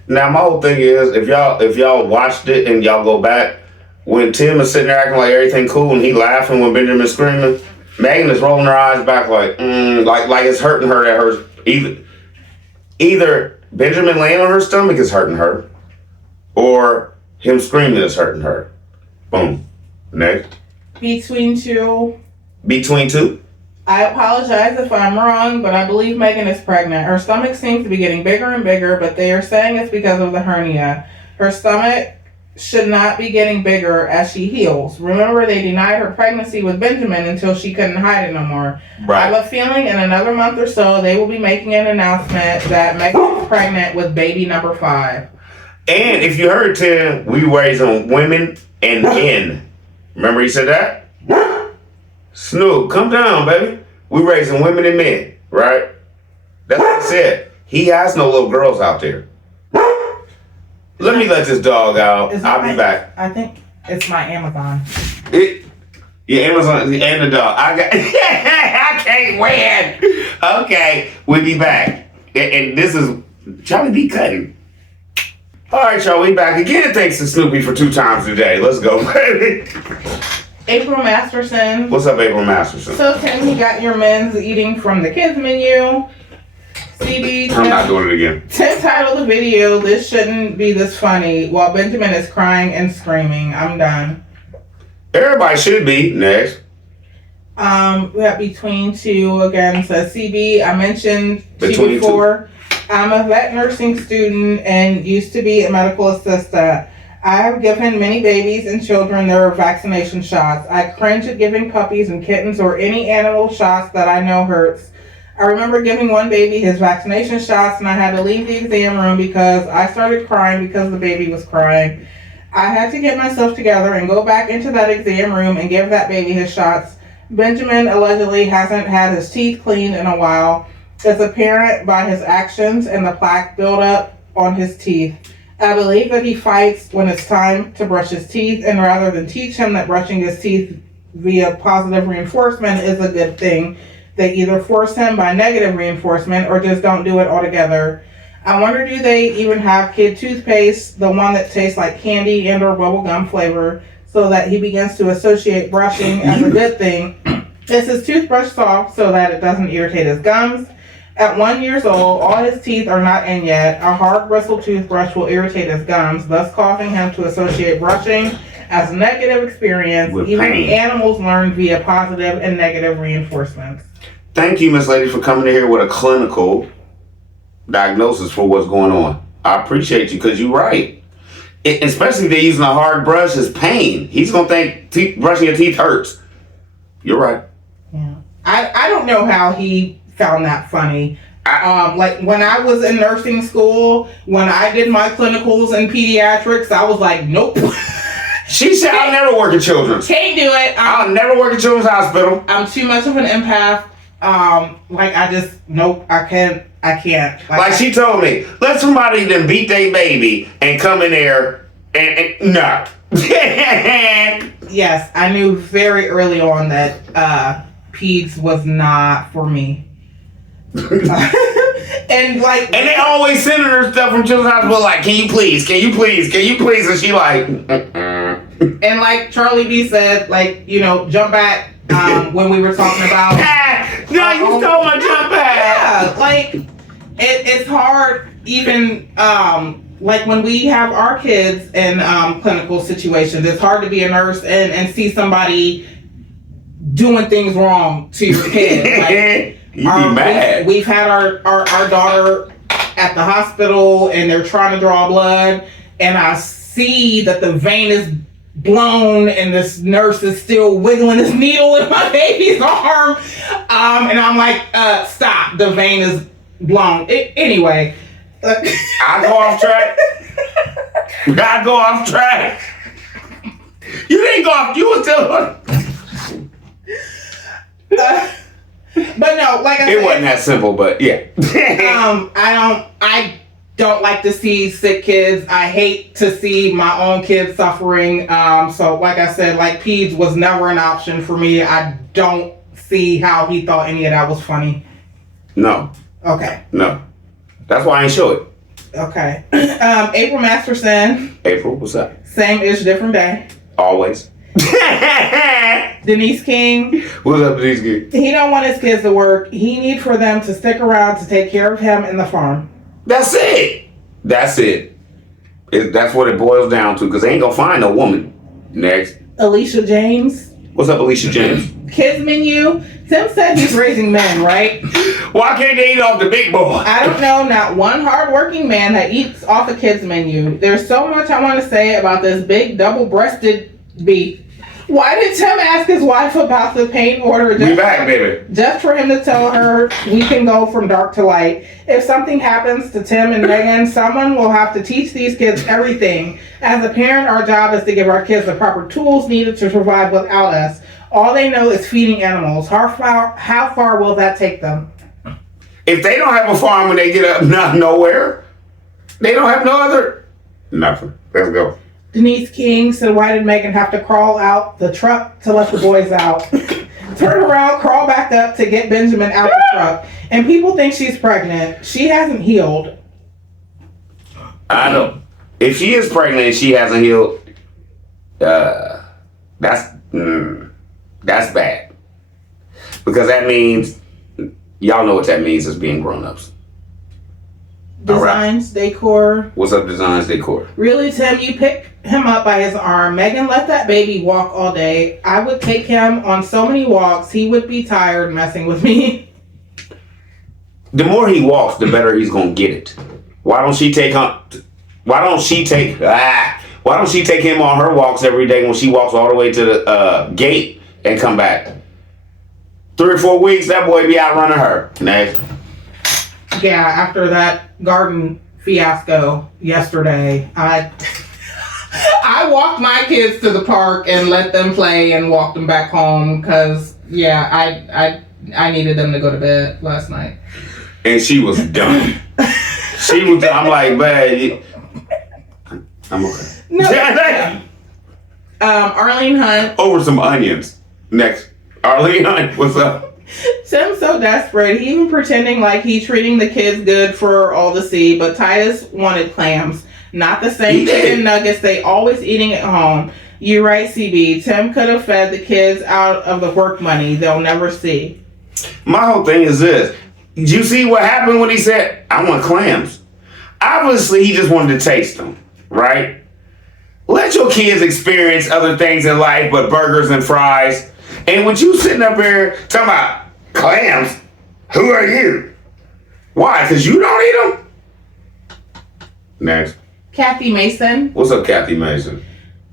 Now, my whole thing is, if y'all watched it and y'all go back, when Tim is sitting there acting like everything cool and he laughing when Benjamin's screaming, Megan is rolling her eyes back like it's hurting her. That hurts. Either Benjamin laying on her stomach is hurting her, or him screaming is hurting her. Boom. Next. Between two. I apologize if I'm wrong, but I believe Megan is pregnant. Her stomach seems to be getting bigger and bigger, but they are saying it's because of the hernia. Her stomach should not be getting bigger as she heals. Remember, they denied her pregnancy with Benjamin until she couldn't hide it no more. Right. I have a feeling in another month or so, they will be making an announcement that Megan is pregnant with baby number 5. And if you heard Tim, we raise on women and men. Remember he said that? Snoop, come down, baby. We raising women and men, right? That's what he said. He has no little girls out there. Let me let this dog out. I'll be back. I think it's my Amazon. Yeah, Amazon and the dog. I can't win. Okay, we'll be back. And this is Charlie B. Cutting. All right, y'all, we back again. Thanks to Snoopy for 2 times today. Let's go, baby. April Masterson. What's up, April Masterson? So, Tim, you got your men's eating from the kids menu. CB, I'm not doing it again. Tim titled the video, "This Shouldn't Be This Funny," while Benjamin is crying and screaming. I'm done. Everybody should be. Next. We have Between Two again, says CB. I mentioned to you Between before, I'm a vet nursing student and used to be a medical assistant. I have given many babies and children their vaccination shots. I cringe at giving puppies and kittens or any animal shots that I know hurts. I remember giving one baby his vaccination shots and I had to leave the exam room because I started crying because the baby was crying. I had to get myself together and go back into that exam room and give that baby his shots. Benjamin allegedly hasn't had his teeth cleaned in a while. It's apparent by his actions and the plaque buildup on his teeth. I believe that he fights when it's time to brush his teeth, and rather than teach him that brushing his teeth via positive reinforcement is a good thing, they either force him by negative reinforcement or just don't do it altogether. I wonder, do they even have kid toothpaste, the one that tastes like candy and or bubblegum flavor, so that he begins to associate brushing as a good thing? Is his toothbrush soft so that it doesn't irritate his gums? At 1 year old, all his teeth are not in yet. A hard bristle toothbrush will irritate his gums, thus causing him to associate brushing as a negative experience. With even pain. Animals learn via positive and negative reinforcements. Thank you, Miss Lady, for coming in here with a clinical diagnosis for what's going on. I appreciate you because you're right. Especially if they're using a hard brush, it's pain. He's going to think brushing your teeth hurts. You're right. Yeah. I don't know how he found that funny. Like when I was in nursing school, when I did my clinicals in pediatrics, I was like, nope. She said, I'll never work in children's. Can't do it. I'll never work in children's hospital. I'm too much of an empath. Nope, I can't. Like she told me, let somebody then beat their baby and come in there and no. Yes, I knew very early on that peds was not for me. And they always sending her stuff from children's hospital like, can you please? And she like, and like Charlie B said, jump back when we were talking about No, you stole my jump pad. Yeah, like it's hard even like when we have our kids in clinical situations. It's hard to be a nurse and see somebody doing things wrong to your kid. Like, you be mad. We've had our daughter at the hospital and they're trying to draw blood, and I see that the vein is blown and this nurse is still wiggling this needle in my baby's arm, and I'm like, stop, the vein is blown. Anyway, I go off track. I go off track. You didn't go off. You were still. But no, like I said, it wasn't that simple. But yeah. I don't like to see sick kids. I hate to see my own kids suffering. So like I said, like peds was never an option for me. I don't see how he thought any of that was funny. No. Okay. No. That's why I ain't show it. Okay. April Masterson. April, what's up? Same ish, different day. Always. Denise King. What's up, Denise King? He don't want his kids to work. He need for them to stick around to take care of him and the farm. That's it. That's it. That's what it boils down to, because they ain't gonna find no woman. Next. Alicia James. What's up, Alicia James? Kids menu. Tim said he's raising men, right? Why can't they eat off the big boy? I don't know, not one hardworking man that eats off the kids menu. There's so much I want to say about this big double-breasted beef. Why did Tim ask his wife about the paint order? We back, baby. Just for him to tell her we can go from dark to light. If something happens to Tim and Megan, someone will have to teach these kids everything. As a parent, our job is to give our kids the proper tools needed to survive without us. All they know is feeding animals. How far will that take them? If they don't have a farm when they get up nowhere, they don't have no other... Nothing. Let's go. Denise King said, why did Megan have to crawl out the truck to let the boys out? Turn around, crawl back up to get Benjamin out the truck. And people think she's pregnant. She hasn't healed. I know. If she is pregnant and she hasn't healed, that's bad. Because that means, y'all know what that means as being grown-ups. Designs, Decor. What's up, Designs, Decor? Really, Tim, you pick him up by his arm. Megan let that baby walk all day. I would take him on so many walks. He would be tired messing with me. The more he walks, the better he's gonna get it. Why don't she take him on her walks every day when she walks all the way to the gate and come back? 3 or 4 weeks, that boy be out running her. Next. Yeah, after that garden fiasco yesterday, I walked my kids to the park and let them play and walked them back home because, yeah, I needed them to go to bed last night. And she was done. I'm like, man, I'm okay. No. Arlene Hunt. Over some onions. Next. Arlene Hunt, what's up? Tim's so desperate. He even pretending like he's treating the kids good for all to see, but Titus wanted clams. Not the same chicken nuggets they always eating at home. You're right, CB. Tim could have fed the kids out of the work money they'll never see. My whole thing is this. Did you see what happened when he said, I want clams? Obviously, he just wanted to taste them, right? Let your kids experience other things in life but burgers and fries. And when you sitting up here talking about clams, who are you? Why? Because you don't eat them? Next. Kathy Mason. What's up, Kathy Mason?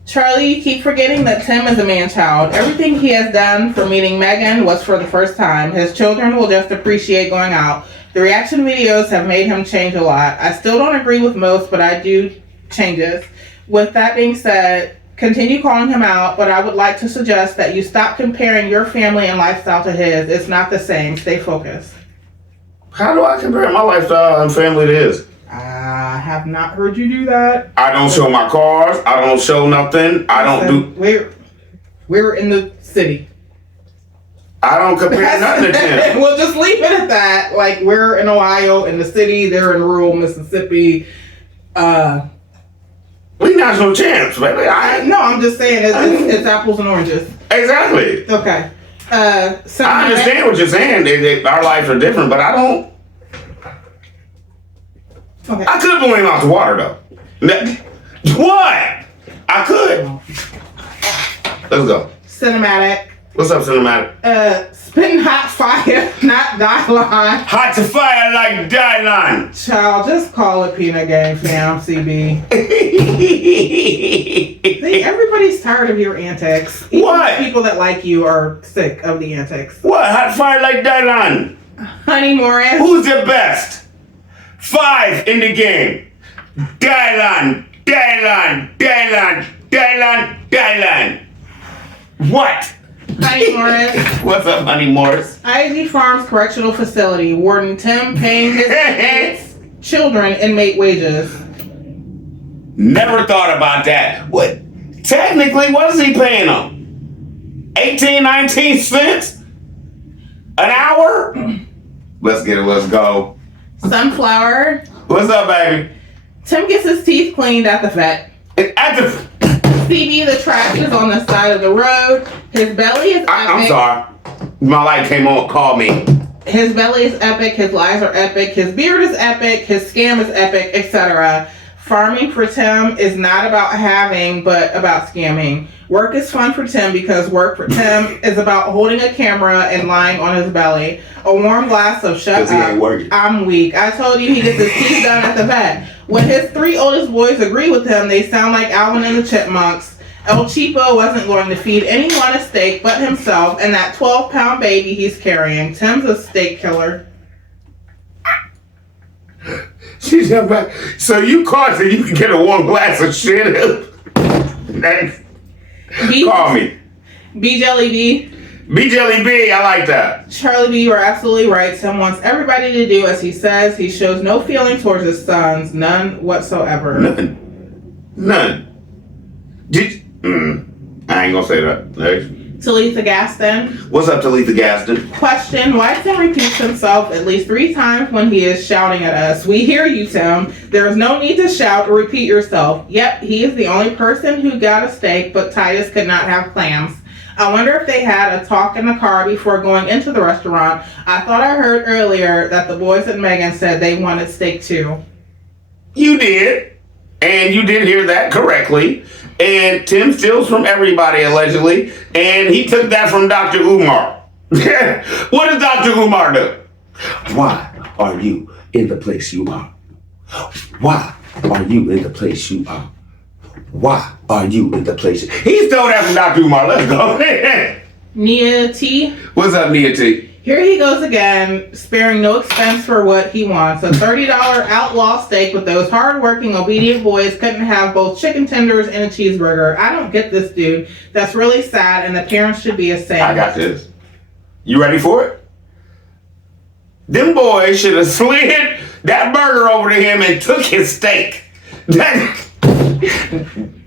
Charlie, you keep forgetting that Tim is a man-child. Everything he has done for meeting Megan was for the first time. His children will just appreciate going out. The reaction videos have made him change a lot. I still don't agree with most, but I do changes. With that being said, continue calling him out, but I would like to suggest that you stop comparing your family and lifestyle to his. It's not the same. Stay focused. How do I compare my lifestyle and family to his? I have not heard you do that. I don't show my cars. I don't show nothing. I don't do... We're in the city. I don't compare nothing to him. We'll just leave it at that. Like, we're in Ohio, in the city. They're in rural Mississippi. We national champs, baby. No, I'm just saying it's apples and oranges. Exactly. Okay. I understand what you're saying. Our lives are different, but I don't. Okay. I could blow him out the water though. What? I could. Let's go. Cinematic. What's up, Cinematic? Spitting hot fire, not Dylan. Hot to fire like Dylan. Child, just call it Peanut Gang fam, CB. See, everybody's tired of your antics. Even What? the people that like you are sick of the antics. What? Hot fire like Dylan. Honey Morris. Who's the best? 5 in the game. Dylan. What? Honey Morris. What's up, Honey Morris? IG Farms Correctional Facility. Warden Tim paying his inmates' children inmate wages. Never thought about that. What? Technically, what is he paying them? 18, 19 cents? An hour? Let's get it. Let's go. Sunflower. What's up, baby? Tim gets his teeth cleaned at the vet. At the... CB, the trash is on the side of the road. His belly is epic. I'm sorry. My light came on. Call me. His belly is epic. His lies are epic. His beard is epic. His scam is epic, etc. Farming for Tim is not about having, but about scamming. Work is fun for Tim because work for Tim is about holding a camera and lying on his belly. A warm glass of shut up. I'm weak. I told you he gets his teeth done at the vet. When his 3 oldest boys agree with him, they sound like Alvin and the Chipmunks. El Cheapo wasn't going to feed anyone a steak but himself and that 12-pound baby he's carrying. Tim's a steak killer. She's back. So you caught so you can get a warm glass of shit. Next. Call me. B Jelly B. B Jelly B, I like that. Charlie B, you are absolutely right. Tim wants everybody to do as he says. He shows no feeling towards his sons. None whatsoever. None. I ain't gonna say that. Next. Talitha Gaston. What's up, Talitha Gaston? Question, why Tim repeats himself at least 3 times when he is shouting at us? We hear you, Tim. There is no need to shout or repeat yourself. Yep, he is the only person who got a steak, but Titus could not have clams. I wonder if they had a talk in the car before going into the restaurant. I thought I heard earlier that the boys and Megan said they wanted steak too. You did. And you did hear that correctly. And Tim steals from everybody, allegedly. And he took that from Dr. Umar. What does Dr. Umar do? Why are you in the place you are? Why are you in the place you are? Why are you in the place? He stole that from Dr. Umar. Let's go. Nia T. What's up, Nia T? Here he goes again, sparing no expense for what he wants. A $30 outlaw steak with those hard-working, obedient boys couldn't have both chicken tenders and a cheeseburger. I don't get this, dude. That's really sad, and the parents should be ashamed. I got this. You ready for it? Them boys should have slid that burger over to him and took his steak.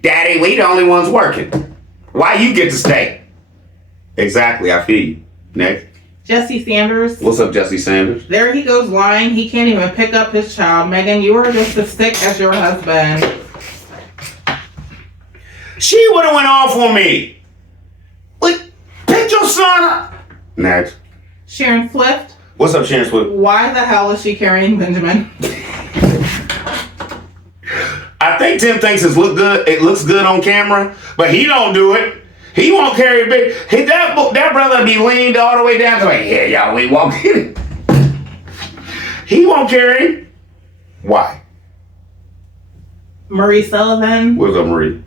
Daddy, we the only ones working. Why you get the steak? Exactly, I feel you. Next. Jesse Sanders. What's up, Jesse Sanders? There he goes lying. He can't even pick up his child. Megan, you are just as sick as your husband. She would have went off on me. Like, pick your son up. Next. Sharon Swift. What's up, Sharon Swift? Why the hell is she carrying Benjamin? I think Tim thinks it looks good on camera, but he don't do it. He won't carry a big. That brother be leaned all the way down to like, yeah, y'all, we won't get it. He won't carry him. Why? Marie Sullivan. What's up, Marie?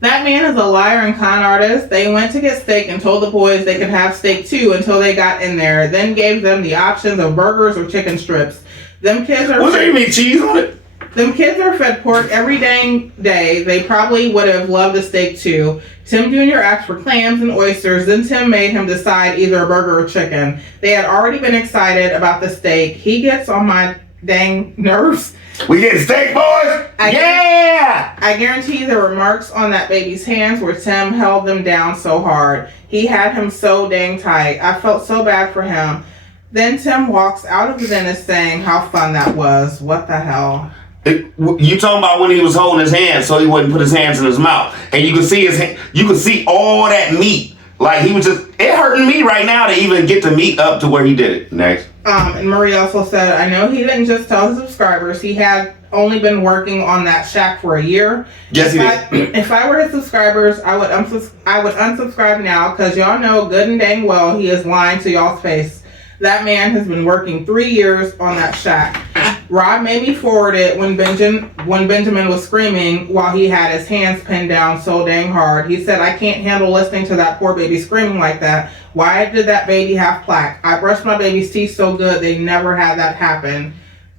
That man is a liar and con artist. They went to get steak and told the boys they could have steak too until they got in there. Then gave them the options of burgers or chicken strips. Them kids are. What's there even cheese on it? Them kids are fed pork every dang day. They probably would have loved a steak too. Tim Jr. asked for clams and oysters. Then Tim made him decide either a burger or chicken. They had already been excited about the steak. He gets on my dang nerves. We get steak, boys? I guarantee there were marks on that baby's hands where Tim held them down so hard. He had him so dang tight. I felt so bad for him. Then Tim walks out of the dentist saying how fun that was. What the hell? You talking about when he was holding his hand so he wouldn't put his hands in his mouth, and you could see his hand, you could see all that meat Like, he was just, it hurting me right now to even get to meet up to where he did it. Next. And Marie also said, I know he didn't just tell his subscribers. He had only been working on that shack for a year. Yes, he did. If I were his subscribers, I would unsubscribe now, because y'all know good and dang well he is lying to y'all's face. That man has been working 3 years on that shack. Rob made me forward it when Benjamin was screaming while he had his hands pinned down so dang hard. He said, I can't handle listening to that poor baby screaming like that. Why did that baby have plaque? I brushed my baby's teeth so good they never had that happen.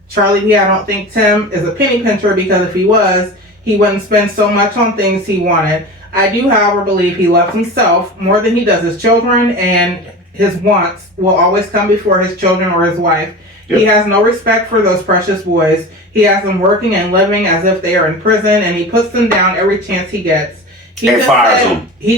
Charlie B, I don't think Tim is a penny pincher, because if he was, he wouldn't spend so much on things he wanted. I do, however, believe he loves himself more than he does his children, and his wants will always come before his children or his wife. Yep. He has no respect for those precious boys. He has them working and living as if they are in prison, and he puts them down every chance he gets. He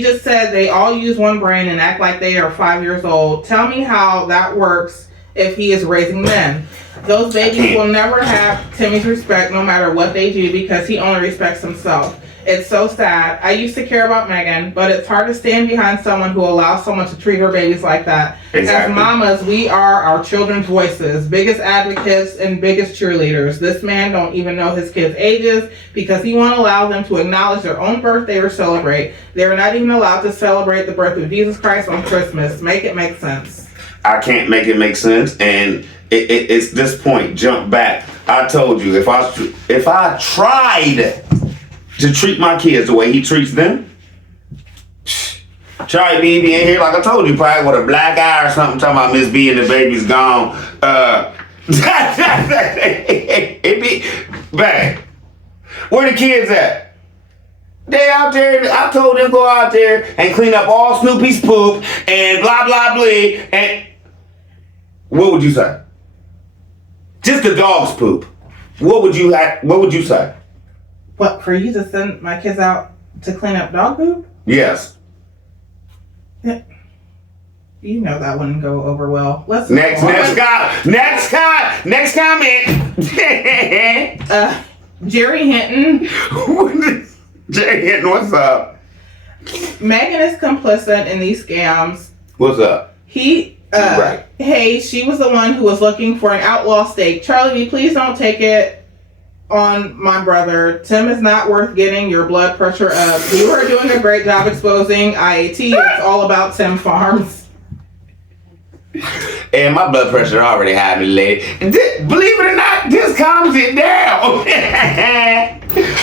just said they all use one brain and act like they are 5 years old. Tell me how that works if he is raising men. Those babies will never have Timmy's respect no matter what they do, because he only respects himself. It's so sad. I used to care about Megan, but it's hard to stand behind someone who allows someone to treat her babies like that. Exactly. As mamas, we are our children's voices, biggest advocates and biggest cheerleaders. This man don't even know his kids' ages because he won't allow them to acknowledge their own birthday or celebrate. They're not even allowed to celebrate the birth of Jesus Christ on Christmas. Make it make sense. I can't make it make sense, and it's this point. Jump back. I told you, if I tried to treat my kids the way he treats them, Charlie B be in here, like I told you, probably with a black eye or something, talking about Miss B and the baby's gone. It be bang. Where the kids at? They out there. I told them go out there and clean up all Snoopy's poop and blah blah blah. And what would you say? Just the dog's poop. What would you say? What, for you to send my kids out to clean up dog poop? Yes. Yeah. You know that wouldn't go over well. Next comment. Jerry Hinton. Jerry Hinton, what's up? Megan is complicit in these scams. What's up? Right. Hey, she was the one who was looking for an outlaw steak. Charlie B, please don't take it on my brother. Tim is not worth getting your blood pressure up. You are doing a great job exposing IAT. It's all about Tim Farms. And my blood pressure already high, lady. Believe it or not, this calms it down.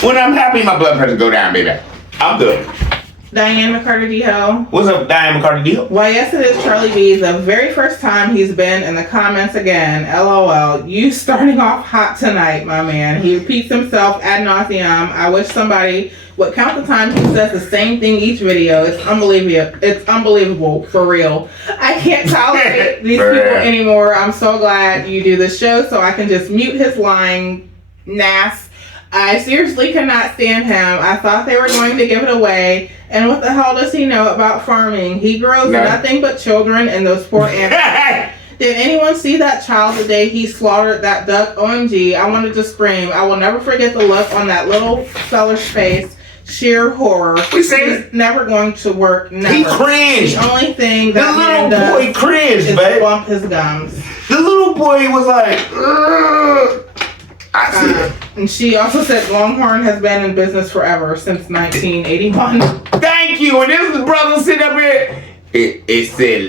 When I'm happy, my blood pressure go down, baby. I'm good. Diane McCarter-D-Ho. What's up, Diane McCarter-D-Ho? Why, yes, it is Charlie B. The very first time he's been in the comments again. LOL. You starting off hot tonight, my man. He repeats himself ad nauseum. I wish somebody would count the times he says the same thing each video. It's unbelievable. It's unbelievable, for real. I can't tolerate these people anymore. I'm so glad you do this show so I can just mute his lying nass. I seriously cannot stand him. I thought they were going to give it away. And what the hell does he know about farming? He grows nothing but children and those poor animals. Did anyone see that child the day he slaughtered that duck? OMG, I wanted to scream. I will never forget the look on that little feller's face. Sheer horror. He's never going to work. Never. He cringed. The only thing that the little boy cringed, is babe. bump his gums. The little boy was like, I see it. And she also said Longhorn has been in business forever, since 1981. Thank you. And this is brother sitting up here. It said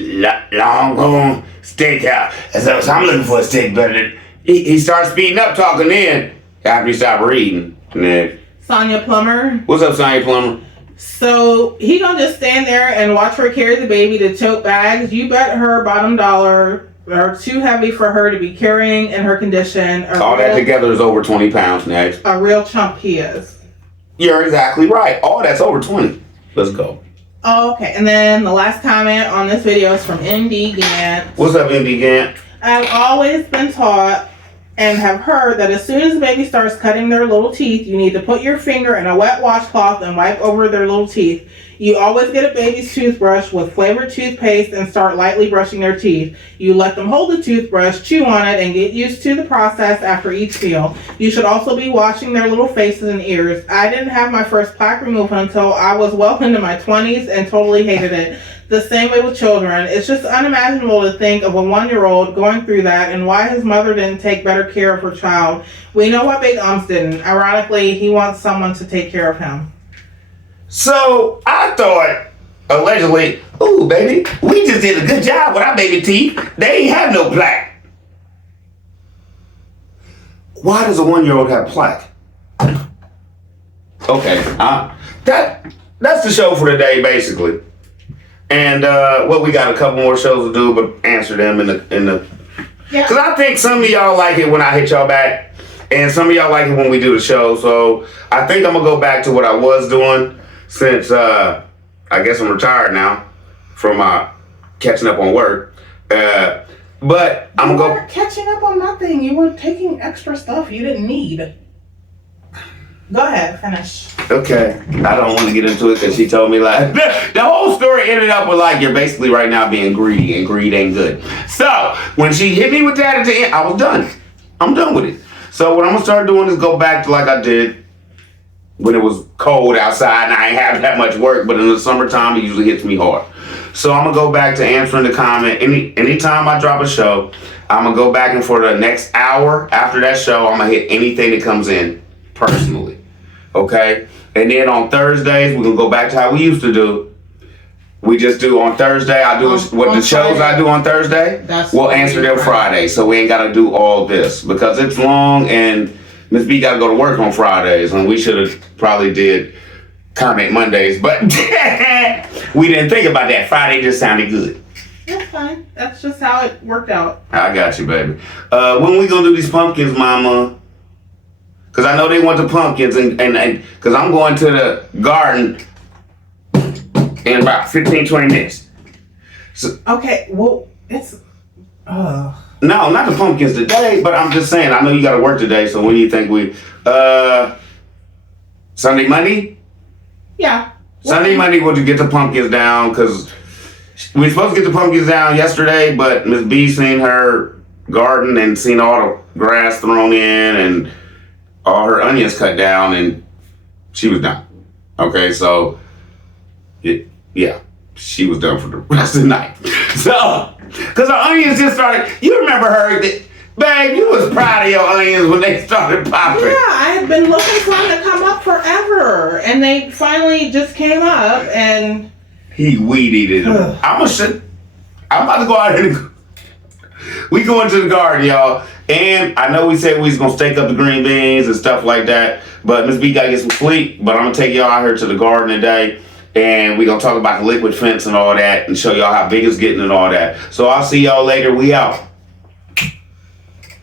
Longhorn Steakhouse. So I'm looking for a steak better than. He starts speeding up, talking in after he stopped reading. Next. Sonia Plummer. What's up, Sonia Plummer? So he gonna just stand there and watch her carry the baby to tote bags. You bet her bottom dollar are too heavy for her to be carrying in her condition. All that together is over 20 pounds, Next. A real chump he is. You're exactly right. All that's over 20. Let's go. Okay, and then the last comment on this video is from ND Gant. What's up, ND Gant? I've always been taught and have heard that as soon as the baby starts cutting their little teeth, you need to put your finger in a wet washcloth and wipe over their little teeth. You always get a baby's toothbrush with flavored toothpaste and start lightly brushing their teeth. You let them hold the toothbrush, chew on it, and get used to the process after each meal. You should also be washing their little faces and ears. I didn't have my first plaque removal until I was well into my 20s and totally hated it. The same way with children. It's just unimaginable to think of a 1-year-old going through that and why his mother didn't take better care of her child. We know why Big Umps didn't. Ironically, he wants someone to take care of him. So I thought, allegedly, ooh, baby, we just did a good job with our baby teeth. They ain't have no plaque. Why does a 1-year-old have plaque? Okay, that's the show for today, basically. And we got a couple more shows to do, but answer them in the. Yeah. Because I think some of y'all like it when I hit y'all back, and some of y'all like it when we do the show. So I think I'm gonna go back to what I was doing since I guess I'm retired now from catching up on work. But I'm gonna go catching up on nothing. You were taking extra stuff you didn't need. Go ahead, finish. Okay. I don't want to get into it because she told me like the whole story ended up with like you're basically right now being greedy and greed ain't good. So when she hit me with that at the end, I was done. I'm done with it. So what I'm gonna start doing is go back to like I did when it was cold outside and I ain't have that much work, but in the summertime it usually hits me hard. So I'm gonna go back to answering the comment. Anytime I drop a show, I'm gonna go back and for the next hour after that show, I'm gonna hit anything that comes in personally. Okay? And then on Thursdays, we're gonna go back to how we used to do. We just do on Thursday. I do what the shows I do on Thursday. We'll answer them Friday, so we ain't gotta do all this because it's long and Miss B gotta go to work on Fridays, and we should have probably did comment Mondays, but we didn't think about that. Friday just sounded good. That's fine. That's just how it worked out. I got you, baby. When we gonna do these pumpkins, Mama? Because I know they want the pumpkins, and because I'm going to the garden in about 15, 20 minutes. So, okay, well, it's... No, not the pumpkins today, but I'm just saying, I know you got to work today, so when do you think we... Sunday, Monday? Yeah. Sunday, Monday, we'll get the pumpkins down, because we were supposed to get the pumpkins down yesterday, but Miss B seen her garden and seen all the grass thrown in and all her onions cut down, and she was done. Okay, so, yeah, she was done for the rest of the night. So, because her onions just started, you remember her, babe, you was proud of your onions when they started popping. Yeah, I had been looking for them to come up forever, and they finally just came up, and... He weed-eated them. I'm about to go out here and we go into the garden, y'all. And I know we said we was going to stake up the green beans and stuff like that, but Miss B got to get some sleep. But I'm going to take y'all out here to the garden today, and we're going to talk about the liquid fence and all that and show y'all how big it's getting and all that. So I'll see y'all later. We out.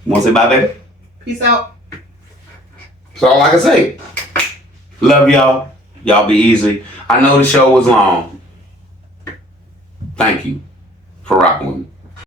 Want to say bye, baby? Peace out. That's all I can say. Love y'all. Y'all be easy. I know the show was long. Thank you for rocking with me.